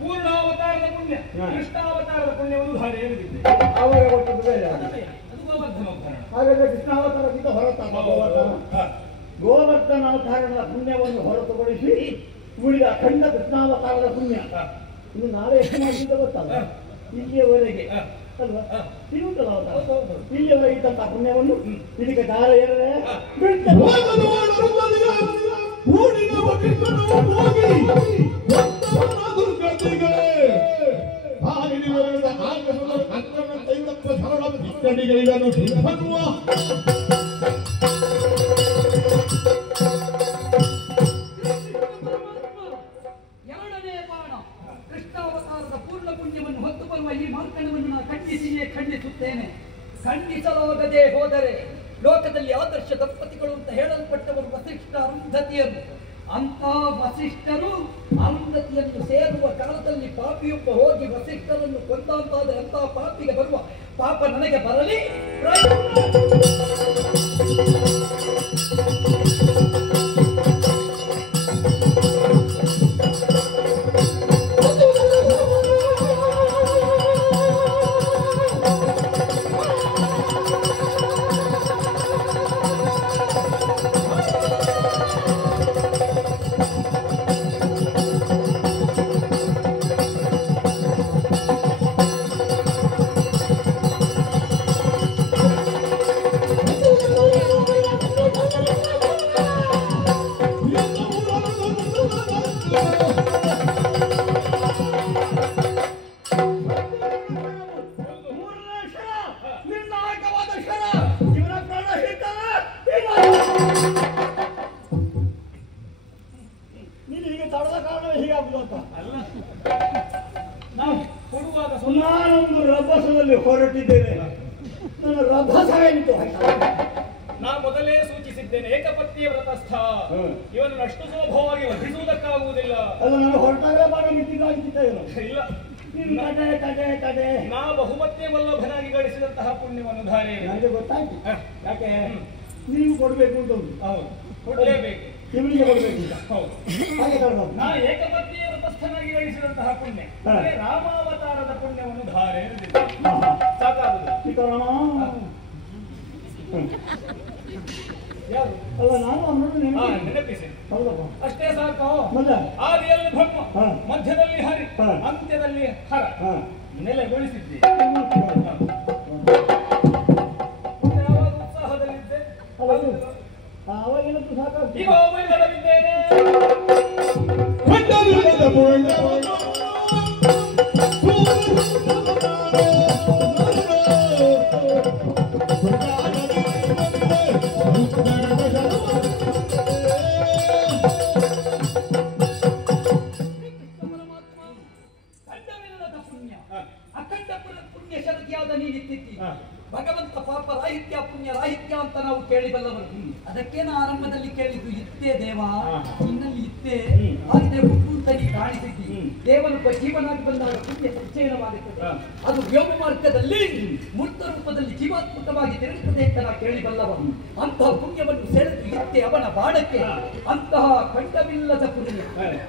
ಪೂರ್ಣಾವತಾರದ ಪುಣ್ಯ, ಕೃಷ್ಣಾವತಾರದ ಪುಣ್ಯವನ್ನು ಧಾರೆ ಎಳೆದಿದ್ದೆ. ಆವಾಗ ಕೊಟ್ಟದ್ದು ಬೇರೆ. ಅದು ಗೋವರ್ಧನೋದ್ಧಾರಣ. ಹಾಗಾದ್ರೆ ಕೃಷ್ಣಾವತಾರದಿಂದ ಹೊರತಾಗ ಗೋವರ್ಧನ ಅವತಾರದ ಪುಣ್ಯವನ್ನು ಹೊರತುಪಡಿಸಿ ಉಳಿದ ಅಖಂಡ ಕೃಷ್ಣಾವತಾರದ ಪುಣ್ಯ ಇನ್ನು ನಾಳೆ ಎಷ್ಟು ಮಾಡಿದ್ದ ಗೊತ್ತಲ್ಲ, ಇಲ್ಲಿಯವರೆಗೆ ಅಲ್ವಾ ತಿರುವುದಲ್ಲ ಅವತಾರ, ಇಲ್ಲಿಯವರೆಗೆ ಇದ್ದಂತಹ ಪುಣ್ಯವನ್ನು ಇದಕ್ಕೆ ದಾರ ಏರದೆ ಎರಡನೇ ಬಾಣ ಕೃಷ್ಣಾವತಾರದ ಪೂರ್ಣ ಪುಣ್ಯವನ್ನು ಹೊತ್ತು ಬರುವ ಈ ಮಾರ್ಕಂಡವನ್ನು ನಾನು ಖಂಡಿಸುತ್ತೇನೆ. ಖಂಡಿಸಲಾಗದೆ ಹೋದರೆ ಲೋಕದಲ್ಲಿ ಆದರ್ಶ ದಂಪತಿಗಳು ಅಂತ ಹೇಳಲ್ಪಟ್ಟವರು ವಸಿಷ್ಠ ಅರುಂಧತಿಯರು. ಅಂತ ವಸಿಷ್ಠರು ಅರುಂಧತಿಯನ್ನು ಸೇರುವ ಕಾಲದಲ್ಲಿ ಪಾಪಿಯೊಬ್ಬ ಹೋಗಿ ವಸಿಷ್ಠರನ್ನು ಕೊಂದಂತಾದರೆ ಅಂತ ಪಾಪಿಗೆ ಬರುವ ಪಾಪ ನನಗೆ ಬರಲಿ. ನಾನೊಂದು ರಭಸದಲ್ಲಿ ಹೊರಟಿದ್ದೇನೆ. ನನ್ನ ರಭಸ ಎಂಟು ನಾ ಮೊದಲೇ ಸೂಚಿಸಿದ್ದೇನೆ, ಏಕಪತ್ನಿಯ ವ್ರತಸ್ಥ. ಇವನನ್ನು ಅಷ್ಟು ಸುಲಭವಾಗಿ ವಧಿಸುವುದಕ್ಕಾಗುವುದಿಲ್ಲ. ಅಲ್ಲ ನಾನು ಹೊರಟಾಗಲೇ ಬಾಣ ಬಿಟ್ಟಿದ್ದಾಗಿದ್ದೆ ಇಲ್ಲ, ತಡೆ ನಾ ಬಹುಪತ್ನಿ ವಲ್ಲಭನಾಗಿ ಗಳಿಸಿದಂತಹ ಪುಣ್ಯವನ್ನು ಧಾರೆ ನನಗೆ ಗೊತ್ತಾಯ್ತು. ಯಾಕೆ ನೀವು ಕೊಡ್ಬೇಕು ಅಂತ ಉಂಟು. ಹೌದು, ಕೊಡಲೇಬೇಕು. ಇವನಿಗೆ ಕೊಡ್ಬೇಕು. ಹೌದು, ಹಾಗೆ ನಾ ಏಕಪತ್ನಿಯ ವ್ರತಸ್ಥನಾಗಿ ಗಳಿಸಿದಂತಹ ಪುಣ್ಯ, ರಾಮಾವತಾರದ ಪುಣ್ಯವನ್ನು ಧಾರೆ ಸಾಕಾಗುದು. ಸೀತಾರಾಮ ಯಾರು? ಅಲ್ಲ ನಾನು ಅವನನ್ನು ನೆನಪಿಸಿ. ಹೌದಪ್ಪ, ಅಷ್ಟೇ ಸಾಕು. ಮತ್ತೆ ಆದಿಯಲ್ಲಿ ಬ್ರಹ್ಮ, ಮಧ್ಯದಲ್ಲಿ ಹರಿ, ಹಾ. ಅಂತ್ಯದಲ್ಲಿ ಹರ ನೆಲೆಗೊಳಿಸಿದ್ದೆ. ಯಾವಾಗ ಉತ್ಸಾಹದಲ್ಲಿದ್ದೆ, ಅವಾಗೇನಂತೂ ಸಾಕಾಗ್ತದೆ. ಈಗ ಮೈದಳವಿದ್ದೇನೆ. ಅಖಂಡ ಪುಣ್ಯ ಶರತಿಯಾದ ನೀನಿತ್ತಿದ್ದಿ. ಭಗವಂತ ಪಾಪ ರಾಹಿತ್ಯ ಪುಣ್ಯ ರಾಹಿತ್ಯ ಅಂತ ನಾವು ಕೇಳಿಬಲ್ಲವರು. ಅದಕ್ಕೇನ ಆರಂಭದಲ್ಲಿ ಕೇಳಿದ್ದು ಇತ್ತೇ ದೇವ, ನಿನ್ನಲ್ಲಿ ಇತ್ತೇ ಆಗಿದೆ ಹುಟ್ಟುತ್ತಲ್ಲಿ ಕಾಣಿಸಿದ್ದಿ. ದೇವನೊಬ್ಬ ಜೀವನಾಗಿ ಬಂದಾಗ ಪುಣ್ಯ ಸಂಚಯನವಾಗುತ್ತದೆ. ಅದು ವ್ಯೋಮ ಮಾರ್ಗದಲ್ಲಿ ಮೂರ್ತ ರೂಪದಲ್ಲಿ ಜೀವಾತ್ಮಕವಾಗಿ ತಿರುಗುತ್ತದೆ ಅಂತ ನಾವು ಕೇಳಿಬಲ್ಲವ. ಅಂತಹ ಪುಣ್ಯವನ್ನು ಸೆಳೆದು ಇತ್ತೆ ಅವನ ಬಾಣಕ್ಕೆ. ಅಂತಹ ಖಂಡವಿಲ್ಲದ ಪುಣ್ಯ,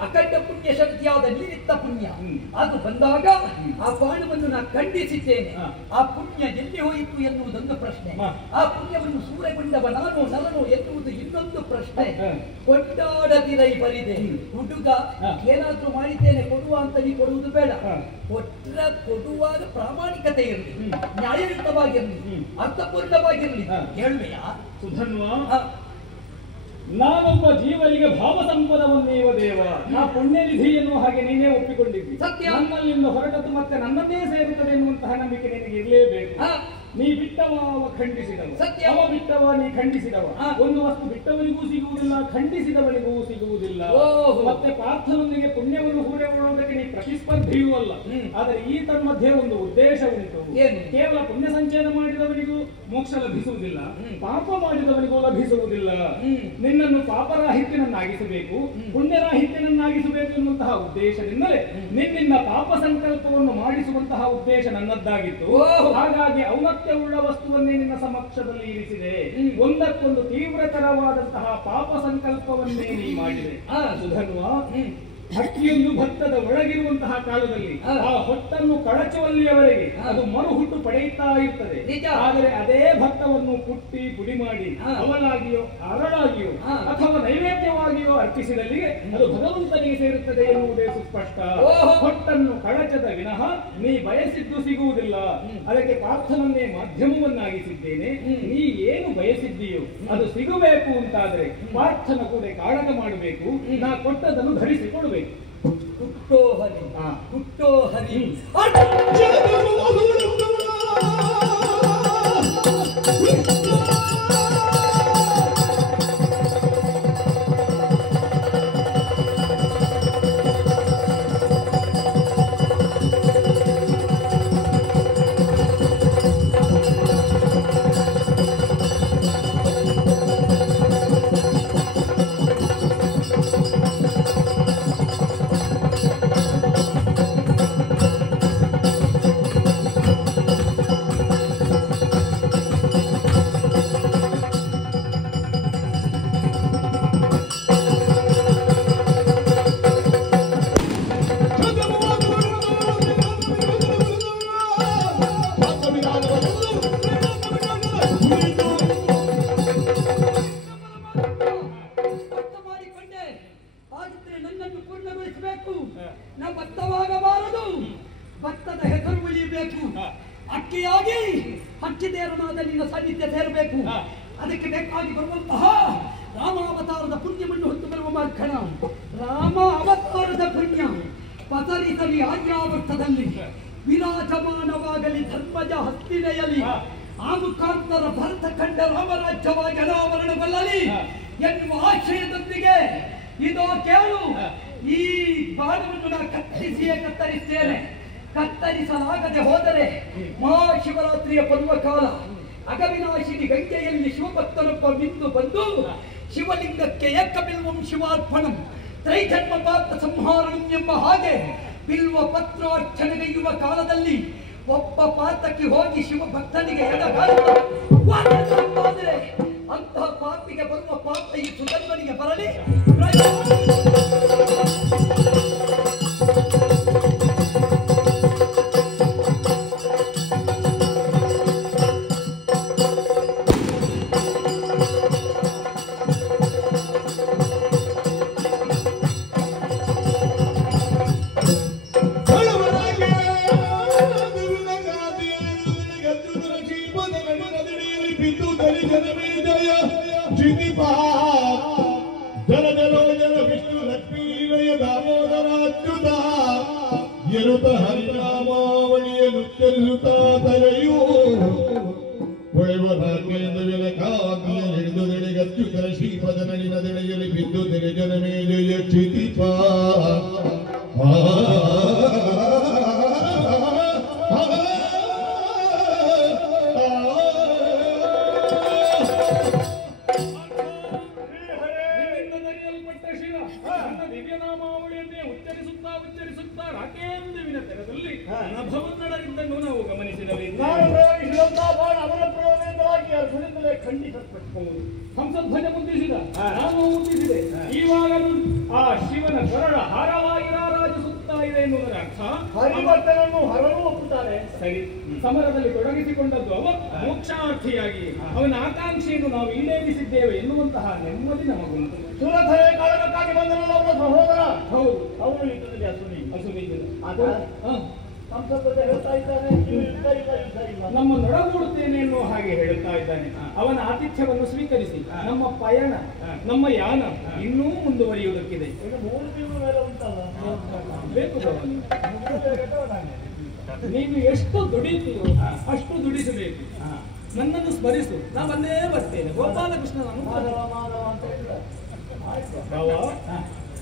ಅಖಂಡ ಪುಣ್ಯ ಶಕ್ತಿಯಾದ ನೀರಿತ್ತ ಪುಣ್ಯ ಅದು ಬಂದಾಗ ಆ ಬಾಣವನ್ನು ನಾನು ಖಂಡಿಸಿದ್ದೇನೆ. ಆ ಪುಣ್ಯ ಎಲ್ಲಿ ಹೋಯಿತು ಎನ್ನುವುದೊಂದು ಪ್ರಶ್ನೆ. ಆ ಪುಣ್ಯವನ್ನು ಸೂರೆಗೊಂಡವ ನಾನು ನರನು ಎನ್ನುವುದು ಇನ್ನೊಂದು ಪ್ರಶ್ನೆ. ಕೊಂಡಾಡದಿರೈ ಬರಿದೆ ಹುಡುಗ, ಏನಾದ್ರೂ ಮಾಡಿದ್ದೇನೆ ಕೊಡುವ ಅಂತ ನೀ ಕೊಡುವುದು ಬೇಡ. ಕೊಡುವಾಗ ಪ್ರಾಮಾಣಿಕತೆ ಇರಲಿ, ನ್ಯಾಯಯುತವಾಗಿರಲಿ, ಅರ್ಥಪೂರ್ಣವಾಗಿರಲಿ. ಹೇಳುವೆಯಾ ಸುಧನ್ವ, ನಾನೊಬ್ಬ ಜೀವನಿಗೆ ಭಾವ ಸಂಪದವನ್ನೇವ ದೇವ, ನಾ ಪುಣ್ಯನಿಧಿ ಎನ್ನುವ ಹಾಗೆ ನೀನೇ ಒಪ್ಪಿಕೊಂಡಿದ್ದಿ. ಸತ್ಯ. ನನ್ನಲ್ಲಿಂದ ಹೊರಟದ್ದು ಮತ್ತೆ ನನ್ನನ್ನೇ ಸೇರುತ್ತದೆ ಎನ್ನುವಂತಹ ನಂಬಿಕೆ ನಿನಗೆ ಇರಲೇಬೇಕು. ನೀ ಬಿಟ್ಟವ ಅವ ಖಂಡಿಸಿದವ, ಸತ್ಯ. ಅವ ಬಿಟ್ಟವ ನೀ ಖಂಡಿಸಿದವ. ಒಂದು ವಸ್ತು ಬಿಟ್ಟವನಿಗೂ ಸಿಗುವುದಿಲ್ಲ, ಖಂಡಿಸಿದವನಿಗೂ ಸಿಗುವುದಿಲ್ಲ. ಮತ್ತೆ ಪಾರ್ಥನೊಂದಿಗೆ ಪುಣ್ಯವನ್ನು ಹೂಡಿಕೊಳ್ಳುವುದಕ್ಕೆ ನೀ ಪ್ರತಿಸ್ಪರ್ಧಿಯೂ ಅಲ್ಲ. ಆದರೆ ಈ ತನ್ಮಧ್ಯೆ ಒಂದು ಉದ್ದೇಶ ಉಂಟು. ಏನು? ಕೇವಲ ಪುಣ್ಯ ಸಂಚಯನ ಮಾಡಿದವನಿಗೂ ಮೋಕ್ಷ ಲಭಿಸುವುದಿಲ್ಲ, ಪಾಪ ಮಾಡಿದವನಿಗೂ ಲಭಿಸುವುದಿಲ್ಲ. ನಿನ್ನನ್ನು ಪಾಪರಾಹಿತ್ಯನನ್ನಾಗಿಸಬೇಕು, ಪುಣ್ಯರಾಹಿತ್ಯನನ್ನಾಗಿಸಬೇಕು ಎನ್ನುವಂತಹ ಉದ್ದೇಶದಿಂದಲೇ ನಿನ್ನಿಂದ ಪಾಪ ಸಂಕಲ್ಪವನ್ನು ಮಾಡಿಸುವಂತಹ ಉದ್ದೇಶ ನನ್ನದ್ದಾಗಿತ್ತು. ಹಾಗಾಗಿ ಔನ್ನತ್ಯವುಳ್ಳ ವಸ್ತುವನ್ನೇ ನಿನ್ನ ಸಮಕ್ಷದಲ್ಲಿ ಇರಿಸಿದೆ. ಒಂದಕ್ಕೊಂದು ತೀವ್ರತರವಾದಂತಹ ಪಾಪ ಸಂಕಲ್ಪವನ್ನೇ ನೀ ಮಾಡಿದೆ. ಸುಧನ್ವ, ಹಕ್ಕಿಯೊಂದು ಭತ್ತದ ಒಳಗಿರುವಂತಹ ಕಾಲದಲ್ಲಿ ಆ ಹೊಟ್ಟನ್ನು ಕಳಚುವಲ್ಲಿಯವರೆಗೆ ಅದು ಮರುಹುಟ್ಟು ಪಡೆಯುತ್ತಾ ಇರ್ತದೆ. ಆದರೆ ಅದೇ ಭತ್ತವನ್ನು ಕುಟ್ಟಿ ಪುಡಿ ಮಾಡಿ ಅವಲಾಗಿಯೋ ಅರಳಾಗಿಯೋ ಅಥವಾ ನೈವೇದ್ಯವಾಗಿಯೋ ಅರ್ಪಿಸಿದಲ್ಲಿಗೆ ಅದು ಭಗವಂತನಿಗೆ ಸೇರುತ್ತದೆ ಎನ್ನುವುದೇ ಸುಸ್ಪಷ್ಟ. ಹೊಟ್ಟನ್ನು ಕಳಚದ ವಿನಃ ನೀ ಬಯಸಿದ್ದು ಸಿಗುವುದಿಲ್ಲ. ಅದಕ್ಕೆ ಪ್ರಾರ್ಥನನ್ನೇ ಮಾಧ್ಯಮವನ್ನಾಗಿಸಿದ್ದೇನೆ. ನೀ ಏನು ಬಯಸಿದ್ದೀಯೋ ಅದು ಸಿಗಬೇಕು ಅಂತಾದ್ರೆ ಪ್ರಾರ್ಥನ ಕೂಡ ಕಾಳಗ ಮಾಡಬೇಕು. ನಾ ಕೊಟ್ಟದನ್ನು ಧರಿಸಿಕೊಡ್ಬೇಕು. ಹುಟ್ಟೋ ಹರಿ, ಹುಟ್ಟೋ ಹರಿ. ನಾವು ಭತ್ತವಾಗಬಾರದು, ಭತ್ತದ ಹೆಸರು ಉಳಿಯಬೇಕು. ಅಕ್ಕಿಯಾಗಿ ಹಕ್ಕಿದೇರನಾದ ನಿನ್ನ ಸಾನ್ನಿಧ್ಯ ಸೇರಬೇಕು. ಅದಕ್ಕೆ ಬೇಕಾಗಿ ಬರುವಂತಹ ರಾಮಾವತಾರದ ಪುಣ್ಯವನ್ನು ಹೊತ್ತು ಬರುವ ಮಾರ್ಗಣ. ರಾಮ ಅವತಾರದ ಪುಣ್ಯ ಪಸರಿಸಲಿ ಆರ್ಯಾವರ್ತದಲ್ಲಿ, ವಿರಾಜಮಾನವಾಗಲಿ ಧರ್ಮಜ ಹಸ್ತಿನೆಯಲಿ, ಆ ಮುಖಾಂತರ ಭರತ ಖಂಡ ರಾಮರಾಜ್ಯವಾಗಿ ಅನಾವರಣಗೊಳ್ಳಲಿ ಎನ್ನುವ ಆಶಯದೊಂದಿಗೆ ಇದೋ ಕೇಳು, ಈ ಬಾಣವನ್ನು ನಾನು ಕತ್ತರಿಸಿಯೇ ಕತ್ತರಿಸ್ತೇನೆ. ಕತ್ತರಿಸಲಾಗದೆ ಹೋದರೆ ಮಹಾಶಿವರಾತ್ರಿಯ ಪರ್ವಕಾಲ ಅಗವಿನಾಶಿನಿ ಗಂಗೆಯಲ್ಲಿ ಶಿವಭಕ್ತನೊಬ್ಬ ಮಿಂದು ಬಂದು ಶಿವಲಿಂಗಕ್ಕೆ ಏಕಬಿಲ್ವಂ ಶಿವಾರ್ಪಣಂ ತ್ರೈಜನ್ಮ ಪಾಪ ಸಂಹಾರಣಂ ಎಂಬ ಹಾಗೆ ಬಿಲ್ವ ಪತ್ರಾರ್ಚನೆಗೈಯುವ ಕಾಲದಲ್ಲಿ ಒಬ್ಬ ಪಾತಕ್ಕೆ ಹೋಗಿ ಶಿವಭಕ್ತನಿಗೆ ಎಡಗಾದರೆ ಅಂತಹ ಪಾಪಿಗೆ ಬರುವ ಪಾಪ ಈ ಸುಧನ್ವನಿಗೆ ಬರಲಿ. ಹರಿನಾಮಾವಳಿಯನ್ನು ಚರಿಸುತ್ತಾ ತಲೆಯೂ ಹೊಳೆವ ಭಾಗ್ಯದಿಂದ ಕಾಗಿಯ ಹಿಡಿದುದೆಳೆಗಚ್ಚುತರ ಶ್ರೀಪದ ನಡಿನದೆಳೆಯಲಿ ಬಿದ್ದು ತೆರೆ ಜನ ಮೇಲೆಯ ಕ್ಷಿತಿಪ ದಿವ್ಯನಾಮಾವಳಿಯನ್ನೇ ಉಚ್ಚರಿಸುತ್ತಾ ರಾಕೇಂದ್ರವಿನ ತೆರದಲ್ಲಿ ನಭವನ್ನಡರಿಂದನ್ನು ನಾವು ಗಮನಿಸಿದವೆ. ಹಂಸಧ್ವಜ ಮುದ್ರಿಸಿದ, ನಾನು ಮುದ್ರಿಸಿದೆ. ಇವಾಗ ಆ ಶಿವನ ಕೊರಳ ಹಾರವಾಗಿ ರಾರಾಜಿಸುತ್ತಾ ಇದೆ ಎನ್ನುವುದರ ಅರ್ಥ ಹರಿಭಕ್ತನನ್ನು ಹರನು ಒಪ್ಪುತ್ತಾರೆ. ಸರಿ, ಸಮರದಲ್ಲಿ ತೊಡಗಿಸಿಕೊಂಡದ್ದು ಅವ ಮೋಕ್ಷಾರ್ಥಿಯಾಗಿ ಅವನ ಆಕಾಂಕ್ಷೆಯನ್ನು ನಾವು ಈಡೇರಿಸಿದ್ದೇವೆ ಎನ್ನುವಂತಹ ನೆಮ್ಮದಿ ನಮಗುಂಟು. ಸುರಥರೇ ಕಾಳಗಕ್ಕಾಗಿ ಬಂದನಲ್ಲ ಅವನ ಸಹೋದರ. ಹೌದು, ಅವನು ಯುದ್ಧದಲ್ಲಿ ಹಸುವಿದ್ದರು. ಸಂಸತ್ತದೆ ಹೇಳ್ತಾ ಇದ್ದಾನೆ, ಯುದ್ಧ ಇಲ್ಲ. ನಮ್ಮ ನೊಡಗೂಡುತ್ತೇನೆ ಎನ್ನುವ ಹಾಗೆ ಹೇಳುತ್ತಾ ಇದ್ದಾನೆ. ಅವನ ಆತಿಥ್ಯವನ್ನು ಸ್ವೀಕರಿಸಿ ನಮ್ಮ ಪಯಣ, ನಮ್ಮ ಯಾನ ಇನ್ನೂ ಮುಂದುವರಿಯುವುದಕ್ಕಿದೆ. 3 ತಿಂಗಳ ಮೇಲೆ ಉಂಟಲ್ಲ, ಬೇಕು ಭವಾನಿ. ನೀನು ಎಷ್ಟು ದುಡಿತೀಯೋ ಅಷ್ಟು ದುಡಿಸಬೇಕು. ನನ್ನನ್ನು ಸ್ಮರಿಸು, ನಾ ಬಂದೇ ಬರ್ತೇನೆ. ಗೋಪಾಲಕೃಷ್ಣ ನಾನು ಮಾಧವ ಅಂತ ಹೇಳಿದ.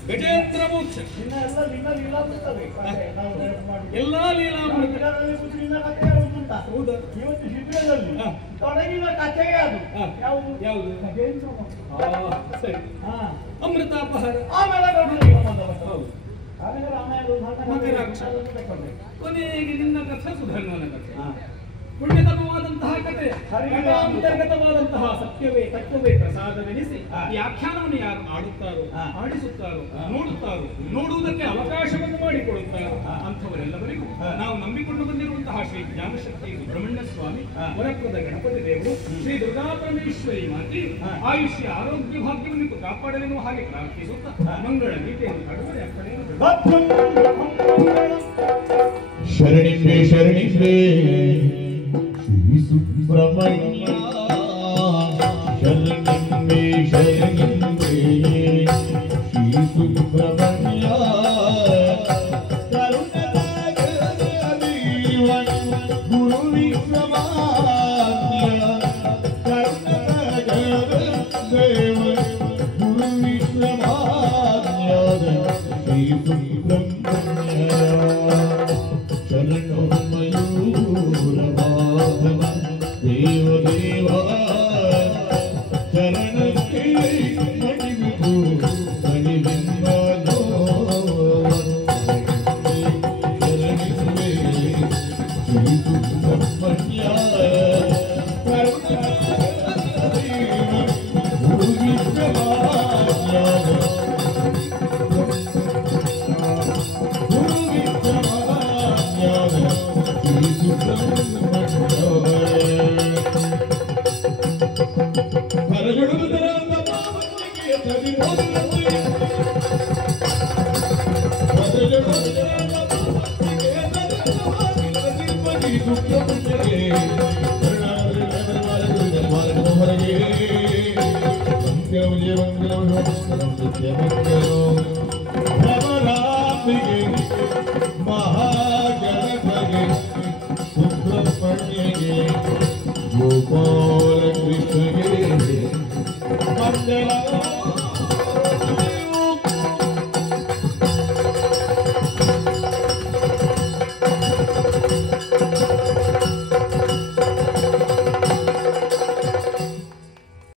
ಗಜೇಂದ್ರ ಮೋಕ್ಷ ಇನ್ನ ಎಲ್ಲ ಲೀಲಾ ಬರ್ತವೆ ನಾವು ಮಾಡಿ ಎಲ್ಲಾ ಲೀಲಾಮೃತ. ಇನ್ನ ಕಥೆ ಉಂಟಾ? ಹೌದಾ? ಇವತ್ತು ಶಿಬಿರದಲ್ಲಿ ತೊಡಗಿನ ಕಥೆಯೇ ಅದು. ಯಾವುದು? ಯಾವುದು? ಗಜೇಂದ್ರ ಮೋಕ್ಷ. ಸರಿ. ಹಾ, ಅಮೃತಾಪಹಾರ. ಆಮೇಲೆ ಗೌಡನಿಗೆ ಸಂಬಂಧ ಬರ್ತದೆ. ಹೌದು. ಆಮೇಲೆ ರಾಮಾಯಣ ಮತ್ತೆ ರಾಕ್ಷಸ. ಅದನ್ನು ತಗೊಳ್ಬೇಕು. ಕೊನೆಗೆ ನಿನ್ನ ಕಥೆ ಸುಧರ್ಮನ ಕಥೆ. ಪುಣ್ಯತಮವಾದಂತಹ ಕಥೆ, ಅಂತರ್ಗತವಾದಂತಹ ಸತ್ಯವೇ ತತ್ವವೇ ಪ್ರಸಾದವೆನಿಸಿ ಈ ಆಖ್ಯಾನವನ್ನು ಯಾರು ಆಡುತ್ತಾರೋ, ಆಡಿಸುತ್ತಾರೋ, ನೋಡುತ್ತಾರೋ, ನೋಡುವುದಕ್ಕೆ ಅವಕಾಶವನ್ನು ಮಾಡಿಕೊಡುತ್ತಾರೋ ಅಂಥವರೆಲ್ಲವರಿಗೂ ನಾವು ನಂಬಿಕೊಂಡು ಬಂದಿರುವಂತಹ ಶ್ರೀ ಜ್ಞಾನಶಕ್ತಿ ಸುಬ್ರಹ್ಮಣ್ಯ ಸ್ವಾಮಿ, ವರಪ್ರದ ಗಣಪತಿ ದೇವರು, ಶ್ರೀ ದುರ್ಗಾ ಪರಮೇಶ್ವರಿ ಮಾತೆ ಆಯುಷ್ಯ ಆರೋಗ್ಯ ಭಾಗ್ಯವನ್ನು ಕಾಪಾಡಲೆನ್ನುವ ಹಾಗೆ ಪ್ರಾರ್ಥಿಸುತ್ತಾ ಮಂಗಳ ಗೀತೆಯನ್ನು ಹಾಡುತ್ತದೆ. ಶರಣಿಂಬೆ ಶರಣಿಂಬೆ ಶ್ರೀ ಸುಬ್ರಹ್ಮಣ್ಯ ಶರಣಿಂಬೆ ಶರಣಿಂಬೆ ಶ್ರೀ ಸುಬ್ರಹ್ಮಣ್ಯ ಗುರು ವಿಶ್ವಮಾನ್ಯ ಕರುಣಾಕರ ದೇವ ಗುರು ವಿಶ್ವಮಾನ್ಯ ಶ್ರೀ ಸುಬ್ರಹ್ಮಣ್ಯ ಶರಣೋ ಮಯೂರವಾಹನ ದೇವ ದೇವ ಶರಣಕ್ಕೆ ಮಣಿವಿದು ಮಣಿವಿಂಬನೋ ಶರಣಿಸುವೆ ಶ್ರೀ ಸುಬ್ರಹ್ಮಣ್ಯ ಕರುಣಾಕರ ದೇವ ಗುರು ವಿಶ್ವಮಾನ್ಯ